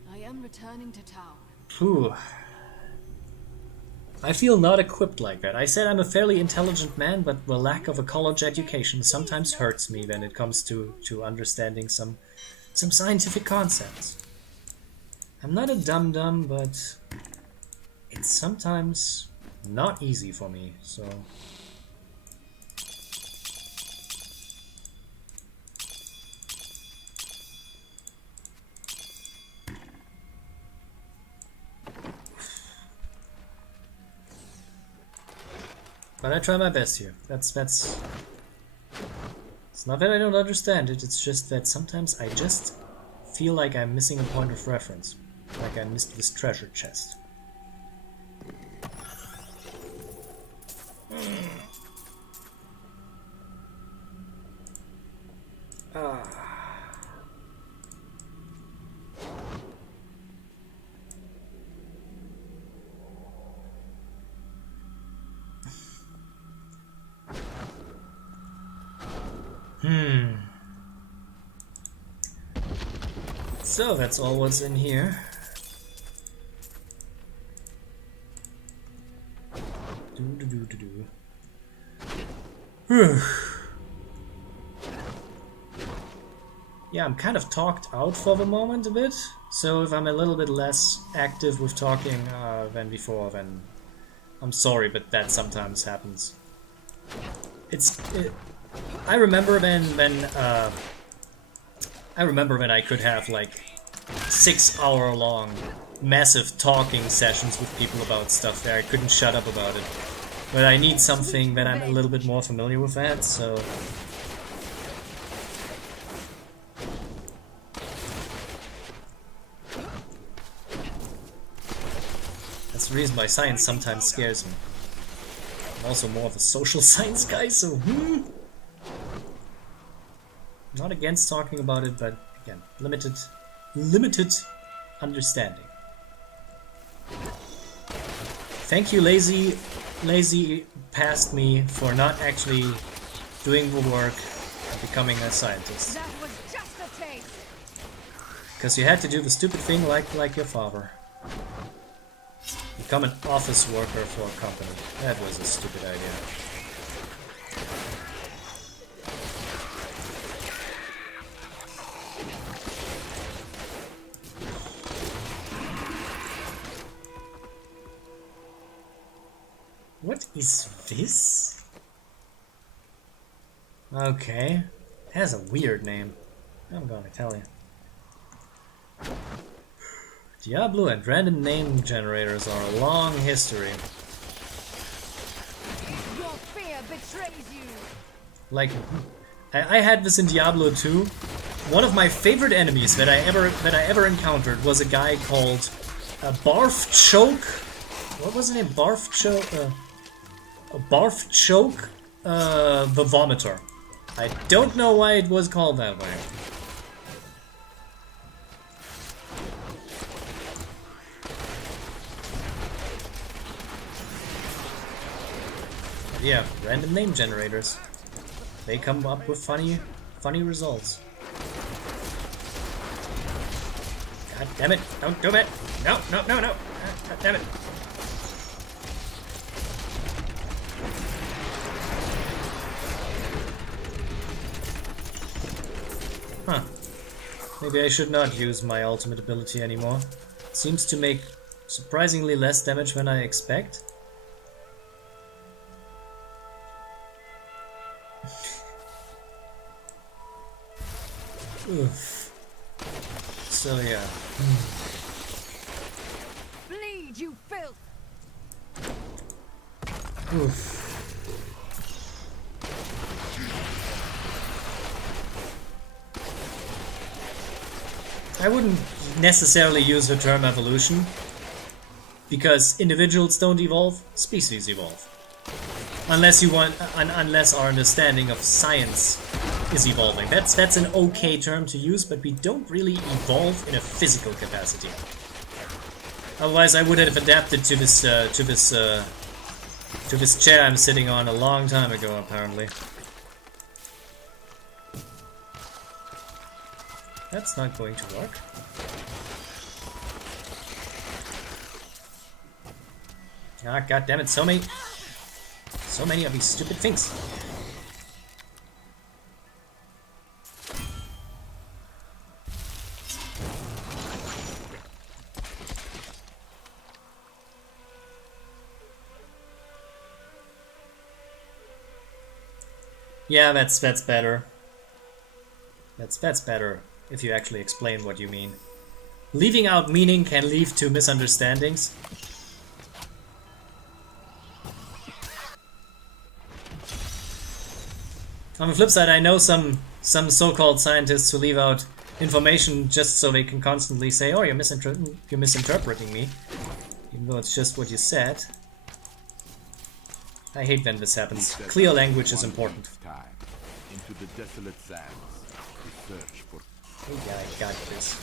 I am returning to town. Phew. I feel not equipped like that. I said I'm a fairly intelligent man, but the lack of a college education sometimes hurts me when it comes to understanding some scientific concepts. I'm not a dum-dum, but it's sometimes not easy for me, so... But I try my best here. That's... It's not that I don't understand it, it's just that sometimes I just feel like I'm missing a point of reference. Like I missed this treasure chest. So that's all what's in here. Yeah, I'm kind of talked out for the moment a bit. So if I'm a little bit less active with talking than before, then I'm sorry, but that sometimes happens. I remember when I could have like 6-hour-long massive talking sessions with people about stuff where I couldn't shut up about it. But I need something that I'm a little bit more familiar with that, so... That's the reason why science sometimes scares me. I'm also more of a social science guy, so... Not against talking about it, but again, limited understanding. Thank you, lazy past me, for not actually doing the work and becoming a scientist. That was just a taste. Because you had to do the stupid thing like your father. Become an office worker for a company. That was a stupid idea. What is this? Okay. It has a weird name. I'm gonna tell you. Diablo and random name generators are a long history. Your fear betrays you. Like, I had this in Diablo 2. One of my favorite enemies that I ever encountered was a guy called Barf Choke. What was his name? Barf Choke. Barf Choke. The Vomiter. I don't know why it was called that way. Yeah, random name generators. They come up with funny results. God damn it! Don't do it! No! God damn it! Huh. Maybe I should not use my ultimate ability anymore. It seems to make surprisingly less damage than I expect. Oof. So yeah. Bleed, you filth! Oof. I wouldn't necessarily use the term evolution, because individuals don't evolve, species evolve. Unless you want, unless our understanding of science is evolving. That's an okay term to use, but we don't really evolve in a physical capacity. Otherwise, I would have adapted to this chair I'm sitting on a long time ago, apparently. That's not going to work. Ah, god damn it! So many of these stupid things. Yeah, that's better. That's better if you actually explain what you mean. Leaving out meaning can lead to misunderstandings. On the flip side, I know some so-called scientists who leave out information just so they can constantly say, "Oh, you're misinterpreting me," even though it's just what you said. I hate when this happens. Clear language is important. Time into the desolate sands to search for. Oh yeah, I got this.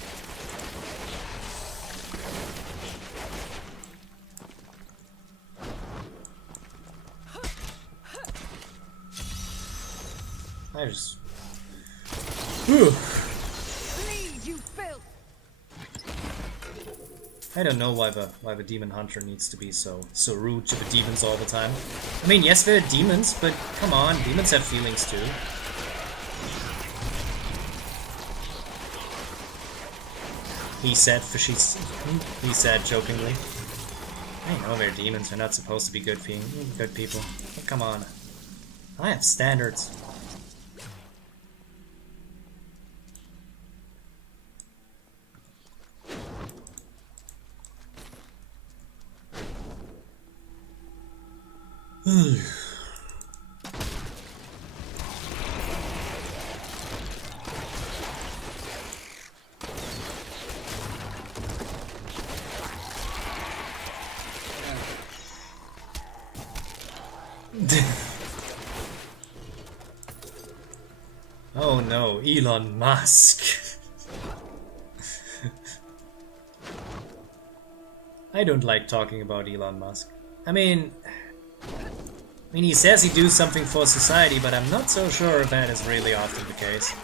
I just... Whew. Bleed, you filth! I don't know why the demon hunter needs to be so rude to the demons all the time. I mean, yes, they're demons, but come on, demons have feelings too. He said, he said jokingly. I know they're demons, they're not supposed to be good people. But come on. I have standards. Oh no, Elon Musk. I don't like talking about Elon Musk. I mean, he says he do something for society, but I'm not so sure that is really often the case.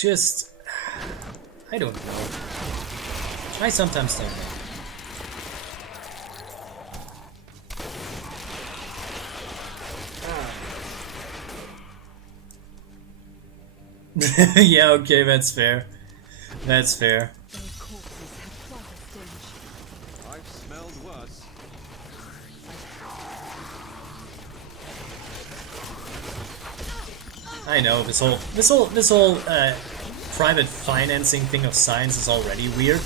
Just... I don't know. I sometimes don't know. Yeah, okay, that's fair. That's fair. Those corpses have quite a stench. I've smelled worse. I know this whole private financing thing of science is already weird,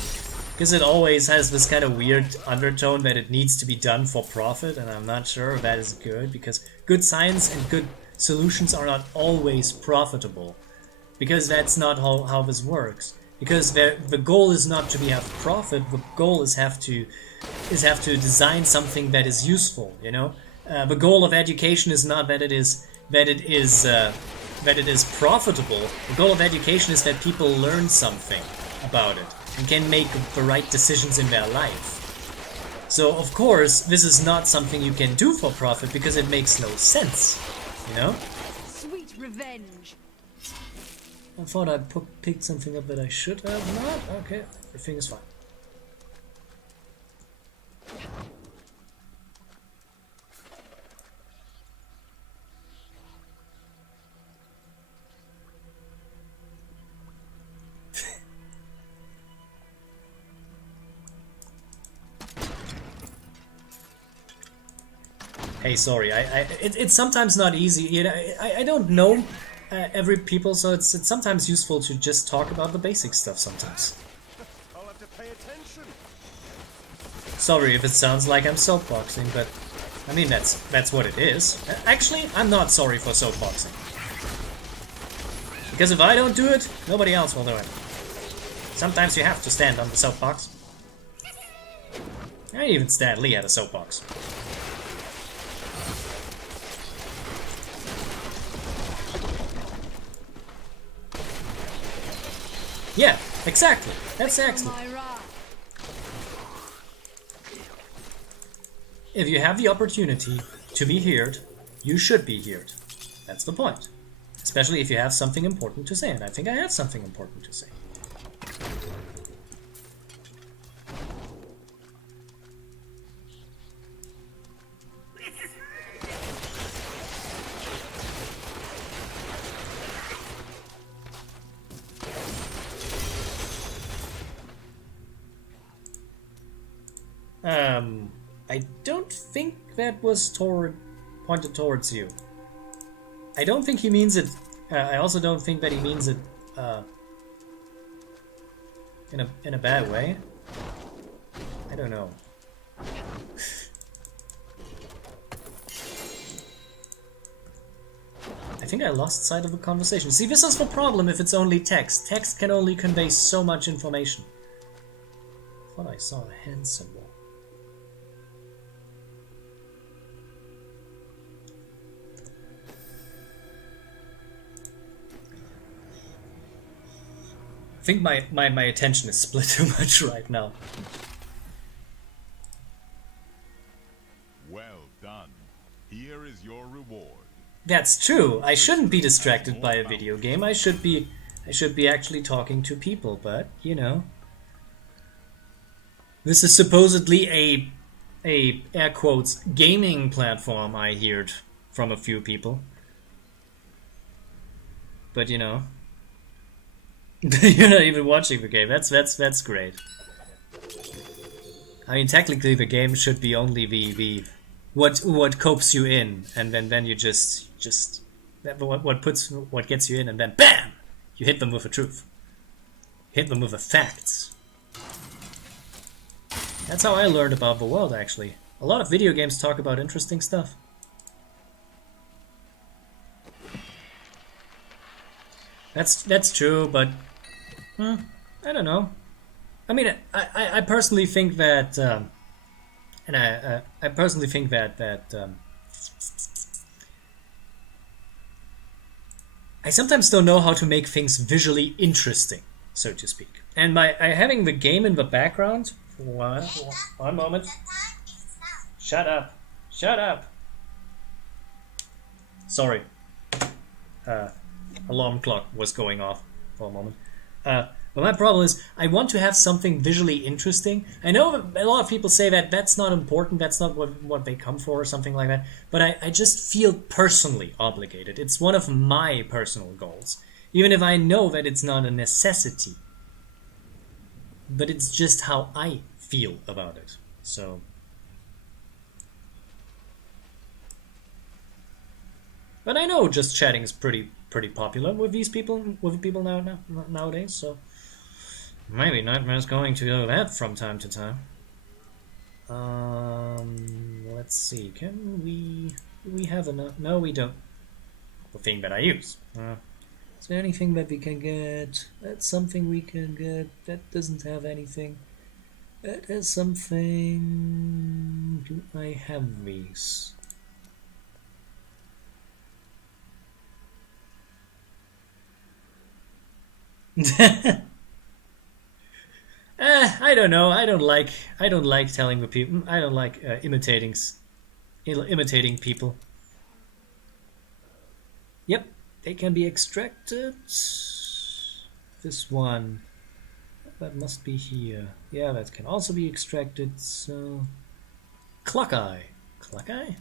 because it always has this kind of weird undertone that it needs to be done for profit, and I'm not sure if that is good, because good science and good solutions are not always profitable, because that's not how this works. Because the goal is not to have profit. The goal is have to design something that is useful. You know, the goal of education is not that it is profitable. The goal of education is that people learn something about it and can make the right decisions in their life. So of course, this is not something you can do for profit because it makes no sense. You know. Sweet revenge. I thought I picked something up that I should have not. Okay, everything is fine. Hey, sorry. It's sometimes not easy. You know, I don't know every people, so it's sometimes useful to just talk about the basic stuff sometimes. I'll have to pay attention. Sorry if it sounds like I'm soapboxing, but I mean that's what it is. Actually, I'm not sorry for soapboxing. Because if I don't do it, nobody else will do it. Sometimes you have to stand on the soapbox. Even Stan Lee had a soapbox. Yeah, exactly. That's excellent. If you have the opportunity to be heard, you should be heard. That's the point. Especially if you have something important to say, and I think I have something important to say. I don't think that was pointed towards you. I don't think he means it. I also don't think that he means it in a bad way. I don't know. I think I lost sight of the conversation. See, this is the problem if it's only text. Text can only convey so much information. I thought I saw a hand symbol. I think my attention is split too much right now. Well done. Here is your reward. That's true. I shouldn't be distracted by a video game. I should be actually talking to people, but you know. This is supposedly a air quotes gaming platform, I heard from a few people. But you know. You're not even watching the game. That's great. I mean, technically the game should be only the what copes you in, and then you just what gets you in, and then BAM! You hit them with the truth. Hit them with the facts. That's how I learned about the world, actually. A lot of video games talk about interesting stuff. That's true, but I don't know. I mean, I personally think that, and I personally think that I sometimes don't know how to make things visually interesting, so to speak. And by having the game in the background, one moment. Shut up! Shut up! Sorry. Alarm clock was going off for a moment. But my problem is, I want to have something visually interesting. I know a lot of people say that that's not important, that's not what they come for or something like that, but I just feel personally obligated. It's one of my personal goals, even if I know that it's not a necessity. But it's just how I feel about it. So... But I know just chatting is pretty popular with these people, nowadays, so maybe Nightmare's going to do that from time to time. Let's see, can we have enough? No, we don't. The thing that I use. Is there anything that we can get? That's something we can get. That doesn't have anything. That has something. Do I have these? I don't know. I don't like telling the people. I don't like imitating people. Yep, They can be extracted. This one. That must be here. Yeah, that can also be extracted, so... Clock Eye. Clock Eye?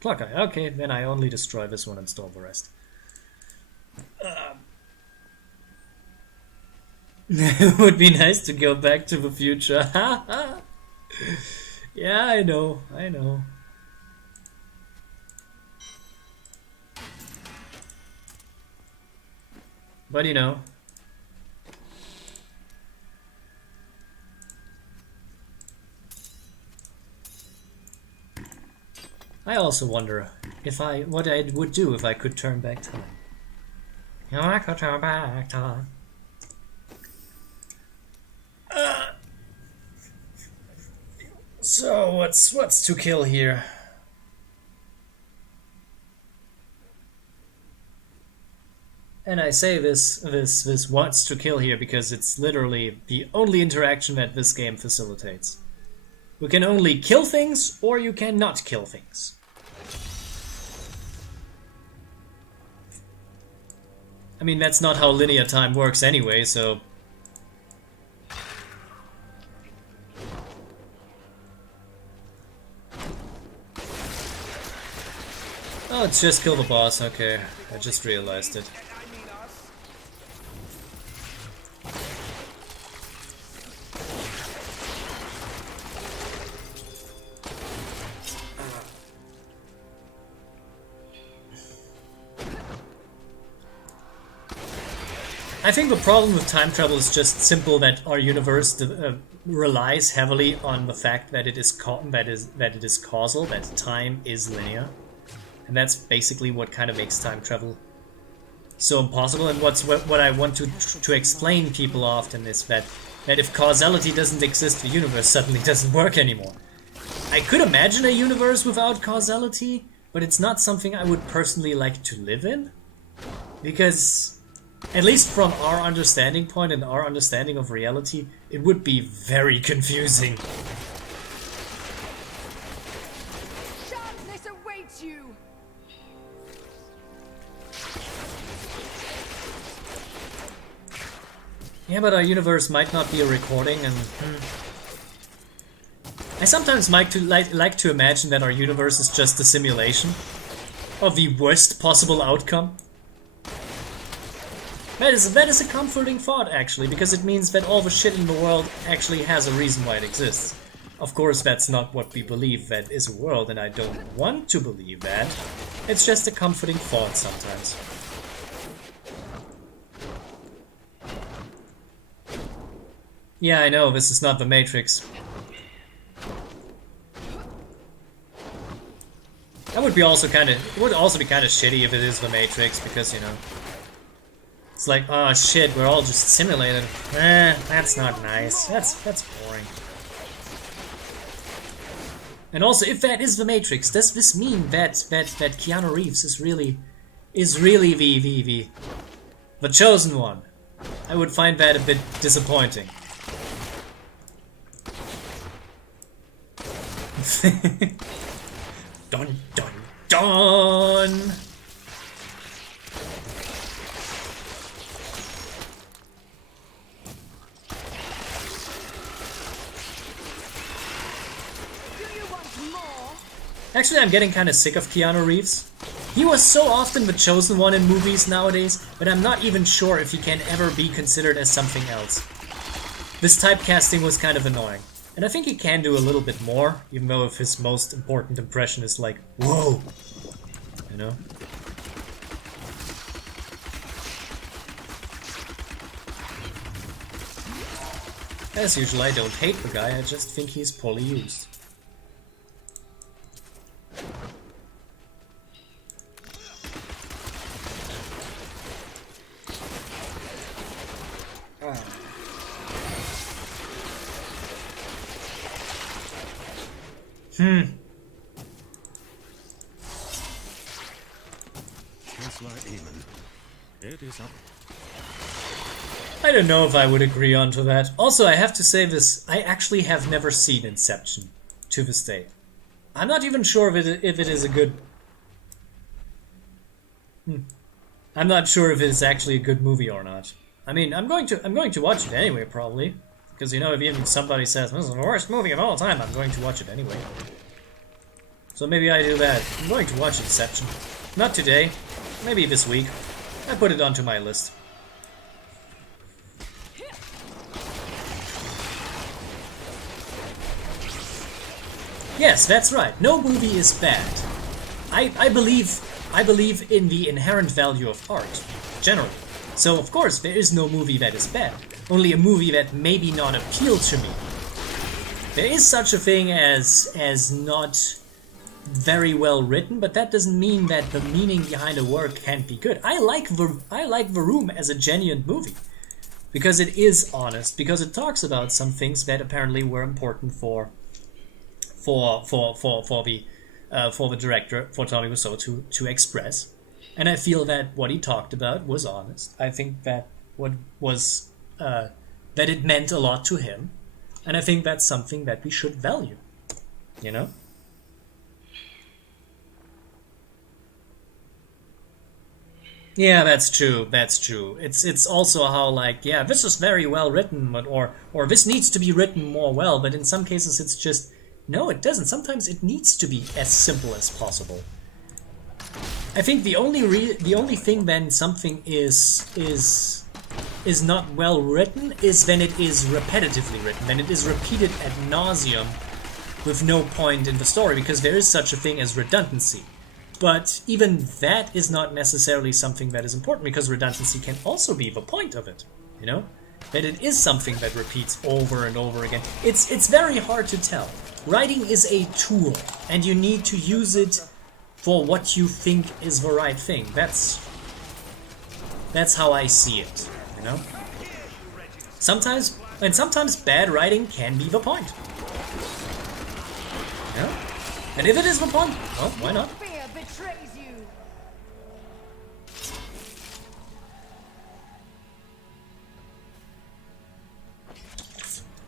Clock Eye. Okay, then I only destroy this one and store the rest. It would be nice to go back to the future. Yeah, I know. But you know... I also wonder what I would do if I could turn back time. I could turn back time. So what's to kill here? And I say this what's to kill here because it's literally the only interaction that this game facilitates. You can only kill things, or you cannot kill things. I mean, that's not how linear time works anyway, so... Oh, it's just kill the boss, okay. I just realized it. I think the problem with time travel is just simple that our universe relies heavily on the fact that it is causal, that time is linear, and that's basically what kind of makes time travel so impossible. And what I want to explain people often is that if causality doesn't exist, the universe suddenly doesn't work anymore. I could imagine a universe without causality, but it's not something I would personally like to live in, because at least from our understanding point and our understanding of reality, it would be very confusing. Sharpness awaits you. Yeah, but our universe might not be a recording, and I sometimes like to imagine that our universe is just a simulation of the worst possible outcome. That is a comforting thought, actually, because it means that all the shit in the world actually has a reason why it exists. Of course, that's not what we believe that is a world, and I don't want to believe that. It's just a comforting thought sometimes. Yeah, I know, this is not the Matrix. That would be also it would also be kind of shitty if it is the Matrix, because, you know, it's like, oh shit, we're all just simulated. That's not nice. That's boring. And also, if that is the Matrix, does this mean that Keanu Reeves is really the chosen one? I would find that a bit disappointing. Dun dun dun! Actually, I'm getting kind of sick of Keanu Reeves. He was so often the chosen one in movies nowadays, but I'm not even sure if he can ever be considered as something else. This typecasting was kind of annoying. And I think he can do a little bit more, even though if his most important impression is like, whoa! You know? As usual, I don't hate the guy, I just think he's poorly used. It is up. I don't know if I would agree onto that. Also, I have to say this, I actually have never seen Inception to this day. I'm not even sure if it is a good I'm not sure if it's actually a good movie or not. I mean, I'm going to watch it anyway, probably, because you know, if even somebody says this is the worst movie of all time, I'm going to watch it anyway. So maybe I do that. I'm going to watch Inception. Not today, maybe this week. I put it onto my list. Yes, that's right. No movie is bad. I believe in the inherent value of art, generally. So of course there is no movie that is bad. Only a movie that maybe not appeal to me. There is such a thing as not very well written, but that doesn't mean that the meaning behind a work can't be good. I like The Room as a genuine movie because it is honest, because it talks about some things that apparently were important for the director, for Tommy Wiseau to express. And I feel that what he talked about was honest. I think that what was that it meant a lot to him, and I think that's something that we should value. You know. Yeah, that's true. That's true. It's also how, like, yeah, this is very well written, but or this needs to be written more well. But in some cases, it's just no, it doesn't. Sometimes it needs to be as simple as possible. I think the only thing then something is not well written is when it is repetitively written, when it is repeated ad nauseum with no point in the story, because there is such a thing as redundancy. But even that is not necessarily something that is important, because redundancy can also be the point of it, you know? That it is something that repeats over and over again. It's very hard to tell. Writing is a tool, and you need to use it for what you think is the right thing. That's how I see it, you know? Sometimes bad writing can be the point. You know? And if it is the point, well, why not?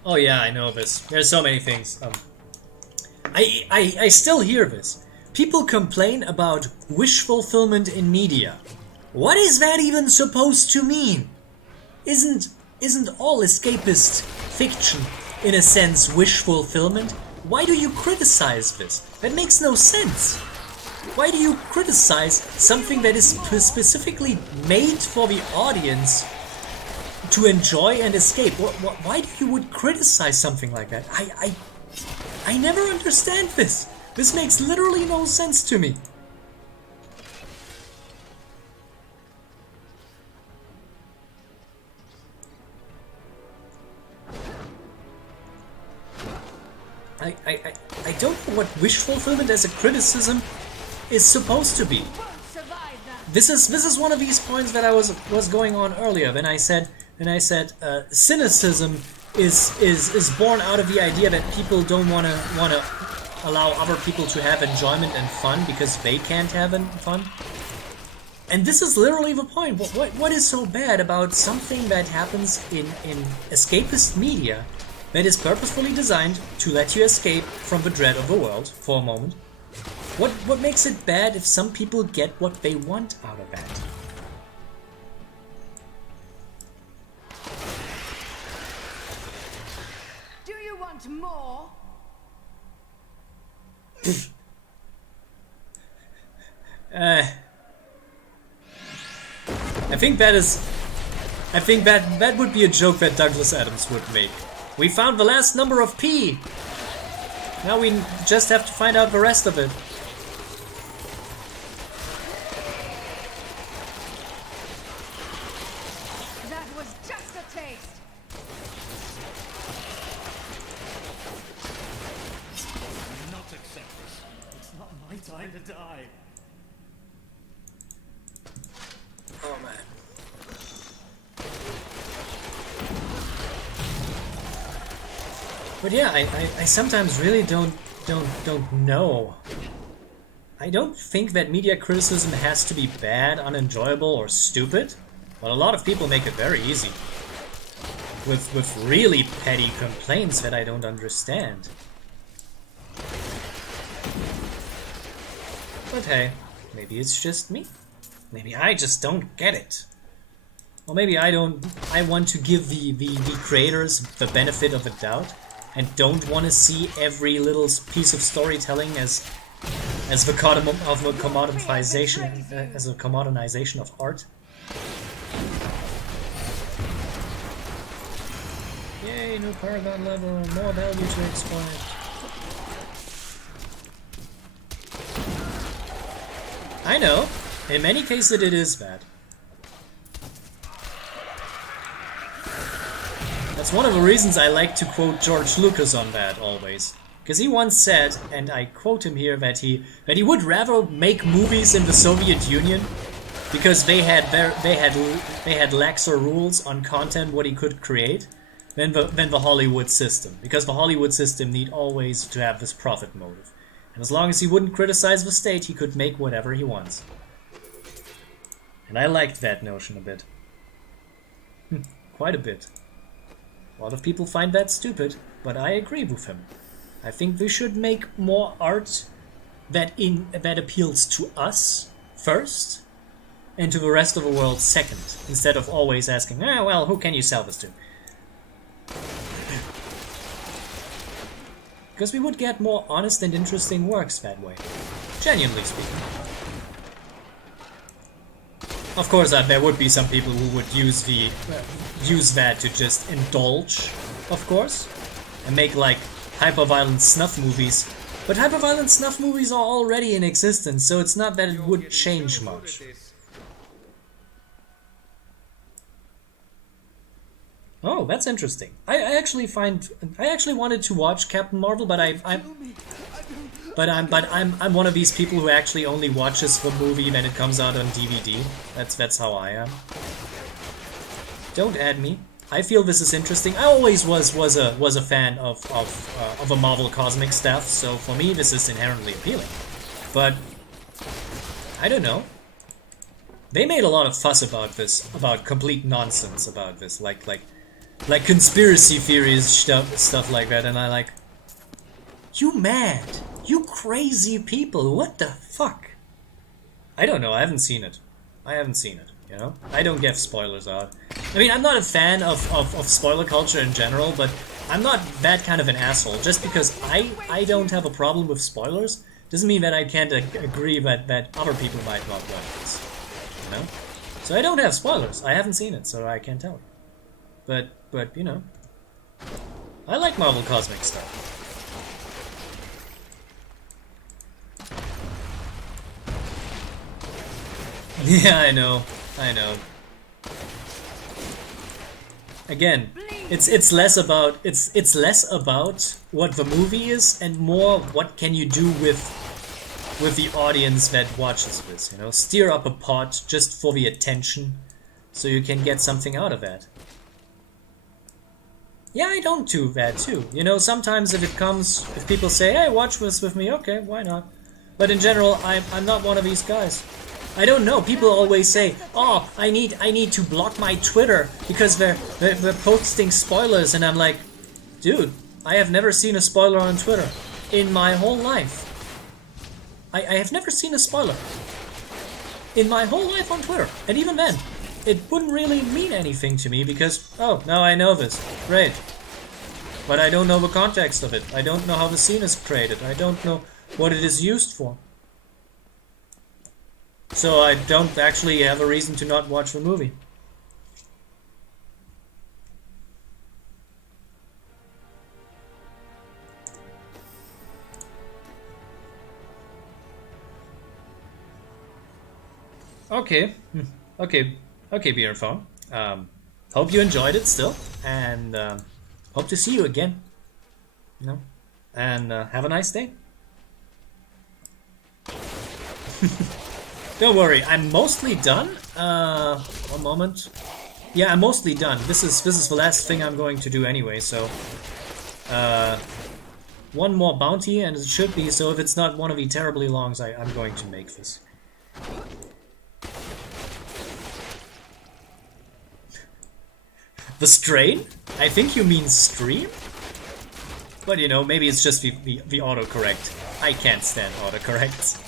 Oh yeah, I know this. There's so many things. I still hear this. People complain about wish fulfillment in media. What is that even supposed to mean? Isn't all escapist fiction, in a sense, wish fulfillment? Why do you criticize this? That makes no sense. Why do you criticize something that is specifically made for the audience to enjoy and escape? Why do you would criticize something like that? I never understand this. This makes literally no sense to me. I don't know what wish fulfillment as a criticism is supposed to be. This is one of these points that I was going on earlier when I said cynicism is born out of the idea that people don't want to allow other people to have enjoyment and fun because they can't have fun. And this is literally the point. What is so bad about something that happens in escapist media that is purposefully designed to let you escape from the dread of the world for a moment? What makes it bad if some people get what they want out of that? Do you want more? I think that would be a joke that Douglas Adams would make. We found the last number of P. Now we just have to find out the rest of it. That was just a taste. I will not accept this. It's not my time to die. Oh man. But yeah, I sometimes really don't know. I don't think that media criticism has to be bad, unenjoyable, or stupid, but a lot of people make it very easy. With really petty complaints that I don't understand. But hey, maybe it's just me. Maybe I just don't get it. Or maybe I don't. I want to give the creators the benefit of a doubt, and don't want to see every little piece of storytelling as the commoditization of art. Yay, new Paragon level, more value to exploit. I know, in many cases it is bad. That's one of the reasons I like to quote George Lucas on that always. Because he once said, and I quote him here, that he would rather make movies in the Soviet Union because they had laxer rules on content what he could create than the Hollywood system. Because the Hollywood system need always to have this profit motive. And as long as he wouldn't criticize the state, he could make whatever he wants. And I liked that notion a bit. Quite a bit. A lot of people find that stupid, but I agree with him. I think we should make more art that appeals to us first, and to the rest of the world second, instead of always asking, well, who can you sell this to? Because we would get more honest and interesting works that way, genuinely speaking. Of course, there would be some people who would use that to just indulge, of course, and make like hyper-violent snuff movies. But hyper-violent snuff movies are already in existence, so it's not that it would change much. Oh, that's interesting. I actually wanted to watch Captain Marvel, but I'm one of these people who actually only watches the movie when it comes out on DVD. That's how I am. Don't add me. I feel this is interesting. I always was a fan of a Marvel cosmic stuff, so for me this is inherently appealing. But I don't know. They made a lot of fuss about this, about complete nonsense about this, like conspiracy theories stuff like that, and I like, you mad? You crazy people, what the fuck? I don't know, I haven't seen it. You know? I don't give spoilers out. I mean, I'm not a fan of spoiler culture in general, but I'm not that kind of an asshole. Just because I don't have a problem with spoilers, doesn't mean that I can't agree that other people might not want this. You know? So I don't have spoilers. I haven't seen it, so I can't tell. But you know, I like Marvel cosmic stuff. Yeah, I know. Again, it's less about what the movie is and more what can you do with the audience that watches this. You know, steer up a pot just for the attention, so you can get something out of that. Yeah, I don't do that too. You know, sometimes if people say, hey, watch this with me, okay, why not? But in general, I'm not one of these guys. I don't know, people always say, oh, I need to block my Twitter because they're posting spoilers, and I'm like, dude, I have never seen a spoiler on Twitter in my whole life. I have never seen a spoiler in my whole life on Twitter, and even then, it wouldn't really mean anything to me because, oh, now I know this. Great. But I don't know the context of it. I don't know how the scene is created. I don't know what it is used for. So I don't actually have a reason to not watch the movie. Okay. Okay, Beerphone. Hope you enjoyed it still, and hope to see you again. You know, and have a nice day. Don't worry, I'm mostly done. One moment. Yeah, I'm mostly done. This is the last thing I'm going to do anyway. So, one more bounty, and it should be. So if it's not one of the terribly longs, I'm going to make this. The strain? I think you mean stream? But you know, maybe it's just the autocorrect. I can't stand autocorrects.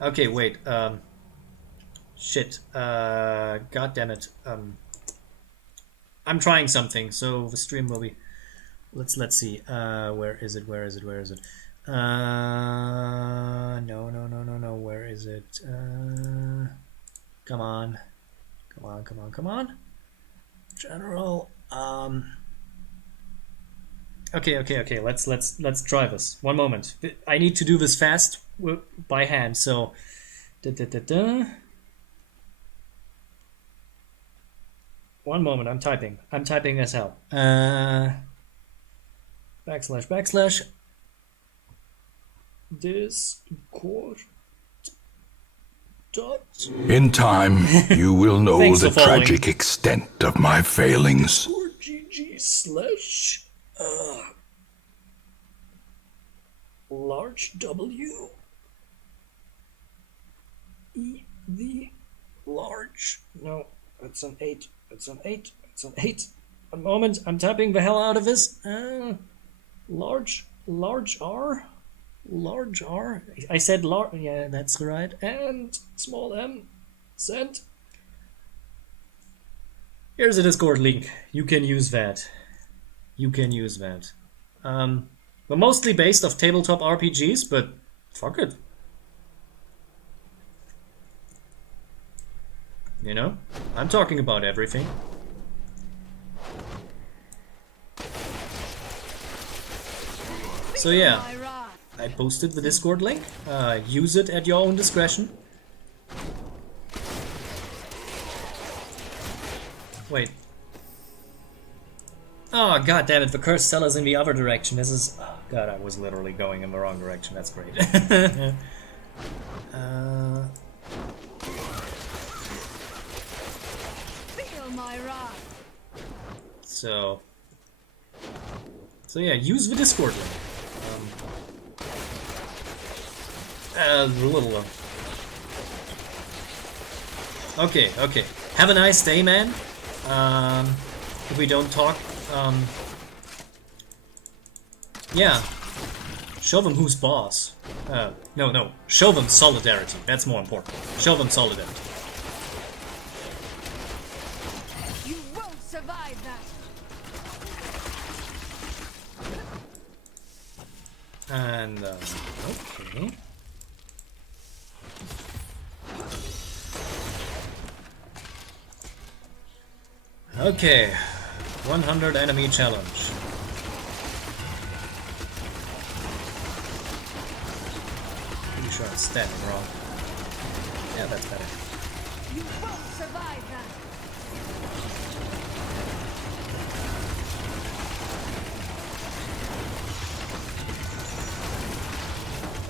Okay, wait. Shit. God damn it. I'm trying something, so the stream will be. Let's see. Where is it? Where is it? Where is it? No, no, no, no, no. Where is it? Come on. Come on, come on, come on. General. Okay. Let's try this. One moment. I need to do this fast by hand. So, One moment. I'm typing. I'm typing as hell. Backslash. Discord. In time, you will know Thanks the for following. tragic extent of my failings. GG/ large W E the large. No, it's an 8. It's an 8. It's an 8. One moment, I'm typing the hell out of this. Large R. Large R. I said large. Yeah, that's right. And small m. Sent. Here's a Discord link. You can use that. You can use that. We're mostly based off tabletop RPGs, but fuck it. You know? I'm talking about everything. So yeah, I posted the Discord link. Use it at your own discretion. Wait. Oh, god damn it, the cursed cell is in the other direction. This is... Oh, god, I was literally going in the wrong direction. That's great. Feel my wrath. So yeah, use the Discord link. A little... Okay. Have a nice day, man. If we don't talk, yeah. Show them who's boss. No. Show them solidarity. That's more important. Show them solidarity. You won't survive that. And, okay. Okay. 100 enemy challenge. Pretty sure I'm standing wrong. Yeah, that's better. You won't survive that.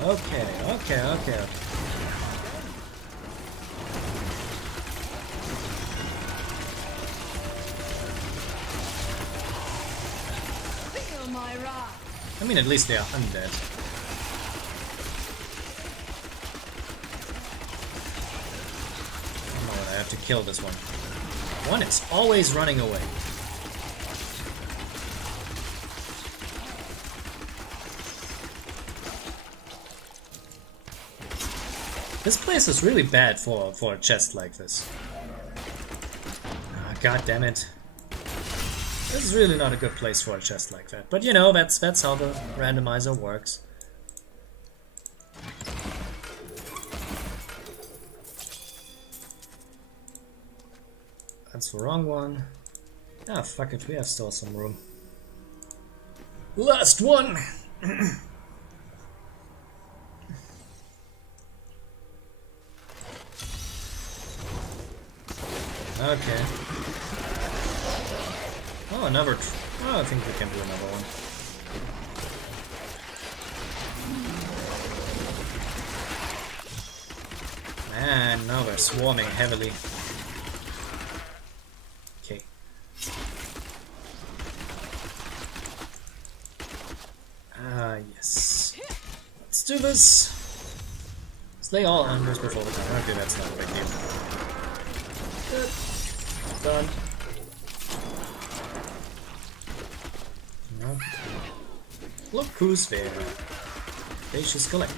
Okay. Feel my wrath. I mean, at least they are undead. Come on, I have to kill this one. One is always running away. This place is really bad for a chest like this. Ah, god damn it. This is really not a good place for a chest like that. But you know, that's how the randomizer works. That's the wrong one. Ah, fuck it, we have still some room. Last one! Okay. Oh, another... Oh, I think we can do another one. Man, now they're swarming heavily. Okay. Ah, yes. Let's do this. Slay all enemies before the time. Okay, that's not a big deal. Good. Done. No. Look who's there. Spacious Collector.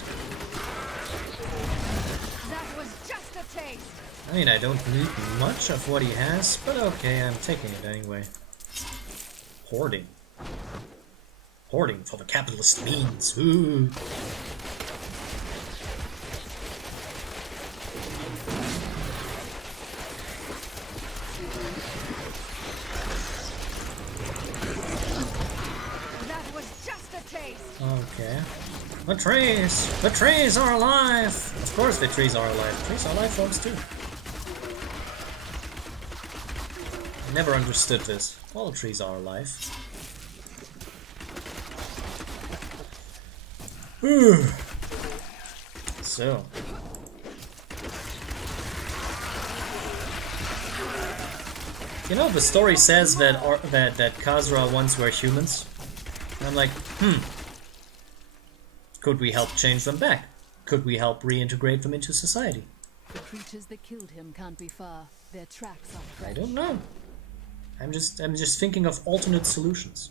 I mean, I don't need much of what he has, but okay, I'm taking it anyway. Hoarding. Hoarding for the capitalist means. Ooh. That was just a taste. Okay. The trees! The trees are alive! Of course the trees are alive. Trees are life forms too. I never understood this. All trees are alive. So. You know, the story says that that Khazra once were humans. And I'm like, could we help change them back? Could we help reintegrate them into society? The creatures that killed him can't be far. Their tracks are I fresh. don't know. I'm just thinking of alternate solutions.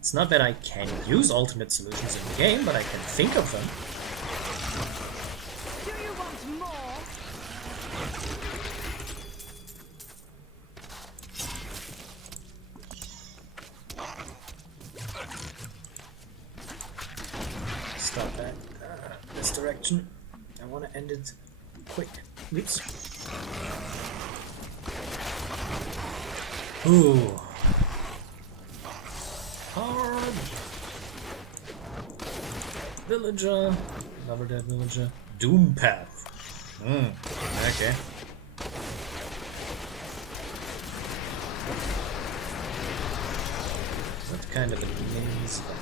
It's not that I can use alternate solutions in the game, but I can think of them. Do you want more? Stop that. This direction. I want to end it quick. Oops. Ooh. Hard. Villager. Another dead villager. Doom path. Okay. What kind of a name is that?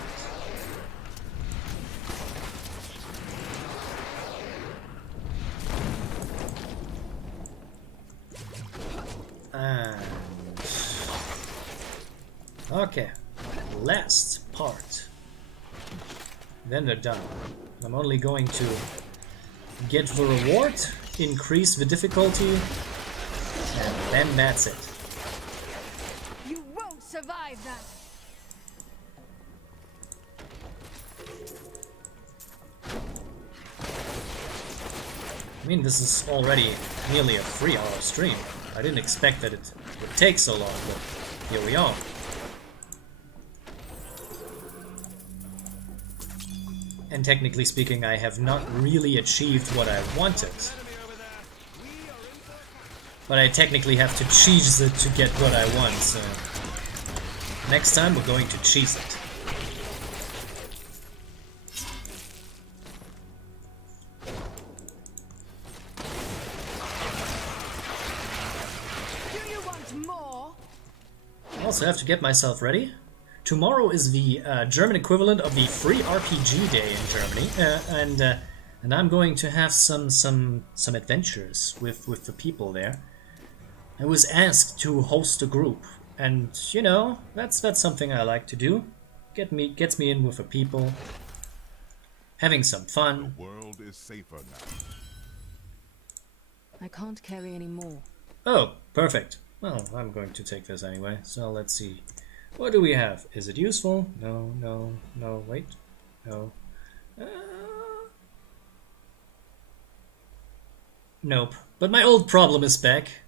And okay, last part. Then they're done. I'm only going to get the reward, increase the difficulty, and then that's it. You won't survive that. I mean, this is already nearly a 3-hour stream. I didn't expect that it would take so long, but here we are. And technically speaking, I have not really achieved what I wanted. But I technically have to cheese it to get what I want, so... Next time we're going to cheese it. Do you want more? I also have to get myself ready. Tomorrow is the German equivalent of the free RPG day in Germany, and I'm going to have some adventures with the people there. I was asked to host a group, and you know that's something I like to do. Gets me in with the people, having some fun. The world is safer now. I can't carry any more. Oh, perfect. Well, I'm going to take this anyway. So let's see. What do we have? Is it useful? No, no, no, wait. No. Nope. But my old problem is back.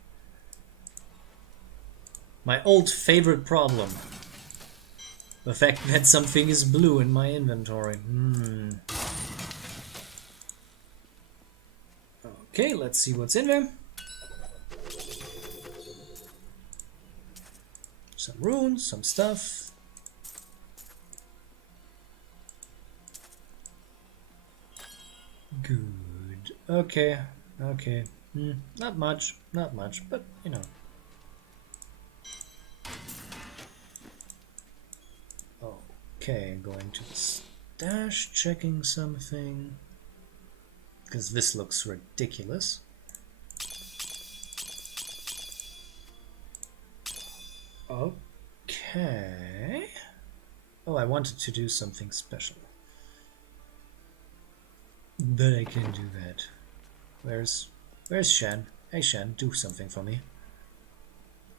My old favorite problem. The fact that something is blue in my inventory. Okay, let's see what's in there. Some runes, some stuff. Good. Okay. Okay. Not much, but you know. Okay, going to the stash, checking something. Because this looks ridiculous. Okay. Oh, I wanted to do something special. But I can do that. Where's Shan? Hey Shan, do something for me.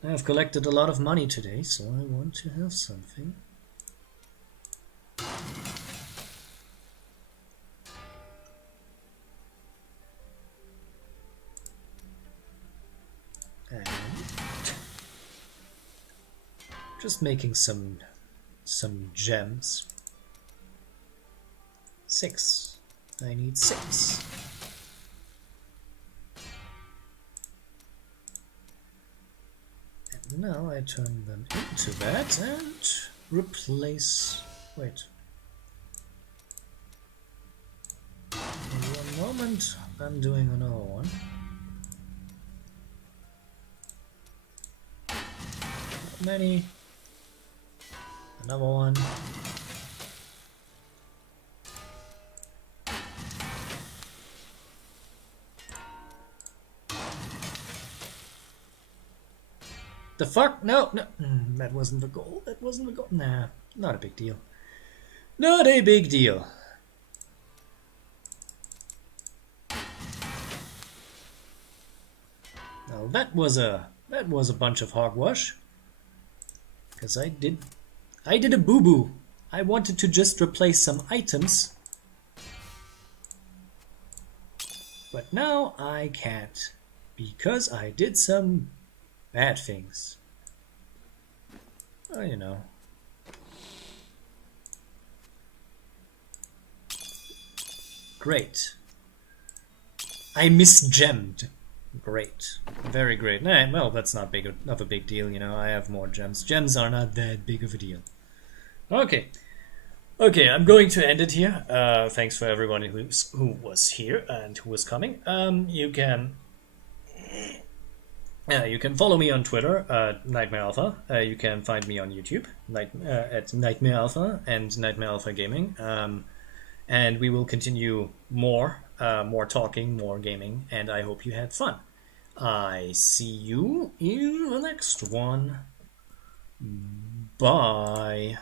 I've collected a lot of money today, so I want to have something. Just making some gems. 6. I need 6. And now I turn them into that and replace. Wait. In one moment, I'm doing another one. Not many. Another one. The fuck? No, no. That wasn't the goal. That wasn't the goal. Nah, not a big deal. Not a big deal. Now that was a bunch of hogwash. Because I did a boo-boo. I wanted to just replace some items. But now I can't. Because I did some bad things. Well, you know. Great. I misgemmed. Great. Very great. Nah, well, that's not big of a big deal, you know. I have more gems. Gems are not that big of a deal. Okay. Okay, I'm going to end it here. Thanks for everyone who was here and who was coming. You can follow me on Twitter, KnightmareAlpha. You can find me on YouTube at KnightmareAlpha and KnightmareAlpha Gaming. And we will continue more talking, more gaming, and I hope you had fun. I see you in the next one. Bye.